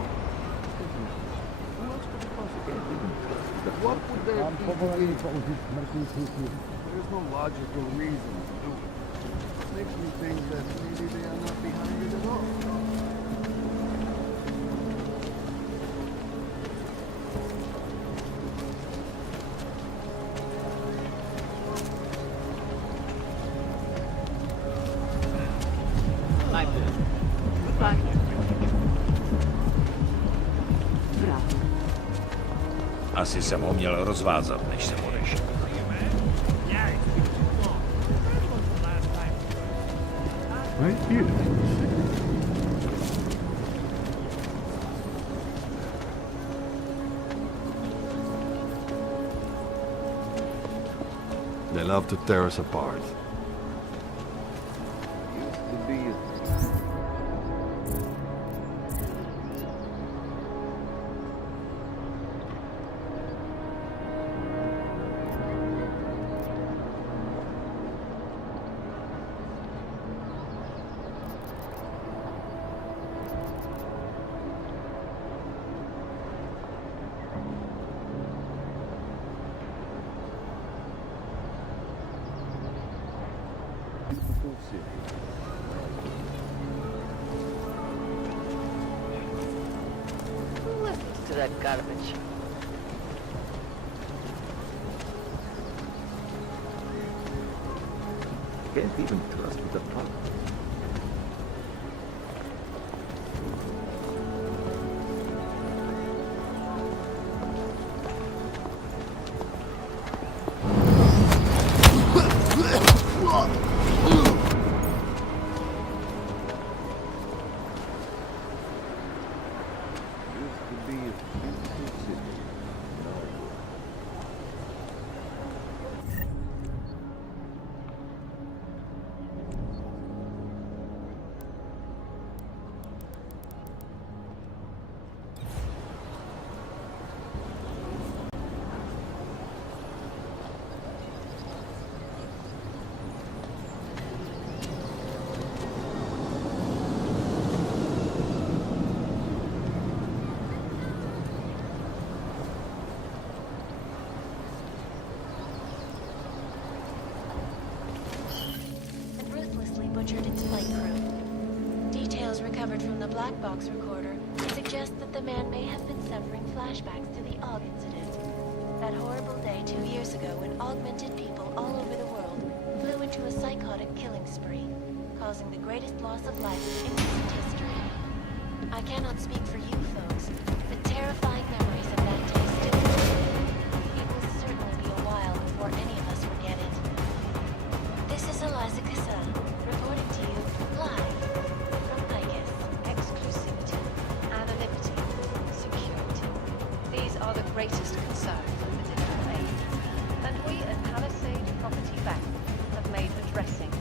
What would there be? There's no logical reason to do it. Makes me think that maybe they are not behind it at all. Asi jsem ho měl rozvázat, než jsem odešel. Right here. They love to tear us apart. Used to be Listen to that garbage. Can't even trust the pump. Butchered its flight crew. Details recovered from the black box recorder suggest that the man may have been suffering flashbacks to the Og incident. That horrible day 2 years ago when augmented people all over the world flew into a psychotic killing spree, causing the greatest loss of life in recent history. I cannot speak for you folks, but terrifying memories of that day still live. It will certainly be a while before any of us forget it. This is Eliza Cassan, reporting to you live from Icus. Exclusivity, anonymity, security. These are the greatest concerns of the digital age. And we at Palisade Property Bank have made addressing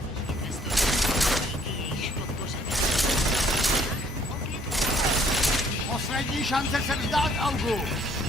Poslední šance se vzdát, August!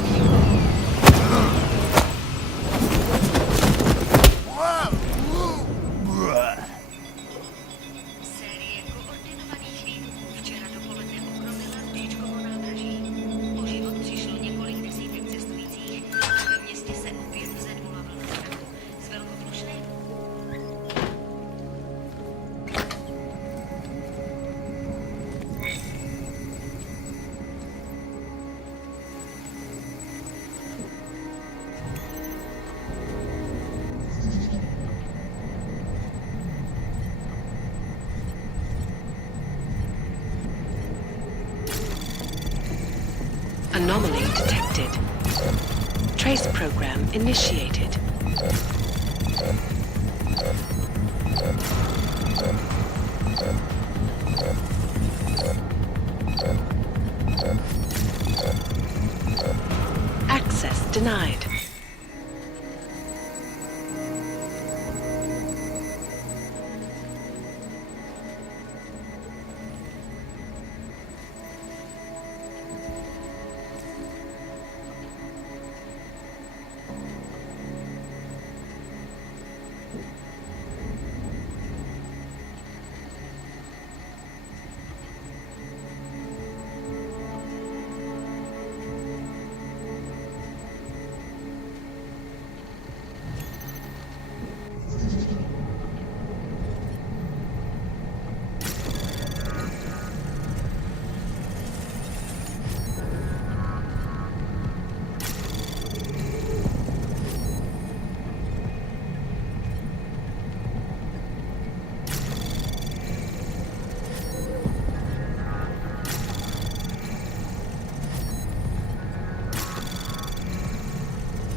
detected. Trace program initiated. Access denied.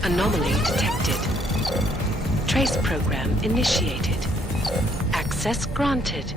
Anomaly detected. Trace program initiated. Access granted.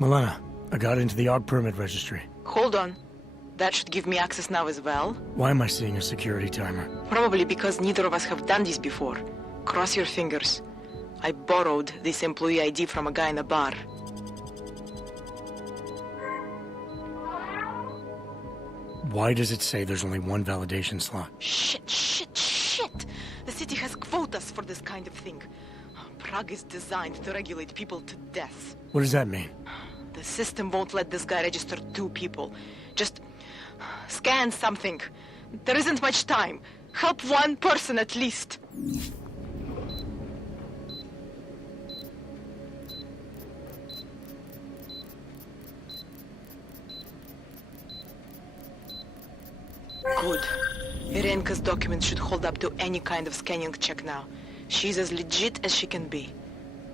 Milena, I got into the AUG permit registry. Hold on. That should give me access now as well. Why am I seeing a security timer? Probably because neither of us have done this before. Cross your fingers. I borrowed this employee ID from a guy in a bar. Why does it say there's only one validation slot? Shit! The city has quotas for this kind of thing. Prague is designed to regulate people to death. What does that mean? The system won't let this guy register 2 people. Just scan something. There isn't much time. Help 1 person at least. Good. Irenka's documents should hold up to any kind of scanning check now. She's as legit as she can be,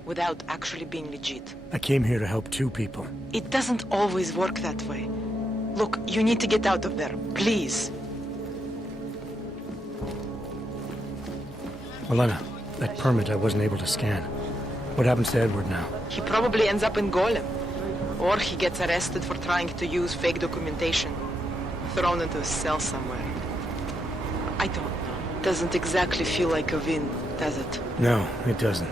without actually being legit. I came here to help 2 people. It doesn't always work that way. Look, you need to get out of there, please. Milena, that permit I wasn't able to scan. What happens to Edward now? He probably ends up in Golem. Or he gets arrested for trying to use fake documentation. Thrown into a cell somewhere. I don't know. Doesn't exactly feel like a win, does it? No, it doesn't.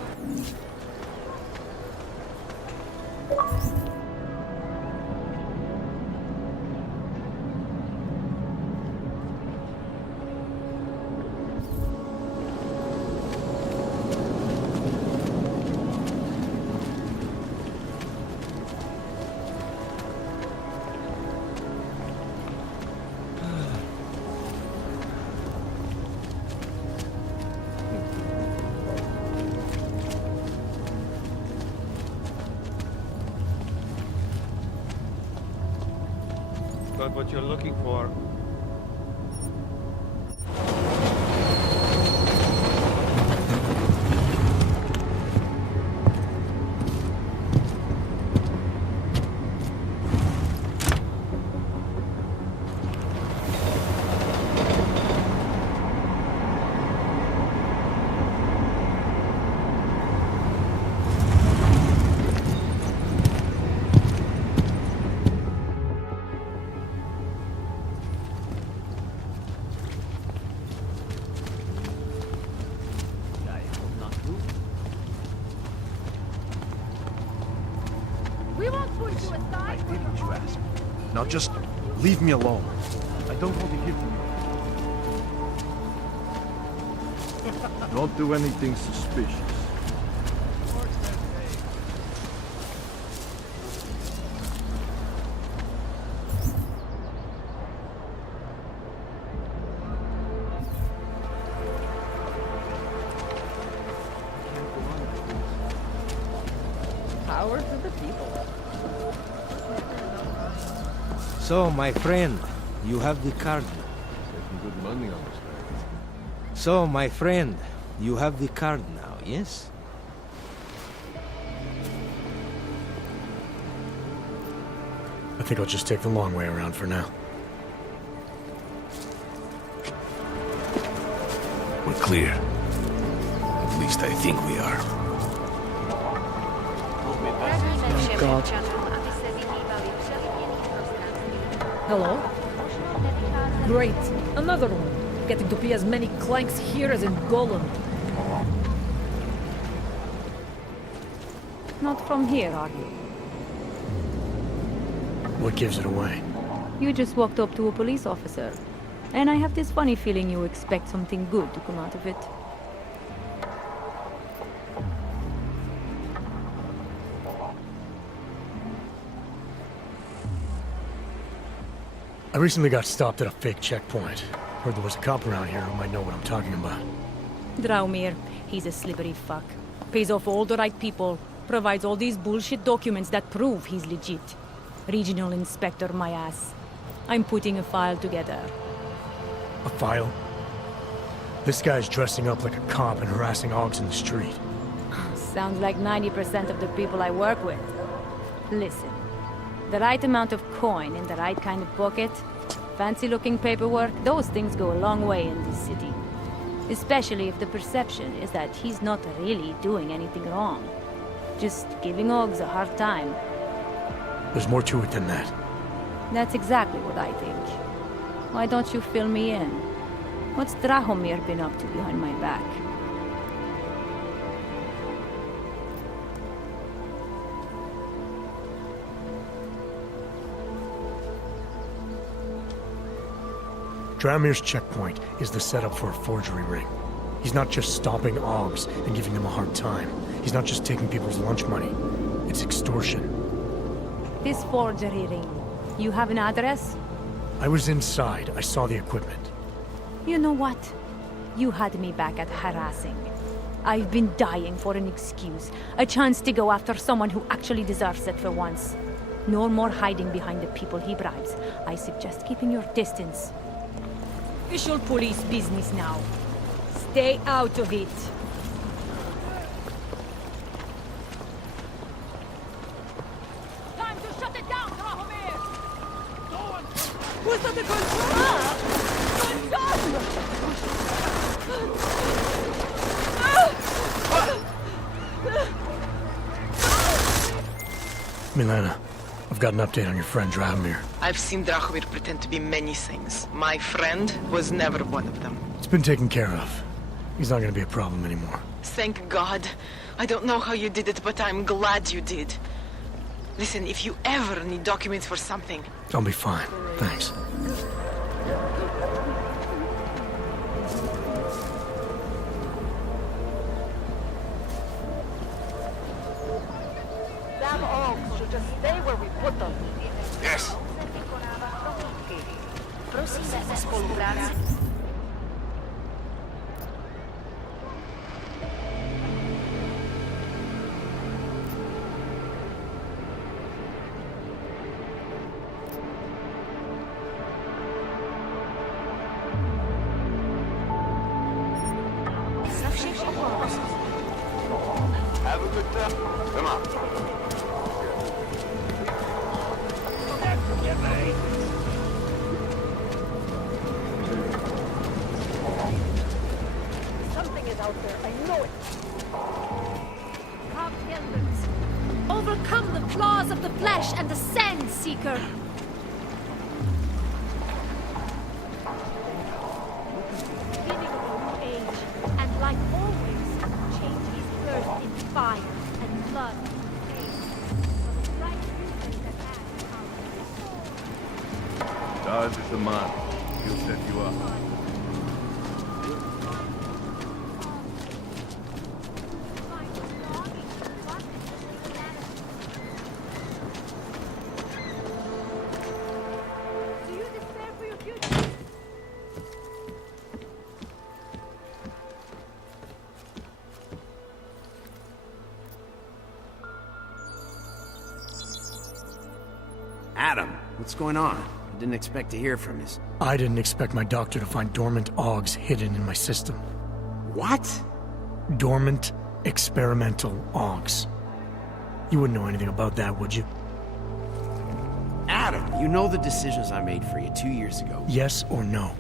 Got what you're looking for. We won't push you aside. I did what you asked. Now just leave me alone. I don't want to hear from you. Don't do anything suspicious. Power to the people. So, my friend, you have the card now. Making good money on this thing. So, my friend, you have the card now, yes? I think I'll just take the long way around for now. We're clear. At least I think we are. Oh, God. Hello? Great. Another one. Getting to be as many clanks here as in Golem. Not from here, are you? What gives it away? You just walked up to a police officer. And I have this funny feeling you expect something good to come out of it. I recently got stopped at a fake checkpoint. Heard there was a cop around here who might know what I'm talking about. Draumir, he's a slippery fuck. Pays off all the right people. Provides all these bullshit documents that prove he's legit. Regional inspector, my ass. I'm putting a file together. A file? This guy's dressing up like a cop and harassing Augs in the street. Sounds like 90% of the people I work with. Listen, the right amount of coin in the right kind of pocket, fancy-looking paperwork, those things go a long way in this city. Especially if the perception is that he's not really doing anything wrong. Just giving Augs a hard time. There's more to it than that. That's exactly what I think. Why don't you fill me in? What's Drahomir been up to behind my back? Draumir's checkpoint is the setup for a forgery ring. He's not just stopping Augs and giving them a hard time. He's not just taking people's lunch money. It's extortion. This forgery ring, you have an address? I was inside. I saw the equipment. You know what? You had me back at harassing. I've been dying for an excuse. A chance to go after someone who actually deserves it for once. No more hiding behind the people he bribes. I suggest keeping your distance. Official police business now. Stay out of it. Time to shut it down, Drahomir! What's under control? Good God! Milena, I've got an update on your friend Draumir. I've seen Drahomir pretend to be many things. My friend was never one of them. It's been taken care of. He's not gonna be a problem anymore. Thank God. I don't know how you did it, but I'm glad you did. Listen, if you ever need documents for something... I'll be fine. Thanks. Damn Augs should just stay where we put them. Yes. Prosíme o spolupráci. claws of the flesh and ascend, Seeker! Beginning of a new age, and like always, change is birthed in fire and blood and pain. For the bright future that has power. Dodge is the man. He'll set you up. Adam, what's going on? I didn't expect to hear from you. I didn't expect my doctor to find dormant augs hidden in my system. What? Dormant experimental augs. You wouldn't know anything about that, would you? Adam, you know the decisions I made for you 2 years ago. Yes or no?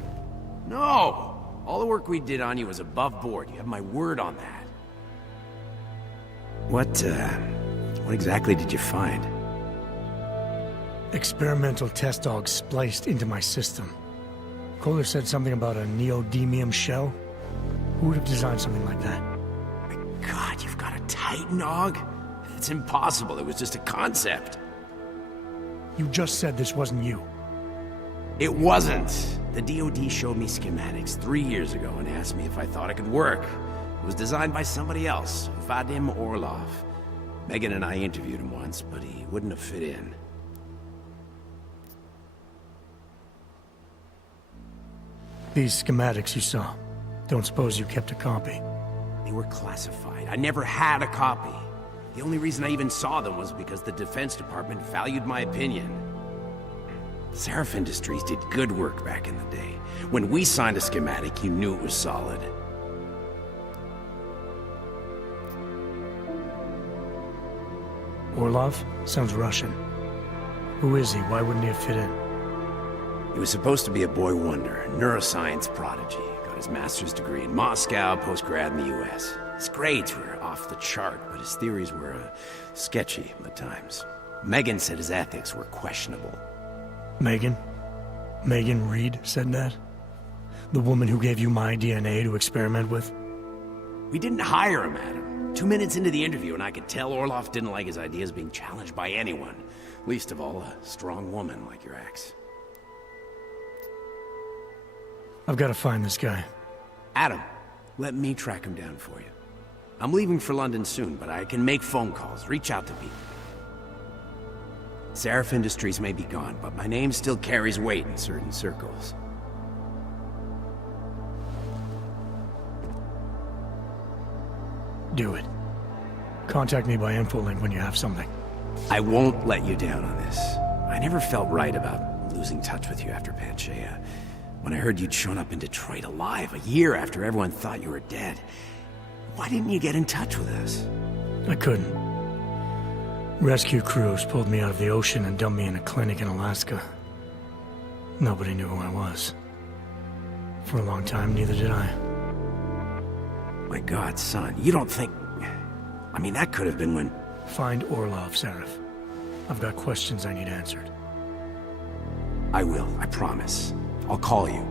No! All the work we did on you was above board. You have my word on that. What exactly did you find? Experimental test augs spliced into my system. Kohler said something about a neodymium shell. Who would have designed something like that? God, you've got a Titan aug? It's impossible. It was just a concept. You just said this wasn't you. It wasn't. The DoD showed me schematics 3 years ago and asked me if I thought it could work. It was designed by somebody else, Vadim Orlov. Megan and I interviewed him once, but he wouldn't have fit in. These schematics you saw, don't suppose you kept a copy? They were classified. I never had a copy. The only reason I even saw them was because the Defense Department valued my opinion. Seraph Industries did good work back in the day. When we signed a schematic, you knew it was solid. Orlov? Sounds Russian. Who is he? Why wouldn't he have fit in? He was supposed to be a boy wonder, a neuroscience prodigy. Got his master's degree in Moscow, post-grad in the US. His grades were off the chart, but his theories were sketchy at times. Megan said his ethics were questionable. Megan? Megan Reed said that? The woman who gave you my DNA to experiment with? We didn't hire him, Adam. 2 minutes into the interview, and I could tell Orlov didn't like his ideas being challenged by anyone. Least of all, a strong woman like your ex. I've got to find this guy. Adam, let me track him down for you. I'm leaving for London soon, but I can make phone calls, reach out to people. Seraph Industries may be gone, but my name still carries weight in certain circles. Do it. Contact me by infolink when you have something. I won't let you down on this. I never felt right about losing touch with you after Panchea. When I heard you'd shown up in Detroit alive a year after everyone thought you were dead. Why didn't you get in touch with us? I couldn't. Rescue crews pulled me out of the ocean and dumped me in a clinic in Alaska. Nobody knew who I was. For a long time, neither did I. My God, son, you don't think... I mean, that could have been when... Find Orlov, Seraph. I've got questions I need answered. I will, I promise. I'll call you.